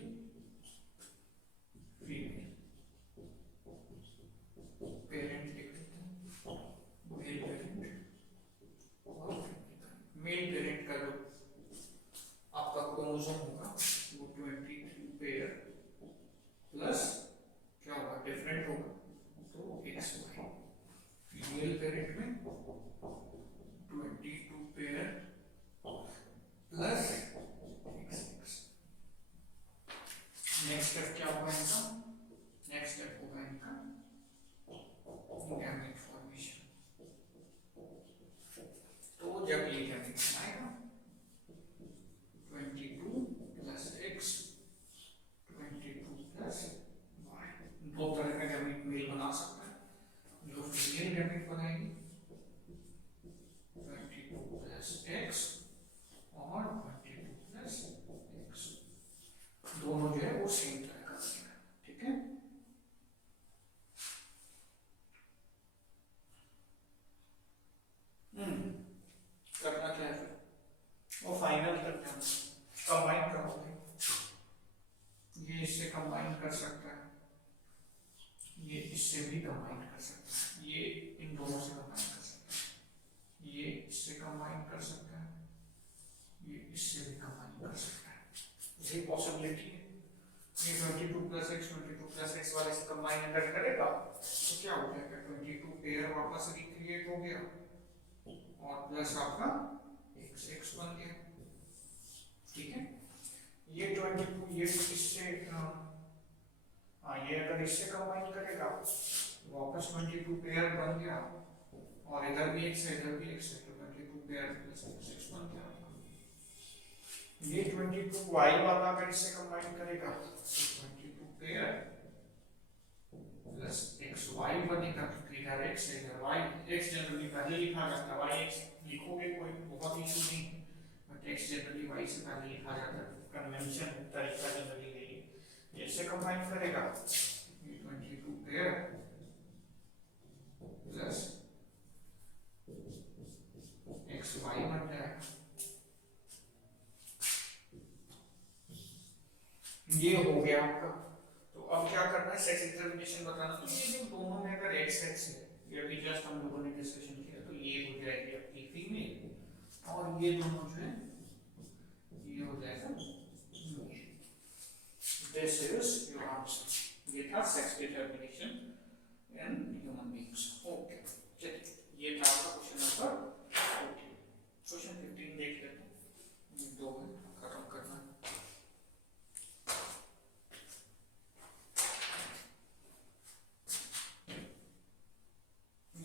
फीमेल, पेरेंट लिख देते हैं, मेल पेरेंट और मेल पेरेंट का जो आपका क्रोमोसोम होगा वो 23 पेयर प्लस क्या होगा, डिफरेंट होगा तो XY। फीमेल पेरेंट में 22 pair plus XX। Next step क्या होगा इनका, नेक्स्ट स्टेप होगा इनका गैमेट फॉर्मेशन। तो जब ये गैमेट आएगा 22 प्लस X 22 प्लस Y, दो तरह का गैमेट मेल बना सकता है। जो फीमेल गैमेट बनाएगी 22 प्लस X और 22 प्लस X, दोनों जो है वो सेम तरह का बनेगा। ठीक है, करना क्या है फिर वो फाइनल करते हैं, कंबाइन करोगे, ये इससे कंबाइन कर सकता है, ये इससे भी कंबाइन कर सकता है, ये इन दोनों से कंबाइन कर सकता है, ये इससे कंबाइन कर सकता है, ये इससे भी कंबाइन कर सकता है। यही पॉसिबिलिटी है। ये 22 प्लस एक्स 22 प्लस एक्स वाले से कंबाइन अगर करेगा तो क्या हो जाएगा, 22 पेयर वापस रिक्रिएट हो गया और प्लस आपका x बन गया। ठीक है, ये 22 ये इससे ये अगर इससे कंबाइन करेगा वापस 22 पेयर बन गया और इधर भी x है इधर भी x है तो 22 पेयर प्लस x बन गया। ये 22y वाला अगर इससे कंबाइन करेगा तो 22 पेयर प्लस xy बनेगा, क्योंकि इधर x है इधर y। x जनरली पहले लिखा जाता है, y x लिखोगे कोई बहुत इशू नहीं है, बट x जनरली y से पहले लिखा जाता है, कन्वेंशन तरीका जनरली यही है। ये इससे कंबाइन करेगा ये 22 पेयर प्लस xy बन जाएगा। ये हो गया आपका। तो अब क्या करना है, सेक्स डिटर्मिनेशन बताना। तो ये जो दोनों में अगर x x है, ये अभी जस्ट हम लोगों ने डिस्कशन किया, तो ये हो जाएगी आपकी फीमेल और ये दोनों जो है ये हो जाएगा male. This is your answer. ये था sex determination in human beings. Okay, चलिए ये था आपका क्वेश्चन नंबर 14। क्वेश्चन 15 देख लेते हैं, दो है खत्म करना।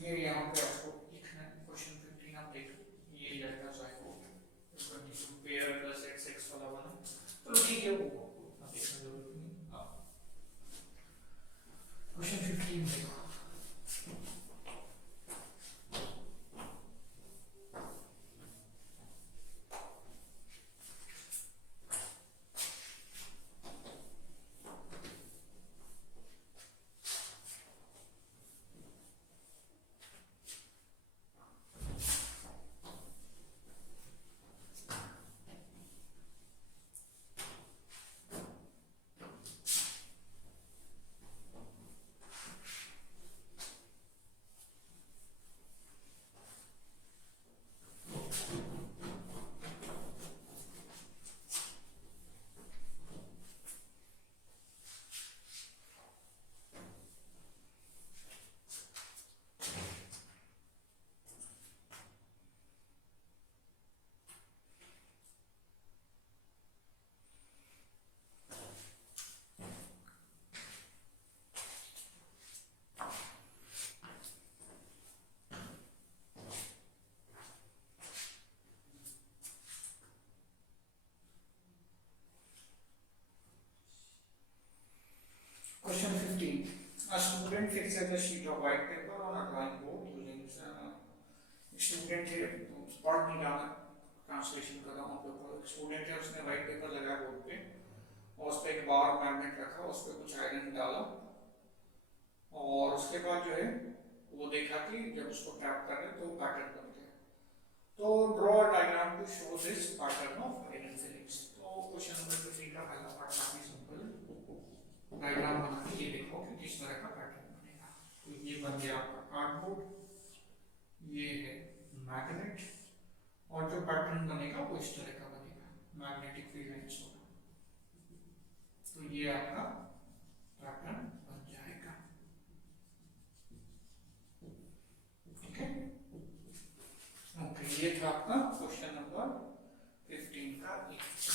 ये यहाँ पे आपको लिखना है क्वेश्चन 15, आप देखो ये जाएगा जाइगोट 22 पेयर प्लस x वाला बना। तो ठीक है, वो देखना जरूरी नहीं। क्वेश्चन 15 देखो, student fixes a sheet of white paper on a drawing board using student है तो पढ़ नहीं रहा मैं ट्रांसलेशन कर रहा हूँ आपके ऊपर स्टूडेंट है उसने व्हाइट पेपर लगाया बोर्ड पे और उस पर एक बार मैग्नेट रखा उस पर कुछ आयरन डाला और उसके बाद जो है वो देखा कि जब उसको टैप कर रहे तो पैटर्न बन गया तो draw diagram to show this pattern of iron filings तो क्वेश्चन नंबर 3 का पहला पार्ट काफी सिंपल डायग्राम बना के ये देखो कि किस तरह का पैटर्न बनेगा तो ये बन गया आपका कार्डबोर्ड ये है मैग्नेट और जो पैटर्न बनेगा वो इस तरह का बनेगा मैग्नेटिक फील्ड लाइंस होगा तो ये आपका पैटर्न बन जाएगा ठीक है ओके ये था आपका क्वेश्चन नंबर 15 का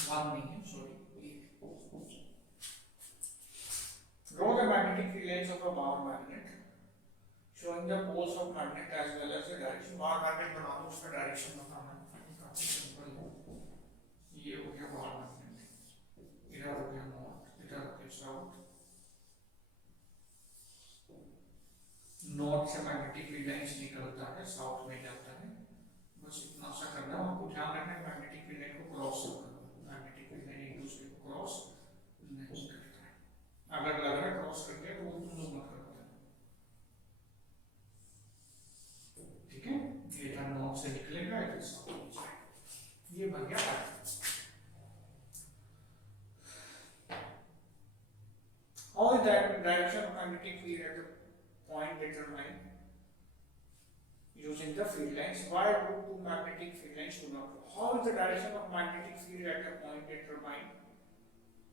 वन नहीं है sorry draw the magnetic field lines of a bar magnet showing the poles of magnet as well as the direction bar magnet बना दो उसका डायरेक्शन बताना काफी सिंपल है ये हो गया bar magnet इधर हो गया नॉर्थ इधर हो गया साउथ नॉर्थ से मैग्नेटिक फील्ड लाइंस निकलता है साउथ में जाता है बस इतना सा करना है आपको ध्यान रखना है मैग्नेटिक फील्ड लाइन को क्रॉस करना मैग्नेटिक फील्ड लाइन एक दूसरे को क्रॉस नहीं करता है अगर लग रहा है क्रॉस कर दिया तो वो तुम लोग मत करते ठीक है ये इधर नॉर्थ से निकलेगा इधर साउथ में जाएगा ये बन गया how is that direction of magnetic field at the point determined using the field lines why do two magnetic field lines do not how is the direction of magnetic field at a point determined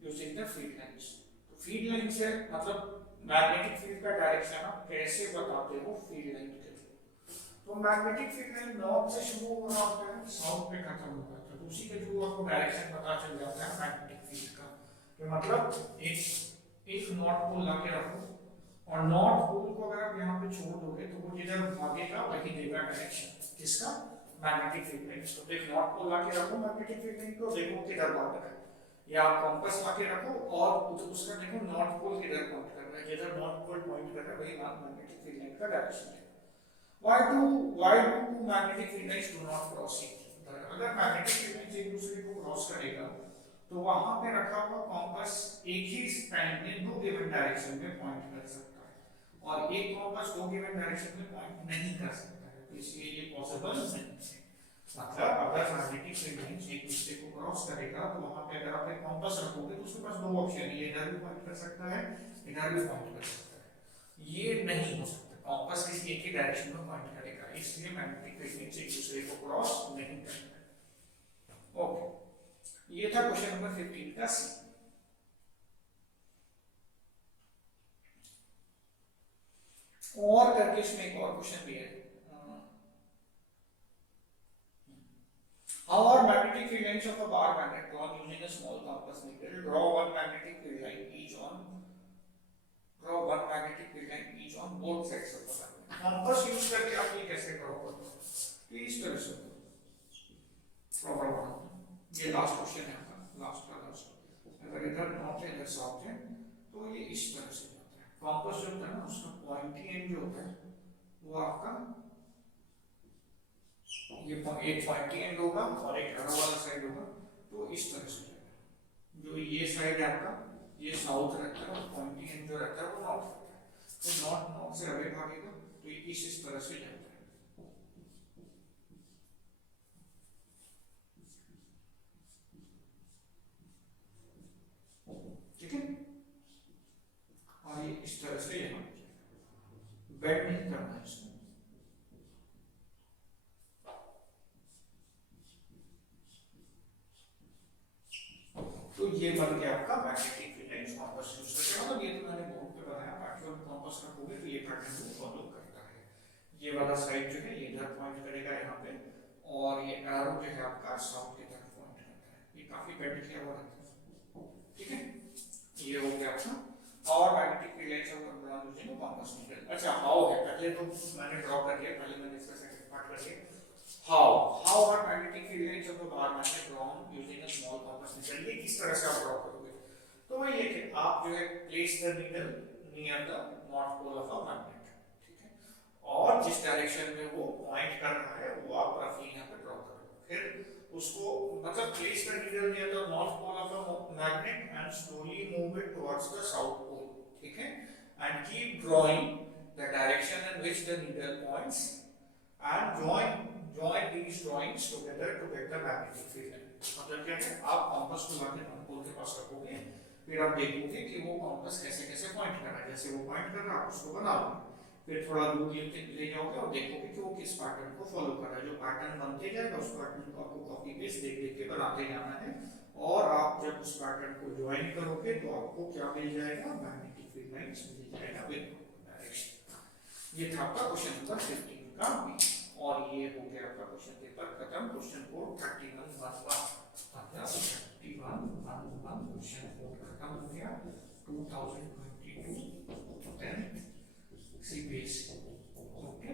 using the field lines तो field line से मतलब magnetic field का direction आप कैसे बताते हो field line के through तो मैग्नेटिक फील्ड लाइन नॉर्थ से शुरू हो रहा होता है साउथ पे खत्म होता है तो उसी के थ्रू आपको डायरेक्शन पता चल जाता है मैग्नेटिक फील्ड का तो मतलब एक नॉर्थ पोल लगा रखो और नॉर्थ पोल को अगर आप यहाँ पे छोड़ दोगे तो वो जिधर भागेगा वही देगा डायरेक्शन किसका मैग्नेटिक फील्ड लाइन तो एक नॉर्थ पोल लाके रखो मैग्नेटिक फील्ड लाइन को देखो किधर भाग रहा है या आप कंपास लाके रखो और उसका देखो नॉर्थ पोल किधर पॉइंट कर रहा है जिधर नॉर्थ पोल पॉइंट कर रहा है वही मैग्नेटिक फील्ड लाइन का डायरेक्शन है why do magnetic field lines do not cross each other अगर मैग्नेटिक फील्ड लाइन एक दूसरे को क्रॉस करेगा तो वहां पे रखा हुआ कॉम्पास एक ही टाइम में दो गिवन डायरेक्शन में पॉइंट कर सकता है और एक कॉम्पास दो गिवन डायरेक्शन में पॉइंट नहीं कर सकता है तो इसलिए ये पॉसिबल नहीं है मतलब अगर मैग्नेटिक फील्ड लाइन एक दूसरे को क्रॉस करेगा तो वहां पे अगर आप एक कॉम्पास रखोगे तो उसके पास दो ऑप्शन है इधर भी पॉइंट कर सकता है इधर भी पॉइंट कर सकता है ये नहीं हो सकता कॉम्पास किसी एक ही डायरेक्शन में पॉइंट करेगा इसलिए मैग्नेटिक फील्ड लाइन एक दूसरे को क्रॉस नहीं करेगा ओके ये था क्वेश्चन नंबर 15 का सी और करके इसमें एक और क्वेश्चन भी है how are magnetic field lines of a bar magnet drawn using a small compass needle draw one magnetic field line each on both sides of the magnet compass use करके आप ये कैसे ड्रॉ करोगे इस तरह से प्रॉपर बनाओ ये लास्ट क्वेश्चन है आपका लास्ट अगर इधर नॉर्थ है इधर साउथ है तो ये इस तरह से जाता है कॉम्पास जो होता है ना उसका पॉइंटी एंड जो होता है वो आपका ये एक पॉइंटी एंड होगा और एक अगला वाला साइड होगा तो इस तरह से जाएगा जो ये साइड है आपका ये साउथ रहता है और पॉइंटी एंड जो रहता है वो नॉर्थ रहता है तो नॉर्थ से अवे भागेगा तो ये इस तरह से जाता है ठीक है और ये इस तरह से यहाँ बेंड नहीं करना है इसको तो ये बन गया आपका magnetic field lines compass use करके मतलब ये तो मैंने बोर्ड पे बनाया बाकी और कॉम्पास रखोगे तो ये पैटर्न को फॉलो करता है ये वाला साइड जो है ये इधर पॉइंट करेगा यहाँ पे और ये एरो जो है आपका साउथ की तरफ पॉइंट करता है ये काफी बेंड किया हुआ रहता है ठीक है ये हो गया आपका और magnetic field lines of drawn using compass needle अच्छा हाउ है पहले तो मैंने ड्रॉ कर लिया पहले मैंने इसका सेकंड पार्ट कर लिया how are magnetic field lines of a bar magnet drawn using a small compass needle ये किस तरह से आप ड्रॉ करोगे तो वही है कि आप जो है place the needle near the north pole of a magnet, ठीक है। और जिस डायरेक्शन में वो पॉइंट कर रहा है वो आप रफली यहाँ पे ड्रॉ करो, फिर उसको मतलब place the needle near the north pole of a magnet and slowly move it towards the south pole, ठीक है, and keep drawing the direction in which the needle points and join these drawings together to get the magnetic field. मतलब क्या है, आप compass को लाके north pole के पास रखोगे, फिर आप देखोगे कि वो कॉम्पास कैसे कैसे पॉइंट कर रहा है, जैसे वो पॉइंट कर रहा है उसको बना लो, फिर थोड़ा दूर ले जाओगे और देखोगे कि वो किस पैटर्न को फॉलो कर रहा है। जो पैटर्न बनते जाएगा उस पैटर्न को आपको कॉपी पेस्ट देख देख के बनाते जाना है, और आप जब उस पैटर्न को ज्वाइन करोगे तो आपको क्या मिल जाएगा, मैग्नेटिक फील्ड लाइंस मिल जाएगा विद डायरेक्शन। ये था आपका क्वेश्चन नंबर 15 का बी, और ये हो गया आपका क्वेश्चन पेपर खत्म। क्वेश्चन कोड 31 क्वेश्चन कोड खत्म हो गया 2022 10th सीबीएसई, ओके।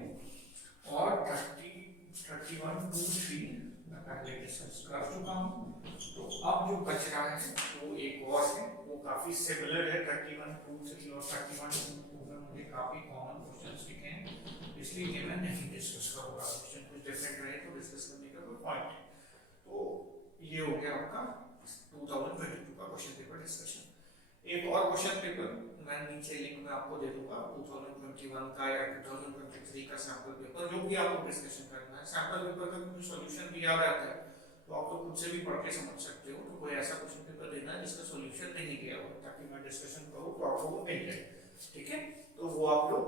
और 31 2 3 मैं पहले डिस्कस कर चुका हूँ, तो अब जो बच रहा है वो एक और है, वो काफी सिमिलर है 31 2 3 और 31 2 में मुझे काफी कॉमन क्वेश्चंस दिखे हैं, इसलिए ये मैं नहीं डिस्कस करूंगा। क्वेश्चन कुछ डिफरेंट रहे तो डिस्कस करने का कोई पॉइंट है। तो ये हो गया आपका 2022 का क्वेश्चन पेपर डिस्कशन। एक और क्वेश्चन पेपर मैं नीचे लिंक में आपको दे दूंगा 2021 का या 2023 का सैंपल पेपर, जो भी आपको डिस्कशन करना है। सैंपल पेपर का कुछ सॉल्यूशन दिया रहता है तो आप तो खुद से भी पढ़ के समझ सकते हो, तो कोई ऐसा क्वेश्चन पेपर देना है जिसका सॉल्यूशन नहीं दिया हो, ताकि मैं डिस्कशन करूं तो आपको वो मिल जाए, ठीक है। तो वो आप लोग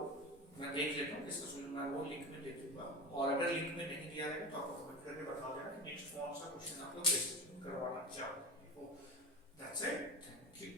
मैं देख लेता हूँ किसका सॉल्यूशन, मैं वो लिंक में दे दूंगा, और अगर लिंक में नहीं दिया है तो आपको कमेंट करके बता देना कि नेक्स्ट कौन सा क्वेश्चन आप लोग डिस्कशन करवाना चाहते हो। That's it, thank you.